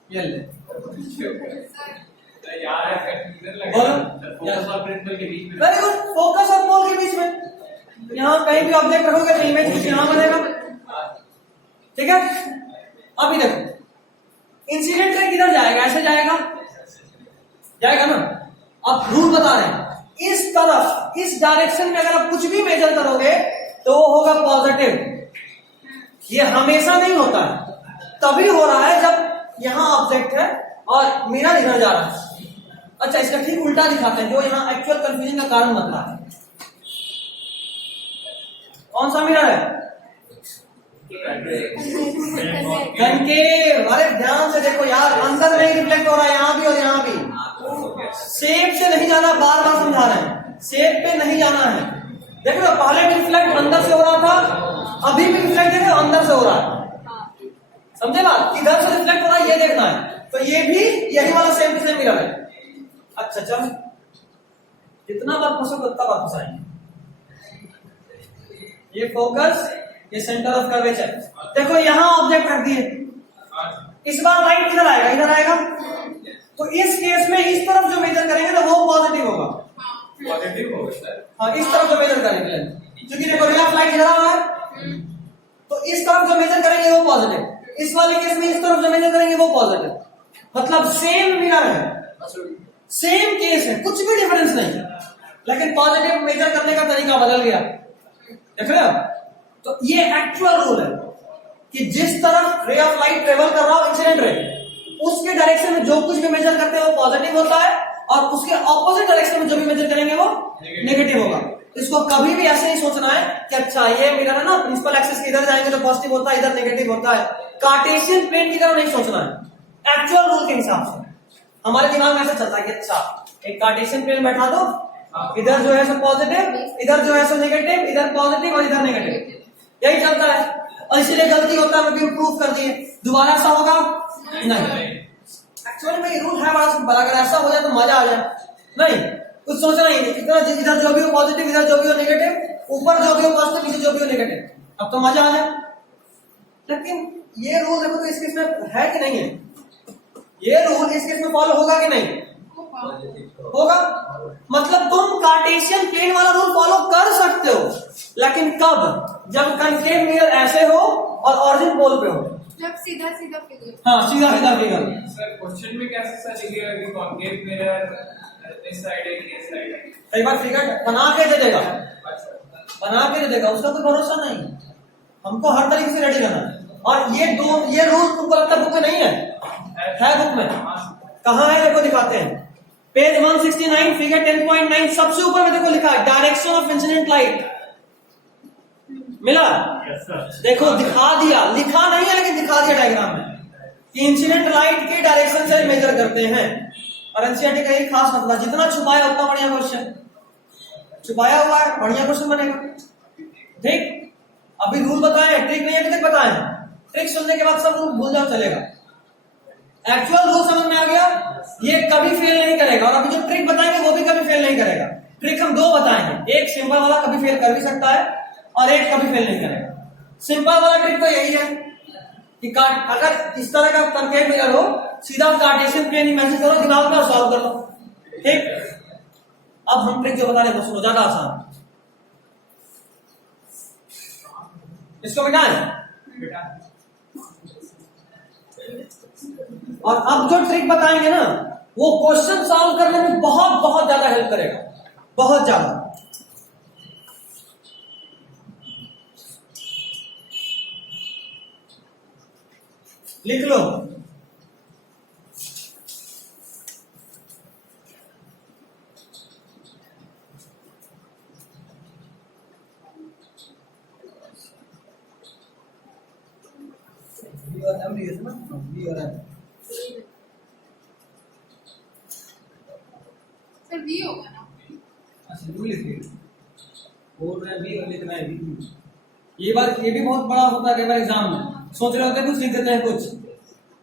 ये ले बोलो। वेरी गुड, फोकस और पोल के बीच में यहां कहीं भी ऑब्जेक्ट रखोगे तो इमेज कुछ यहां बनेगा। ठीक है, अभी देखो, इंसिडेंट रे किधर जाएगा, ऐसे जाएगा, जाएगा ना। अब रूल बता रहे हैं, इस तरफ, इस डायरेक्शन में अगर आप कुछ भी मेजर करोगे तो वो होगा पॉजिटिव। ये हमेशा नहीं होता है, तभी हो रहा है जब यहां ऑब्जेक्ट है और मिरर इधर जा रहा है। अच्छा, इसका ठीक उल्टा दिखाते हैं, जो यहां एक्चुअल कंफ्यूजन का कारण बन रहा है। कौन सा मिरर है? कनकेव। अरे ध्यान से देखो यार, अंदर नहीं रिफ्लेक्ट हो रहा है, यहां भी और यहां भी। शेप से नहीं जाना, बार बार समझा रहे हैं, शेप पे नहीं जाना है। देखो ना, पहले भी रिफ्लेक्ट अंदर से हो रहा था, अभी भी रिफ्लेक्ट है अंदर से हो रहा है। समझे बात? किधर से रिफ्लेक्ट हो रहा है ये देखना है। तो ये भी यही वाला सेम टू सेम मिरर है। अच्छा चल, जितना बार फंसोगे उतना बार फंसाएंगे। ये फोकस, ये सेंटर ऑफ कर्वेचर। देखो यहां ऑब्जेक्ट रख दिए, इस बार लाइट किधर आएगा, इधर आएगा। तो इस केस में इस तरफ जो मेजर करेंगे ना वो पॉजिटिव होगा। पॉजिटिव होगा सर। हाँ, इस तरफ जो मेजर करेंगे, क्योंकि देखो रे ऑफ लाइट इधर आ रहा है, तो इस तरफ जो मेजर करेंगे वो पॉजिटिव। इस वाले केस में इस तरफ जो मेजर करेंगे वो पॉजिटिव। मतलब सेम मिरर है, सेम केस है, कुछ भी डिफरेंस नहीं, लेकिन पॉजिटिव मेजर करने का तरीका बदल गया। देख रहे हो? तो ये एक्चुअल रूल है कि जिस तरफ रे ऑफ लाइट ट्रेवल कर रहा हो, इंसिडेंट रे, उसके डायरेक्शन में जो कुछ भी मेजर करते हैं वो पॉजिटिव होता है और उसके ऑपोजिट डायरेक्शन में जो भी मेजर करेंगे वो नेगेटिव होगा। इसको कभी भी ऐसे नहीं सोचना है कि अच्छा ये मिरर है ना, प्रिंसिपल एक्सिस के इधर जाएंगे तो पॉजिटिव होता है, इधर नेगेटिव होता है। कार्टेशियन प्लेन की तरह नहीं सोचना है, एक्चुअल रूल के हिसाब से। हमारे दिमाग में ऐसा चलता है कि अच्छा एक कार्टेशियन प्लेन बैठा दो, इधर जो है सो पॉजिटिव, इधर जो है सो नेगेटिव, इधर पॉजिटिव और इधर नेगेटिव, यही चलता है। और इसीलिए गलती होता है, मैं प्रूफ कर दिए। दोबारा ऐसा होगा नहीं। एक्चुअली में ये रूल है बड़ा सिंपल, अगर ऐसा हो जाए तो मजा आ जाए। नहीं, कुछ सोचना ही नहीं, इधर जो भी हो पॉजिटिव, इधर जो भी हो नेगेटिव, ऊपर जो भी हो पॉजिटिव, नीचे जो भी हो नेगेटिव, अब तो मजा आ जाए। लेकिन ये रूल देखो तो इस केस में है कि नहीं है? ये रूल इस केस में फॉलो होगा कि नहीं होगा? मतलब तुम कार्टेशियन प्लेन वाला रूल फॉलो कर सकते हो, लेकिन कब? जब कनकेव मिरर ऐसे हो और ऑरिजिन पोल पे हो, जब सीधा सीधा फिगर। हाँ, सीधा सीधा फिगर। सर क्वेश्चन में कैसे सर लिखेगा कि कॉन्केव मिरर इस साइड है कि इस साइड है? कई बार फिगर बना के दे देगा, बना के दे देगा, उसका कोई भरोसा नहीं। हमको हर तरीके से रेडी करना है। और ये रूल तुमको लगता है बुक में नहीं है? बुक में कहाँ है? देखो दिखाते हैं, पेज 169 फिगर 10.9 सबसे ऊपर में देखो लिखा है डायरेक्शन ऑफ इंसिडेंट लाइट। मिला? देखो दिखा दिया, लिखा नहीं है लेकिन दिखा दिया डायग्राम में कि इंसिडेंट लाइट के डायरेक्शन से मेजर करते हैं। और एनसीईआरटी का एक खास मतलब, जितना छुपाया उतना बढ़िया क्वेश्चन, छुपाया हुआ है बढ़िया क्वेश्चन बनेगा। ठीक, अभी रूल बताए, ट्रिक नहीं अभी तक बताए। ट्रिक सुनने के बाद सब रूल भूल जाओ, चलेगा। एक्चुअल रूल समझ में आ गया, ये कभी फेल नहीं करेगा। और अभी जो ट्रिक बताएंगे वो भी कभी फेल नहीं करेगा। ट्रिक हम दो बताएंगे, एक सिंपल वाला कभी फेल कर भी सकता है और एक कभी फेल नहीं करेगा। सिंपल वाला ट्रिक तो यही है कि अगर इस तरह का कनकेव मिरर हो, सीधा कार्टेशियन प्लेन इमेजिन करो, दिमाग में सॉल्व कर लो। ठीक, अब हम ट्रिक जो बता रहे हैं सुनो, ज्यादा आसान। इसको मिटाएं और अब जो ट्रिक बताएंगे ना वो क्वेश्चन सॉल्व करने में बहुत बहुत ज्यादा हेल्प करेगा। बहुत ज्यादा। लिख लो। और एम है ना, बी और एम। सर बी होगा ना? अच्छा यू लिख लीजिए, बोल रहे हैं बी और लिखना है बी। ये बार ये भी बहुत बड़ा होता है कई बार एग्जाम में, सोच रहे होते हैं कुछ लिख देते हैं, कुछ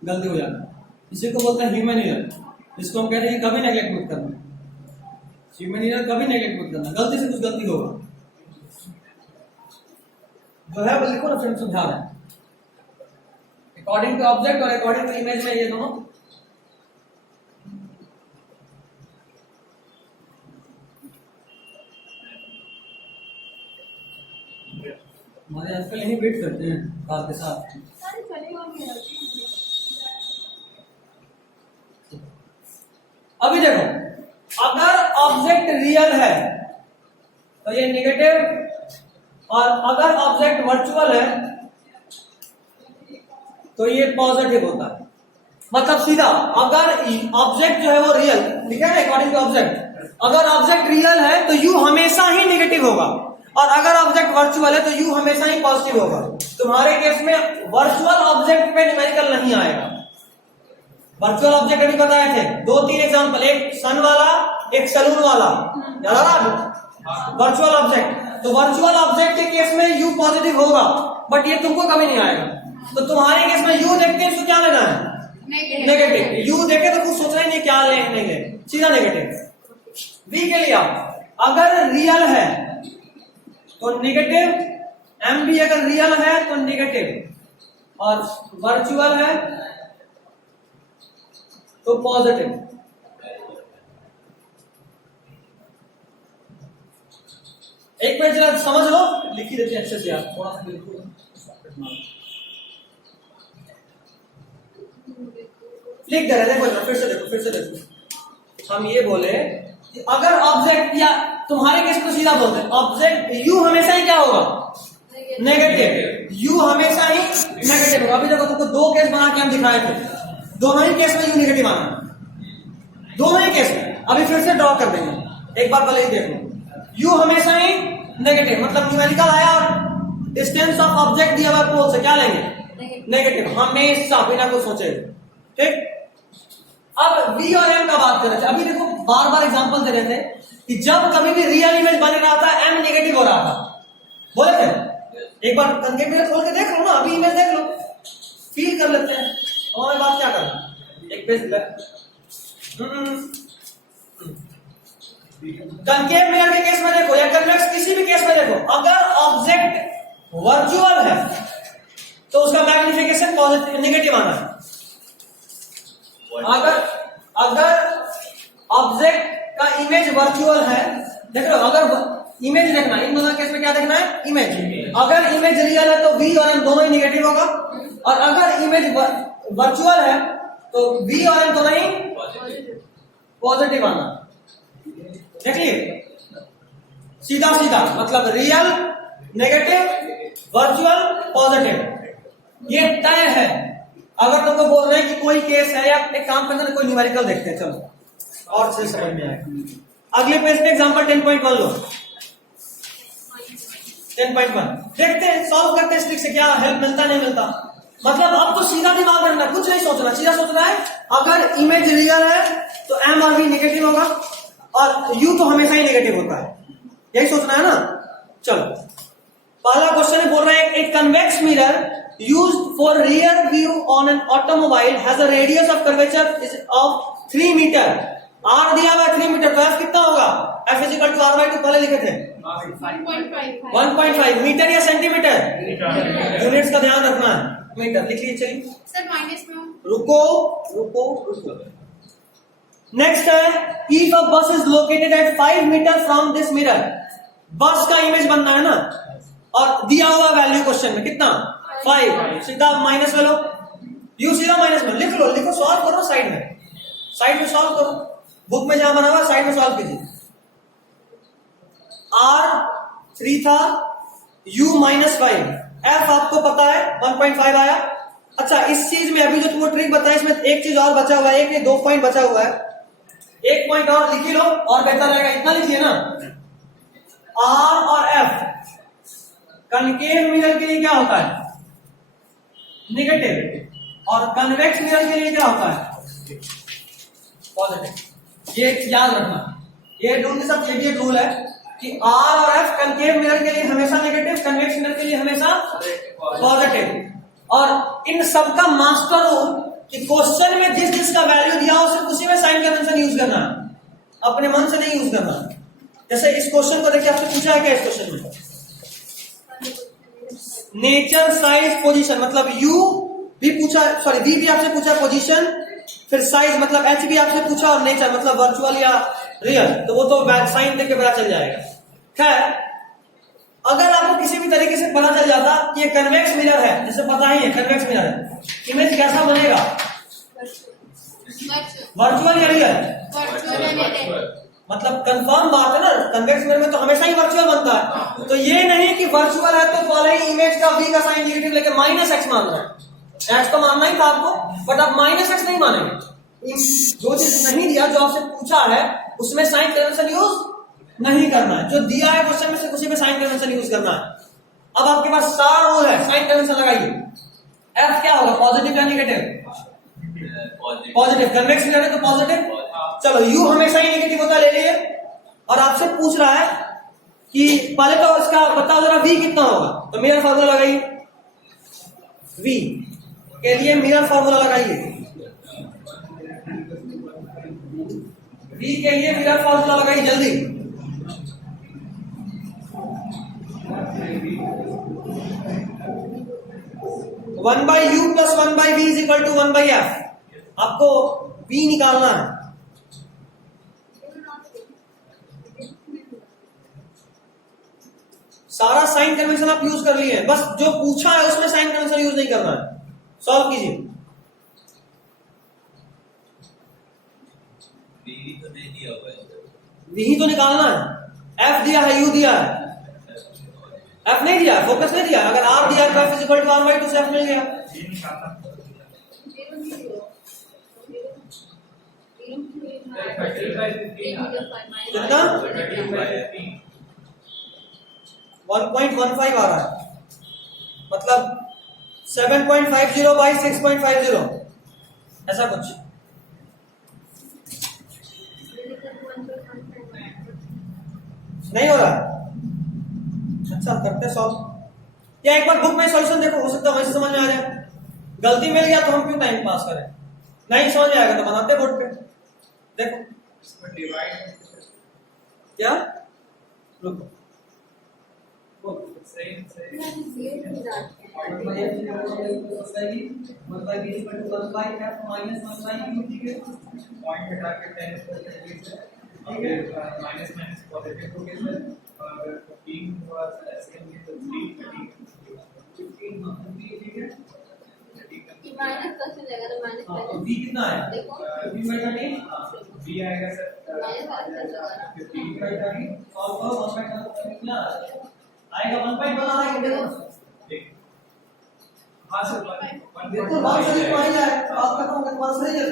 गलती हो जाता है। इसी को बोलते हैं ह्यूमन एरर, जिसको हम कहते हैं कभी नेग्लेक्ट मत करना। ह्यूमन एरर कभी नेग्लेक्ट मत करना, गलती से कुछ गलती होगा जो है वो लिखो ना, फ्रेंड समझा रहे हैं। अकॉर्डिंग टू ऑब्जेक्ट और अकॉर्डिंग टू इमेज में ये दोनों हमारे आजकल यही वेट करते हैं कार के साथ। अभी देखो, अगर ऑब्जेक्ट रियल है तो ये नेगेटिव, और अगर ऑब्जेक्ट वर्चुअल है तो ये पॉजिटिव होता है। मतलब सीधा, अगर ऑब्जेक्ट जो है वो रियल, ठीक है ना, अकॉर्डिंग टू ऑब्जेक्ट, अगर ऑब्जेक्ट रियल है तो यू हमेशा ही नेगेटिव होगा, और अगर ऑब्जेक्ट वर्चुअल है तो यू हमेशा ही पॉजिटिव होगा। तुम्हारे केस में वर्चुअल ऑब्जेक्ट पे न्यूमेरिकल नहीं आएगा। वर्चुअल ऑब्जेक्ट अभी बताए थे 2-3 एग्जांपल, एक सन वाला, एक सलून वाला, याद आ रहा? वर्चुअल ऑब्जेक्ट, तो वर्चुअल ऑब्जेक्ट के केस में यू पॉजिटिव होगा, बट ये तुमको कभी नहीं आएगा। तो तुम्हारे केस में यू देखते हैं तो क्या लेना है? नेगेटिव। यू देखे तो कुछ सोच रहे नहीं क्या ले, नहीं ले, सीधा नेगेटिव। बी के लिए अगर रियल है तो नेगेटिव, एम भी अगर रियल है तो नेगेटिव, और वर्चुअल है तो पॉजिटिव। एक मिनट जरा समझ लो, लिख ही देते हैं अच्छे से यार, थोड़ा सा बिल्कुल लिख दे रहे। देखो फिर से देखो, फिर से देखो। हम ये बोले कि अगर ऑब्जेक्ट, या तुम्हारे केस को सीधा बोलते हैं, ऑब्जेक्ट यू हमेशा ही क्या होगा? नेगेटिव। यू हमेशा ही नेगेटिव होगा। अभी देखो तुमको 2 केस बना के हम दिखाए थे, दोनों ही केस में यू नेगेटिव आना, दोनों ही केस में। अभी फिर से ड्रॉ कर देंगे, एक बार पहले ही देख लो। यू हमेशा ही नेगेटिव, मतलब न्यूमेरिकल आया और डिस्टेंस ऑफ ऑब्जेक्ट दिया हुआ पोल से क्या लेंगे? नेगेटिव, हमेशा, बिना कुछ सोचे। ठीक, अब वी और एम का बात कर रहे थे। अभी देखो बार बार एग्जांपल दे रहे थे कि जब कभी भी रियल इमेज बन रहा था एम नेगेटिव हो रहा था, बोले थे। एक बार कंकेट मिरर खोल के देख लो ना, अभी इमेज देख लो, फील कर लेते हैं हमारी बात क्या करना। एक पेज कंकेव मिरर के केस में देखो, या कन्वेक्स किसी भी केस में देखो, अगर ऑब्जेक्ट वर्चुअल है तो उसका मैग्निफिकेशन पॉजिटिव, नेगेटिव आना है। अगर ऑब्जेक्ट का इमेज वर्चुअल है, देख लो, अगर इमेज देखना, इन दोनों केस में क्या देखना है? इमेज। अगर इमेज रियल है तो वी और एम दोनों ही नेगेटिव होगा, और अगर इमेज वर्चुअल है तो वी और एम दोनों ही पॉजिटिव आना। देख लिए, सीधा सीधा, मतलब रियल नेगेटिव, वर्चुअल पॉजिटिव, ये तय है। अगर तुमको बोल रहे हैं कि कोई केस है, या एक काम करना, कोई न्यूमेरिकल देखते हैं, चलो और से समझ में आएगा। अगले पेज पे एग्जांपल 10.1 लो, 10.1 देखते हैं, सॉल्व करते हैं, स्ट्रिक से क्या हेल्प मिलता नहीं मिलता। मतलब अब तो सीधा दिमाग रखना, कुछ नहीं सोचना, सीधा सोचना है अगर इमेज रियल है तो एम और वी नेगेटिव होगा, और यू तो हमेशा ही नेगेटिव होता है, यही सोचना है ना। चलो पहला क्वेश्चन बोल रहा है, एक convex mirror used for rear view on an automobile has a radius of curvature is of 3 metre. R दिया हुआ 3 मीटर, तो F कितना होगा? F is equal to R/2 पहले लिखे थे 1.5 मीटर या सेंटीमीटर, यूनिट्स का ध्यान रखना है, मीटर लिख लीजिए। चलिए सर माइनस में रुको। नेक्स्ट है, if a bus is located at 5 metre from this mirror, बस का इमेज बनना है ना, और दिया हुआ वैल्यू क्वेश्चन में कितना? 5। सीधा माइनस में लो, यू सीधा माइनस में लिख लो, लिखो, सॉल्व करो, साइड में सॉल्व करो, बुक में जहां बना हुआ साइड में सॉल्व कीजिए। R 3 था, U -5, F आपको पता है 1.5 आया। अच्छा, इस चीज में अभी जो तुमको ट्रिक बताया इसमें एक चीज और बचा हुआ है, एक नहीं 2 पॉइंट बचा हुआ है, एक पॉइंट और लिख ही लो और बेहतर रहेगा। इतना लिखिए ना, R और F कनकेव मिरर के लिए क्या होता है? नेगेटिव, और कन्वेक्स मिरर के लिए क्या होता है? पॉजिटिव। ये याद रखना, ये रूल के साथ ये भी एक रूल है कि R और F कनकेव मिरर के लिए हमेशा नेगेटिव, कन्वेक्स मिरर के लिए हमेशा पॉजिटिव। और इन सबका मास्टर रूल कि क्वेश्चन में जिस जिसका वैल्यू दिया उसे उसी में साइन कन्वेंशन यूज करना है, अपने मन से नहीं यूज करना है। जैसे इस क्वेश्चन को देखिए, आपसे पूछा है क्या इस क्वेश्चन में? नेचर, साइज, पोजीशन, मतलब यू भी पूछा, सॉरी वी भी आपसे पूछा पोजीशन, फिर साइज मतलब एच भी आपसे पूछा, और नेचर मतलब वर्चुअल या रियल, तो वो तो साइन देख के पता चल जाएगा। खैर, अगर आपको किसी भी तरीके से पता चल जाता कि ये कन्वेक्स मिरर है, जैसे पता ही है कन्वेक्स मिरर है, इमेज कैसा बनेगा? वर्चुअल या रियल? मतलब कंफर्म बात है ना, कन्वेक्स मिरर में तो हमेशा ही वर्चुअल बनता है। तो ये नहीं कि वर्चुअल है तो वाले ही इमेज का v का साइन नेगेटिव लेके -x मान रहे हैं। x तो मानना ही था आपको, बट आप -x नहीं मानेंगे। जो चीज नहीं दिया, जो आपसे पूछा है, उसमें साइन कन्वेंशन यूज नहीं करना है। जो दिया है क्वेश्चन में से उसी में साइन कन्वेंशन यूज करना है। अब आपके पास 4 रूल है, साइन कन्वेंशन लगाइए। f क्या होगा, पॉजिटिव या नेगेटिव? पॉजिटिव। कन्वेक्स मिरर है तो पॉजिटिव। चलो, u हमेशा ही नेगेटिव होता ले लिए, और आपसे पूछ रहा है कि पहले तो इसका बताओ जरा v कितना होगा, तो मिरर फार्मूला लगाइए। v के लिए मिरर फार्मूला लगाइए, v के लिए मिरर फार्मूला लगाइए जल्दी। One by u plus 1 by v is equal to 1 by f. आपको v निकालना है। सारा साइन कन्वेंशन आप यूज कर लिए हैं, बस जो पूछा है उसमें साइन कन्वेंशन यूज नहीं करना है। सॉल्व कीजिए। वी ही तो निकालना है। एफ दिया है, यू दिया है, एफ नहीं दिया, फोकस नहीं दिया। अगर आप दिया तो f is equal to R by 2 से एफ मिल गया। कितना? 1.15 आ रहा है, मतलब 7.50 बाई 6.50, ऐसा कुछ। नहीं हो रहा? अच्छा, करते हैं सॉल्व। या एक बार बुक में सॉल्यूशन देखो, हो सकता है वहीं से समझ में आ जाए। गलती मिल गया तो हम क्यों टाइम पास करें? नहीं समझ में आएगा तो बनाते बोर्ड पे। देखो क्या, रुको, माइनस पॉजिटिव हो गया सर, और 15 हुआ ऐसे होंगे तो 3 ठीक है। माइनस का चलेगा तो माइनस का v कितना है? देखो v बाई 13 b आएगा सर माइनस का चलेगा 15 बाई 13 सॉल्व करो। 1 बाई कितना आएगा? 1 बाई बना है देखो। हाँ सर, बिल्कुल बात सही तो आई है, बात करता हूं बात सही है।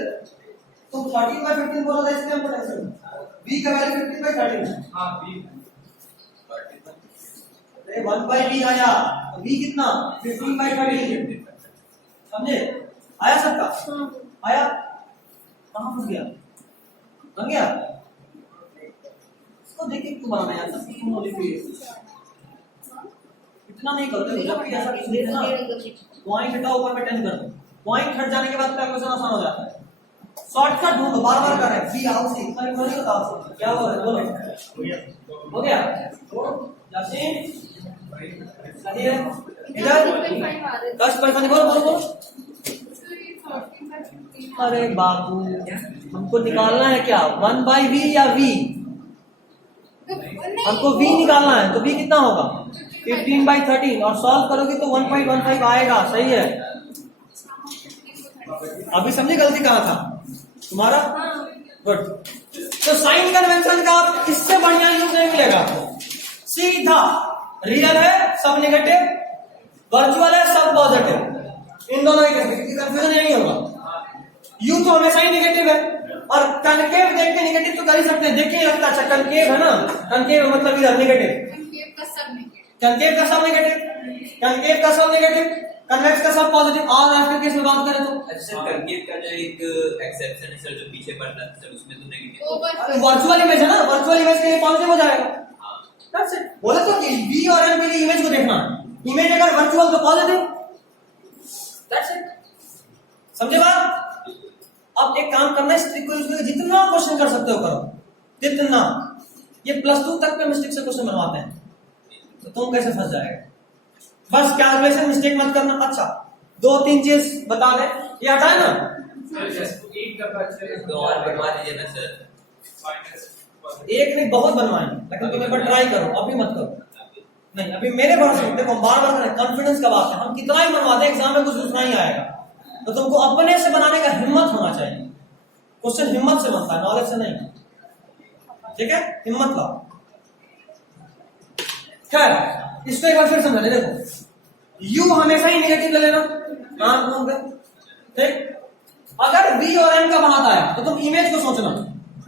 तो 13 बाई 15 बोला था, इसके हम पोटेंशियल v का वैल्यू 15 बाई 13। हाँ b अरे 1 बाई v आया, तो v कितना? 15 बाई 13, समझे? आया सबका? आया? कहां फंस गया? बन गया? इसको देख के क्यों बनाना यार, सब क्यों लिख रही है? इतना नहीं करते जब भी ऐसा कुछ देखे ना, पॉइंट हटाओ ऊपर में 10 कर दो। पॉइंट हट जाने के बाद कैलकुलेशन आसान हो जाता है। शॉर्टकट ढूंढो, बार-बार कर रहे हैं। सी आउट सी, इतना नहीं होता आपसे। क्या हो रहा है बोलो? हो गया? छोड़ो यासीन, सही है। इधर 10% बोलो बोलो बोलो। अरे बाबू, हमको निकालना है क्या, 1 बाई वी या v? हमको v निकालना है, तो v कितना होगा? 15 बाई 13, और सॉल्व करोगे तो 1.15 आएगा। सही है। अभी समझे गलती कहाँ था तुम्हारा? गुड। तो साइन कन्वेंशन का इससे बढ़िया यूज नहीं मिलेगा आपको। रियल है सब नेगेटिव, वर्चुअल है सब पॉजिटिव। इन दोनों के कंफ्यूजन नहीं होगा। यू तो हमेशा ही नेगेटिव है और कनकेव देख के नेगेटिव तो कर ही सकते हैं, देख के ही लगता अच्छा कनकेव है ना, कनकेव मतलब इधर नेगेटिव, कंकेव का सब नेगेटिव, कनकेव का सब नेगेटिव, कनकेव का सब नेगेटिव, कन्वेक्स का सब पॉजिटिव। और आपके केस में बात करें तो अच्छा सर, कंकेव का जो एक एक्सेप्शन है सर, जो पीछे पड़ता है सर, उसमें तो नेगेटिव। ओवर वर्चुअल इमेज है ना, वर्चुअल इमेज के लिए पॉजिटिव हो जाएगा। हाँ That's it. बोले तो बी और एम के लिए इमेज को देखना, इमेज अगर वर्चुअल तो पॉजिटिव। That's it. समझे बात? अब एक काम करना है, जितना क्वेश्चन कर सकते हो करो, जितना। ये +2 तक पे मिस्टेक से क्वेश्चन बनवाते हैं, तो तुम कैसे फंस जाएगा। बस कैलकुलेशन मिस्टेक मत करना। अच्छा 2-3 चीज बता दे, ये हटा है ना। सर जस्ट एक दफा तो और बनवा दीजिए ना सर। माइनस एक नहीं बहुत बनवाएंगे, लेकिन तुम एक बार ट्राई करो, अभी मत करो। नहीं अभी मेरे भरोसे देखो, बार बार कॉन्फिडेंस का बात है, हम कितना ही बनवाते हैं एग्जाम में कुछ दूसरा ही आएगा। तो तुमको अपने से बनाने का हिम्मत होना चाहिए। क्वेश्चन हिम्मत से बनता है, नॉलेज से नहीं। ठीक है, हिम्मत लाओ। खैर इसको एक बार फिर समझा ले। देखो यू हमेशा ही नेगेटिव ले लेना, ठीक। अगर बी और एम का बात आया तो तुम इमेज को सोचना,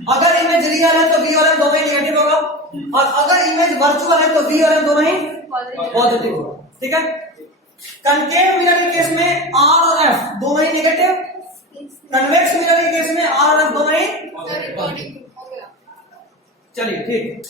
अगर इमेज रियल है तो बी और एम दोनों ही नेगेटिव होगा, और अगर इमेज वर्चुअल है तो बी और एम दोनों ही पॉजिटिव होगा। ठीक है, कनकेव मिरर के केस में आर और एफ दोनों ही नेगेटिव, कन्वेक्स मिरर के केस में आर और एफ दोनों ही। रिकॉर्डिंग हो गया। चलिए ठीक।